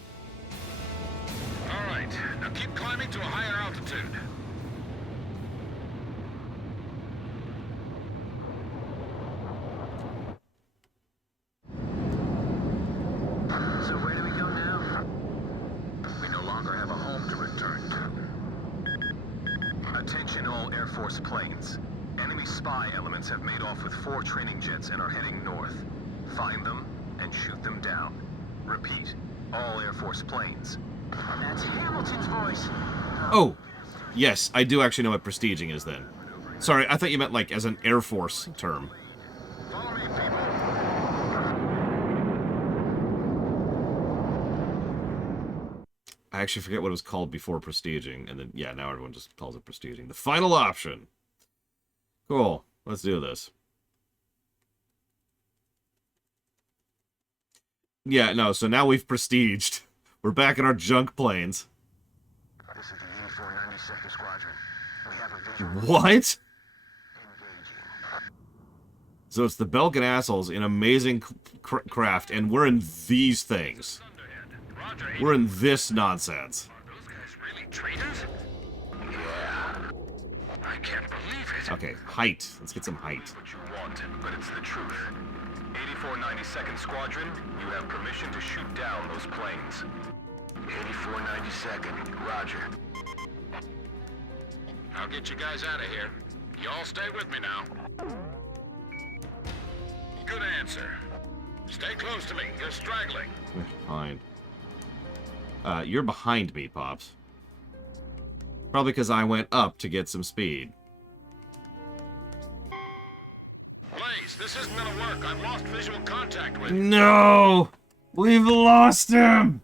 All right, now keep climbing to a higher altitude. So where do we go now? We no longer have a home to return to. Attention all Air Force planes. Enemy spy elements have made off with 4 training jets and are heading north. Find them and shoot them down. Repeat, all Air Force planes. That's Hamilton's voice. Oh, yes, I do actually know what prestiging is then. Sorry, I thought you meant like as an Air Force term. Follow me, people. I actually forget what it was called before prestiging, and then, yeah, now everyone just calls it prestiging. The final option. Cool. Let's do this. Yeah, no, so now we've prestiged. We're back in our junk planes. This is the 8492nd Squadron. We have a visual. What? So it's the Belgian assholes in amazing craft, and we're in these things. We're in this nonsense. Really traitors? Yeah. I can't believe it. Okay, height. Let's get some height. What you want, but it's the truth. 8492nd Squadron, you have permission to shoot down those planes. 8492nd, roger. I'll get you guys out of here. You all stay with me now. Good answer. Stay close to me. You're straggling. Fine. You're behind me, Pops. Probably because I went up to get some speed. Blaze, this isn't gonna work. I've lost visual contact with you. No! We've lost him!